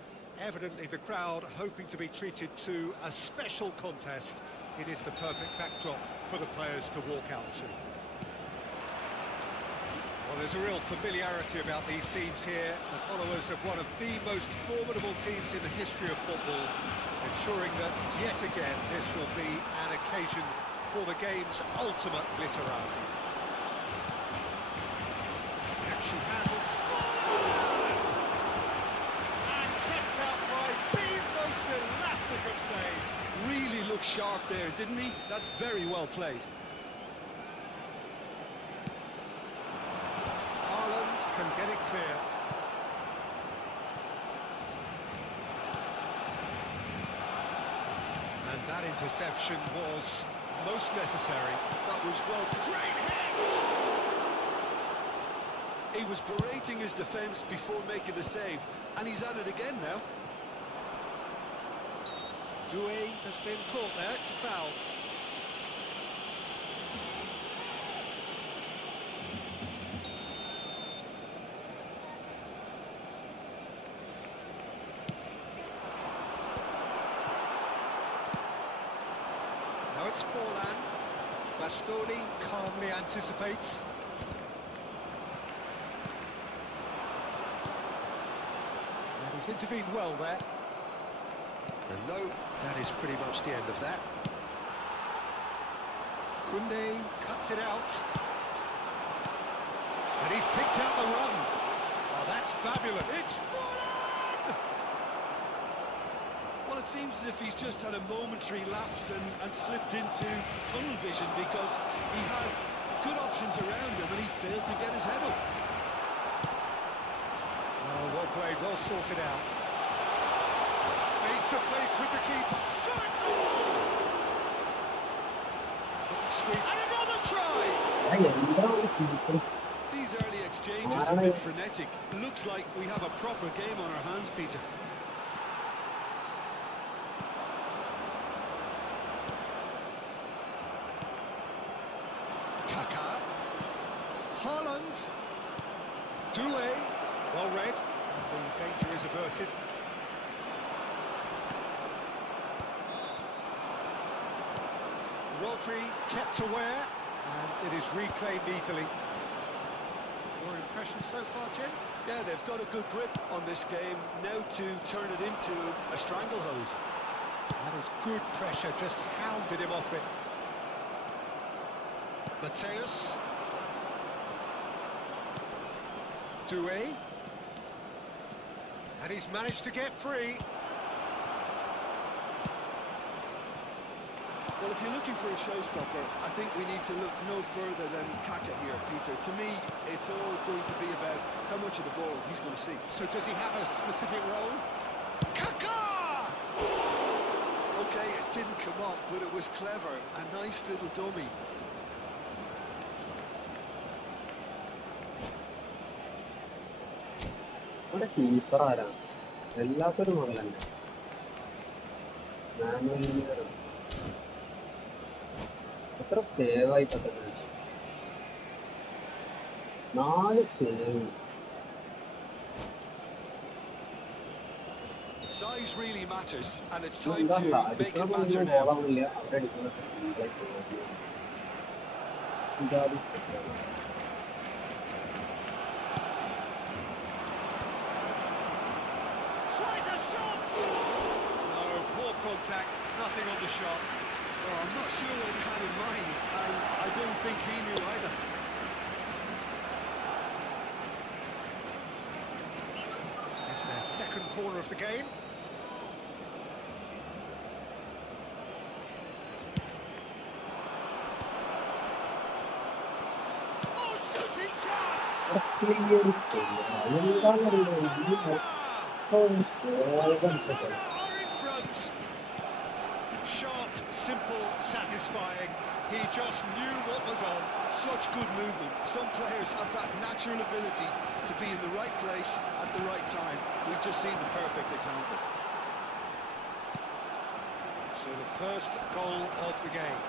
evidently the crowd hoping to be treated to a special contest. It is the perfect backdrop for the players to walk out to. Well, there's a real familiarity about these scenes here. The followers of one of the most formidable teams in the history of football, ensuring that yet again this will be an occasion for the game's ultimate glitterati. Action has And kept out by the most elastic of saves. Really looked sharp there, didn't he? That's very well played. Haaland can get it clear. And that interception was most necessary. That was well. Great hits! He was berating his defence before making the save, and he's at it again now. Doué has been caught there, it's a foul. Now it's Forlan. Bastoni calmly anticipates. And he's intervened well there. And no, that is pretty much the end of that. Koundé cuts it out. And he's picked out the run. Oh, that's fabulous. It's Forlan! Well, it seems as if he's just had a momentary lapse and slipped into tunnel vision, because he had good options around him and he failed to get his head up. Oh, well played, well sorted out. Face to face with the keeper. Shot it goal! And another try! These early exchanges have been frenetic. Looks like we have a proper game on our hands, Peter. Kaká. Haaland. Doué. Well read. The danger is averted. Rodri kept aware, and it is reclaimed easily. Your impressions so far, Jim? Yeah, they've got a good grip on this game, now to turn it into a stranglehold. That is good pressure, just hounded him off it. Mateus. Doué. And he's managed to get free. Well, if you're looking for a showstopper, I think we need to look no further than Kaká here, Peter. To me, it's all going to be about how much of the ball he's going to see. So does he have a specific role? Kaká! Okay, it didn't come off, but it was clever. A nice little dummy. ഇവിടെ keeper ആരാണ്? എല്ലാത്തൊരു മുതലല്ല. എത്ര save ആയി പറ്റുന്നത്? 4 save. Size really matters, and it's time to എന്താ make it matter അടിക്കണമെന്ന് now. ബോളാവില്ല, അവരടിക്കുന്നതൊക്കെ സിമ്പിളായി പോകും. ഇതാദ്യം സ്പെഷ്യലാണ്. Tries a shot! No, poor contact, nothing on the shot. Oh, I'm not sure what he had in mind, and I don't think he knew either. It's their second corner of the game. Oh, shooting chance! Clear എന്താണെന്നറിയില്ല ഈ Barcelona are in front. Sharp, simple, satisfying. He just knew what was on. Such good movement. Some players have that natural ability to be in the right place at the right time. We've just seen the perfect example. So the first goal of the game.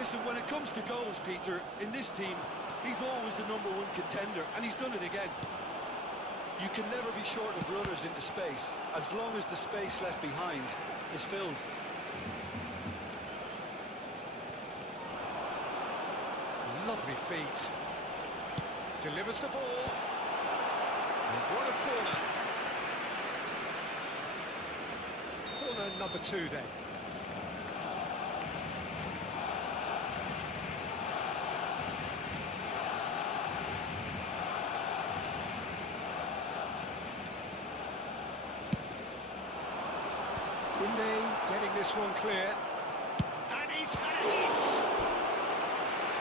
Listen, when it comes to goals, Peter, in this team, he's always the #1 contender, and he's done it again. You can never be short of runners into space, as long as the space left behind is filled. Lovely feet. Delivers the ball. And what a corner. Corner number 2 then. Kunde getting this one clear. And he's had a hit.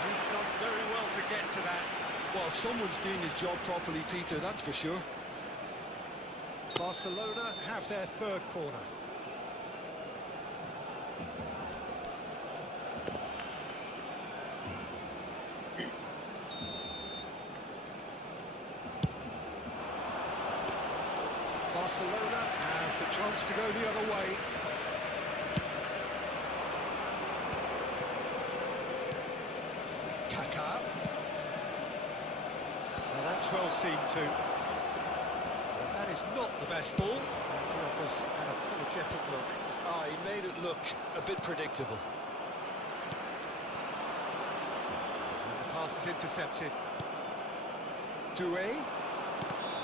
He's done very well to get to that. Well, someone's doing his job properly, Peter, that's for sure. Barcelona have their third corner. Barcelona has the chance to go the other way. Kaká. Well, that's well seen too. Well, that is not the best ball. And he offers an apologetic look. Ah, he made it look a bit predictable. And the pass is intercepted. Doué.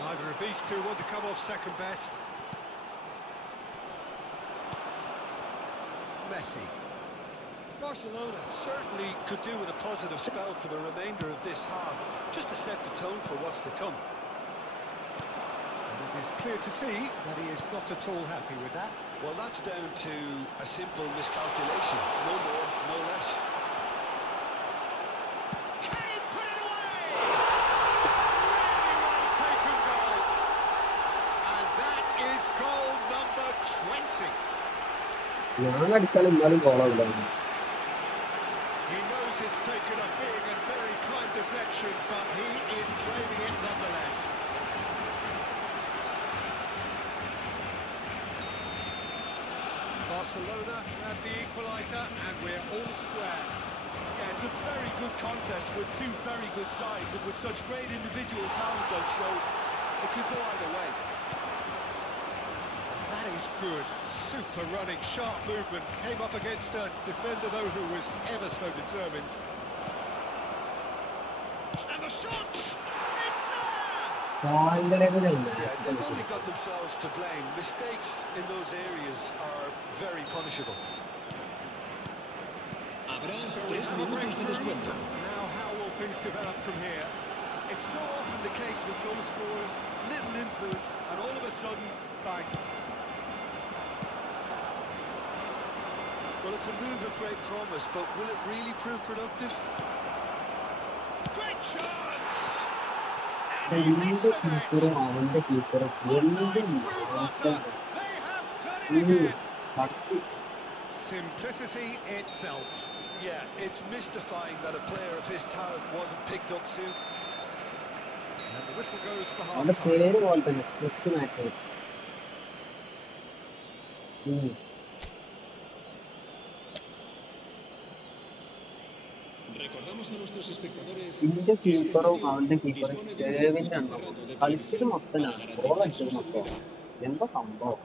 Neither of these two want to come off second best. Messi. Barcelona certainly could do with a positive spell for the remainder of this half, just to set the tone for what's to come. And it is clear to see that he is not at all happy with that. Well, that's down to a simple miscalculation, no more, no less. Can he put it away? Really well taken goal. And that is goal number 20. ഞാൻ അടിച്ചാൽ എന്നാലും ഗോളാവില്ല. He knows it's taken a big and very kind deflection, but he is claiming it nonetheless. Barcelona had the equaliser, and we're all square. Yeah, it's a very good contest with two very good sides, and with such great individual talent on show, it could go either way. That is good. Super running, sharp movement. Came up against a defender, though, who was ever so determined. And the shot! It's there! കാലിന്റെ Yeah, they've only got themselves to blame. Mistakes in those areas are very punishable. Habrá So we 3 have a minutos de breakthrough. descuento. Now how will things develop from here? It's so often the case with goal scorers, little influence, and all of a sudden, bang. Well, it's a move of great promise, but will it really prove productive? Great chance! രണ്ട് കീപ്പറും അവന്റെ കീപ്പറും എന്ത് മാറ്റം They have done it again. അടിച്ച് Simplicity itself. Yeah, it's mystifying that a player of his talent wasn't picked up soon. And the whistle goes for അവന്റെ half-time. പേര് പോലെ തന്നെ script matters. Recordamos a nuestros espectadores ഇന്റെ കീപ്പറും അവന്റെ കീപ്പറും സേവിന്റെ എണ്ണം കളിച്ചത് മൊത്തനാണ്, goal അടിച്ചത് മൊത്തം. എന്താ സംഭവം?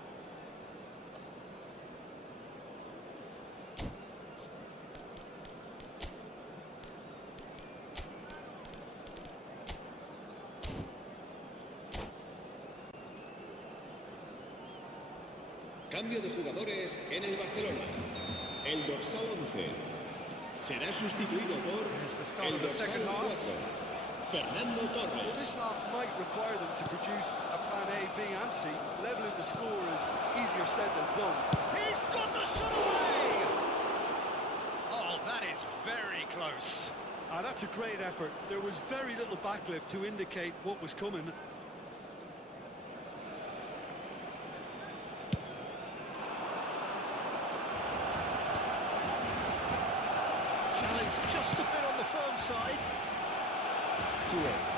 Cambio de jugadores en el Barcelona. El dorsal 11 será sustituido por Here's the start el of the dorsal second 4, half. Fernando Well, this Torres. half might require them to produce a plan A, B and C. Leveling the score is easier said than done. He's got the shot away! Oh, that is very close. That's a great effort. There was very little backlift to indicate what was coming. Challenge just a bit on the firm side.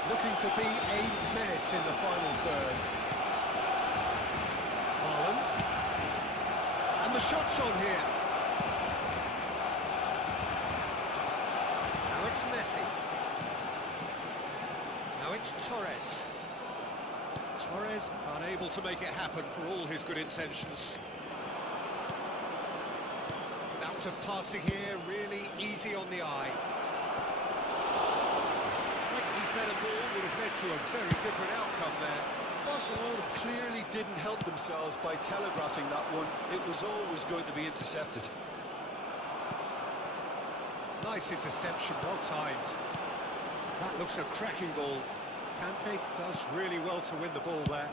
Looking to be a menace in the final third. Haaland. And the shot's on here. Now it's Messi. Now it's Torres. Torres unable to make it happen for all his good intentions. Bout of passing here, really easy on the eye. Slightly better ball would have led to a very different outcome there. Barcelona clearly didn't help themselves by telegraphing that one. It was always going to be intercepted. Nice interception, well timed. That looks a cracking ball. Kante does really well to win the ball there.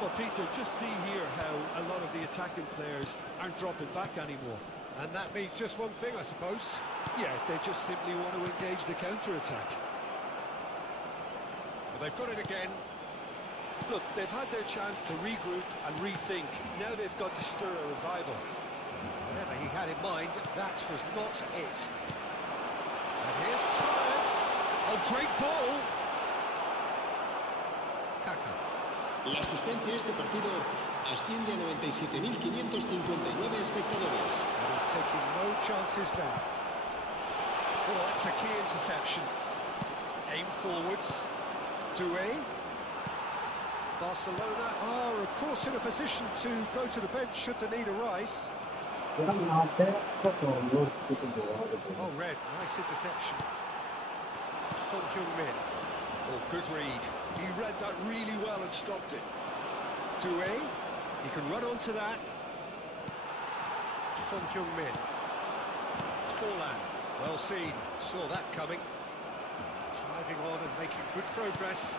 Well, Peter, just see here how a lot of the attacking players aren't dropping back anymore. And that means just one thing, I suppose. Yeah, they just simply want to engage the counter-attack. But they've got it again. Look, they've had their chance to regroup and rethink. Now they've got to stir a revival. Whatever he had in mind, that was not it. And here's Torres. Oh, great ball. Kaka. La asistencia a este partido asciende a 97.559 espectadores. And he's taking no chances there. Oh, that's a key interception. Aim forwards. Doué. Barcelona are, of course, in a position to go to the bench should the need arise. Oh, red. Nice interception. Son Heung-min. Oh, good read. He read that really well and stopped it. Doué. He can run onto that. Son Heung-min. Forlan. Well seen. Saw that coming. Driving on and making good progress.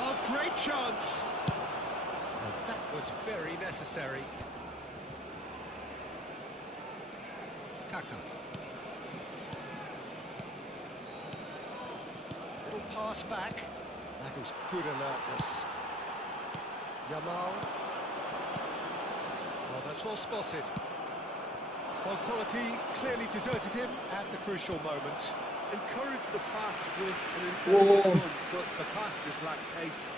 Oh, great chance! And that was very necessary. Kaka. Little pass back. That is good alertness. Yamal. Oh, that's well spotted. Well, quality clearly deserted him at the crucial moment. Encouraged the pass with an intelligent run, but the pass just lacked pace.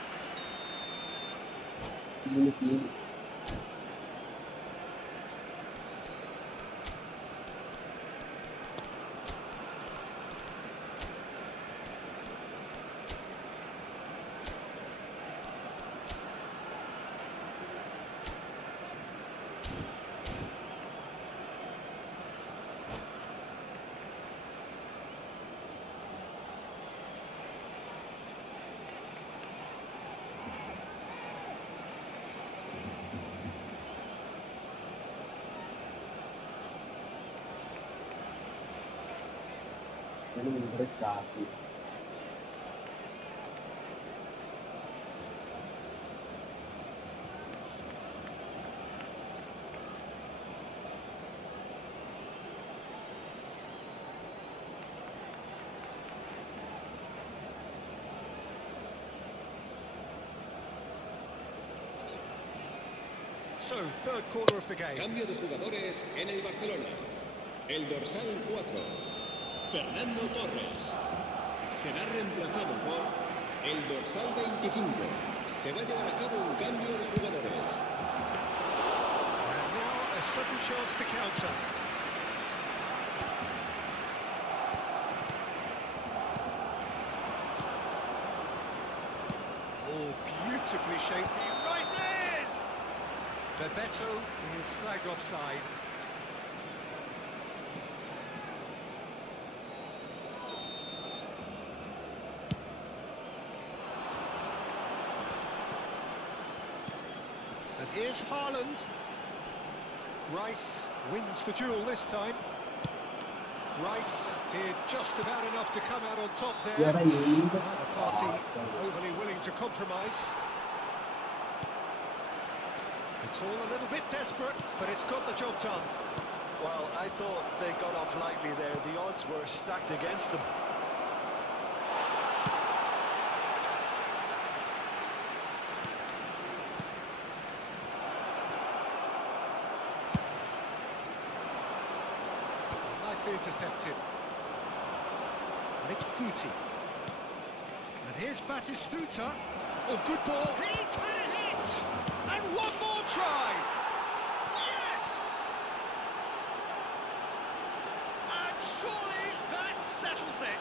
So, third quarter of the game. Cambio de jugadores en el Barcelona. El dorsal 4, Fernando Torres, será reemplazado por el dorsal 25. Se va a llevar a cabo un cambio de jugadores. And now a sudden chance to counter. Oh, beautifully shaped. He rises! Bebeto is flagged offside. Here's Haaland. Rice wins the duel this time. Rice did just about enough to come out on top there. എടാ എന്ത് Neither party overly willing to compromise. It's all a little bit desperate, but it's got the job done. Well, I thought they got off lightly there. The odds were stacked against them. Nicely intercepted. And it's Guti. And here's Batistuta. Oh, good ball. He's had a hit! And one more try! Yes! And surely that settles it.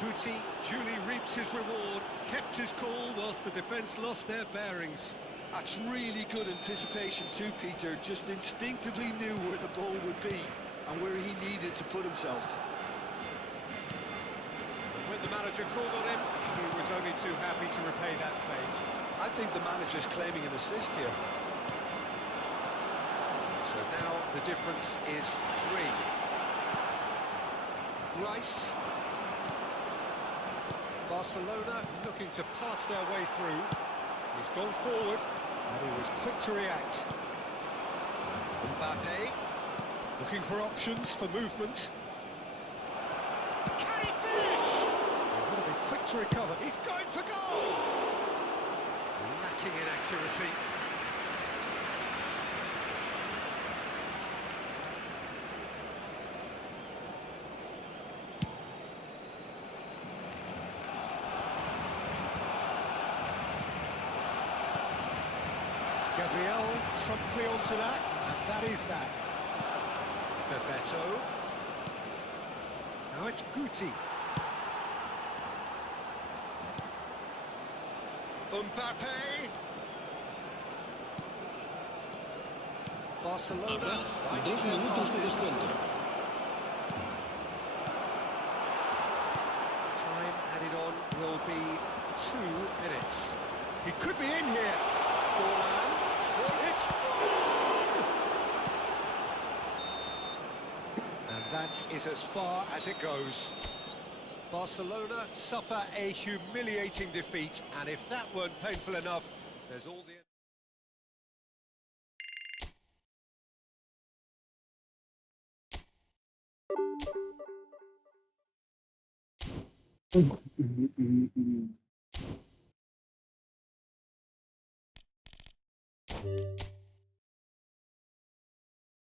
Guti duly reaps his reward, kept his cool whilst the defence lost their bearings. That's really good anticipation too, Peter. Just instinctively knew where the ball would be and where he needed to put himself. When the manager called on him, he was only too happy to repay that fate. I think the manager's claiming an assist here. So now the difference is 3. Rice. Barcelona looking to pass their way through. He's gone forward, and he was quick to react. Mbappe, looking for options for movement. Can he finish? He's got to be quick to recover. He's going for goal! Lacking in accuracy. Gabriel promptly onto that, and that is that. Bebeto. Now it's Guti. Mbappe. Barcelona finding their passes. Time added on will be 2 minutes. He could be in here. Forlan. It's Forlan! And that is as far as it goes. Barcelona suffer a humiliating defeat, and if that weren't painful enough, there's all the...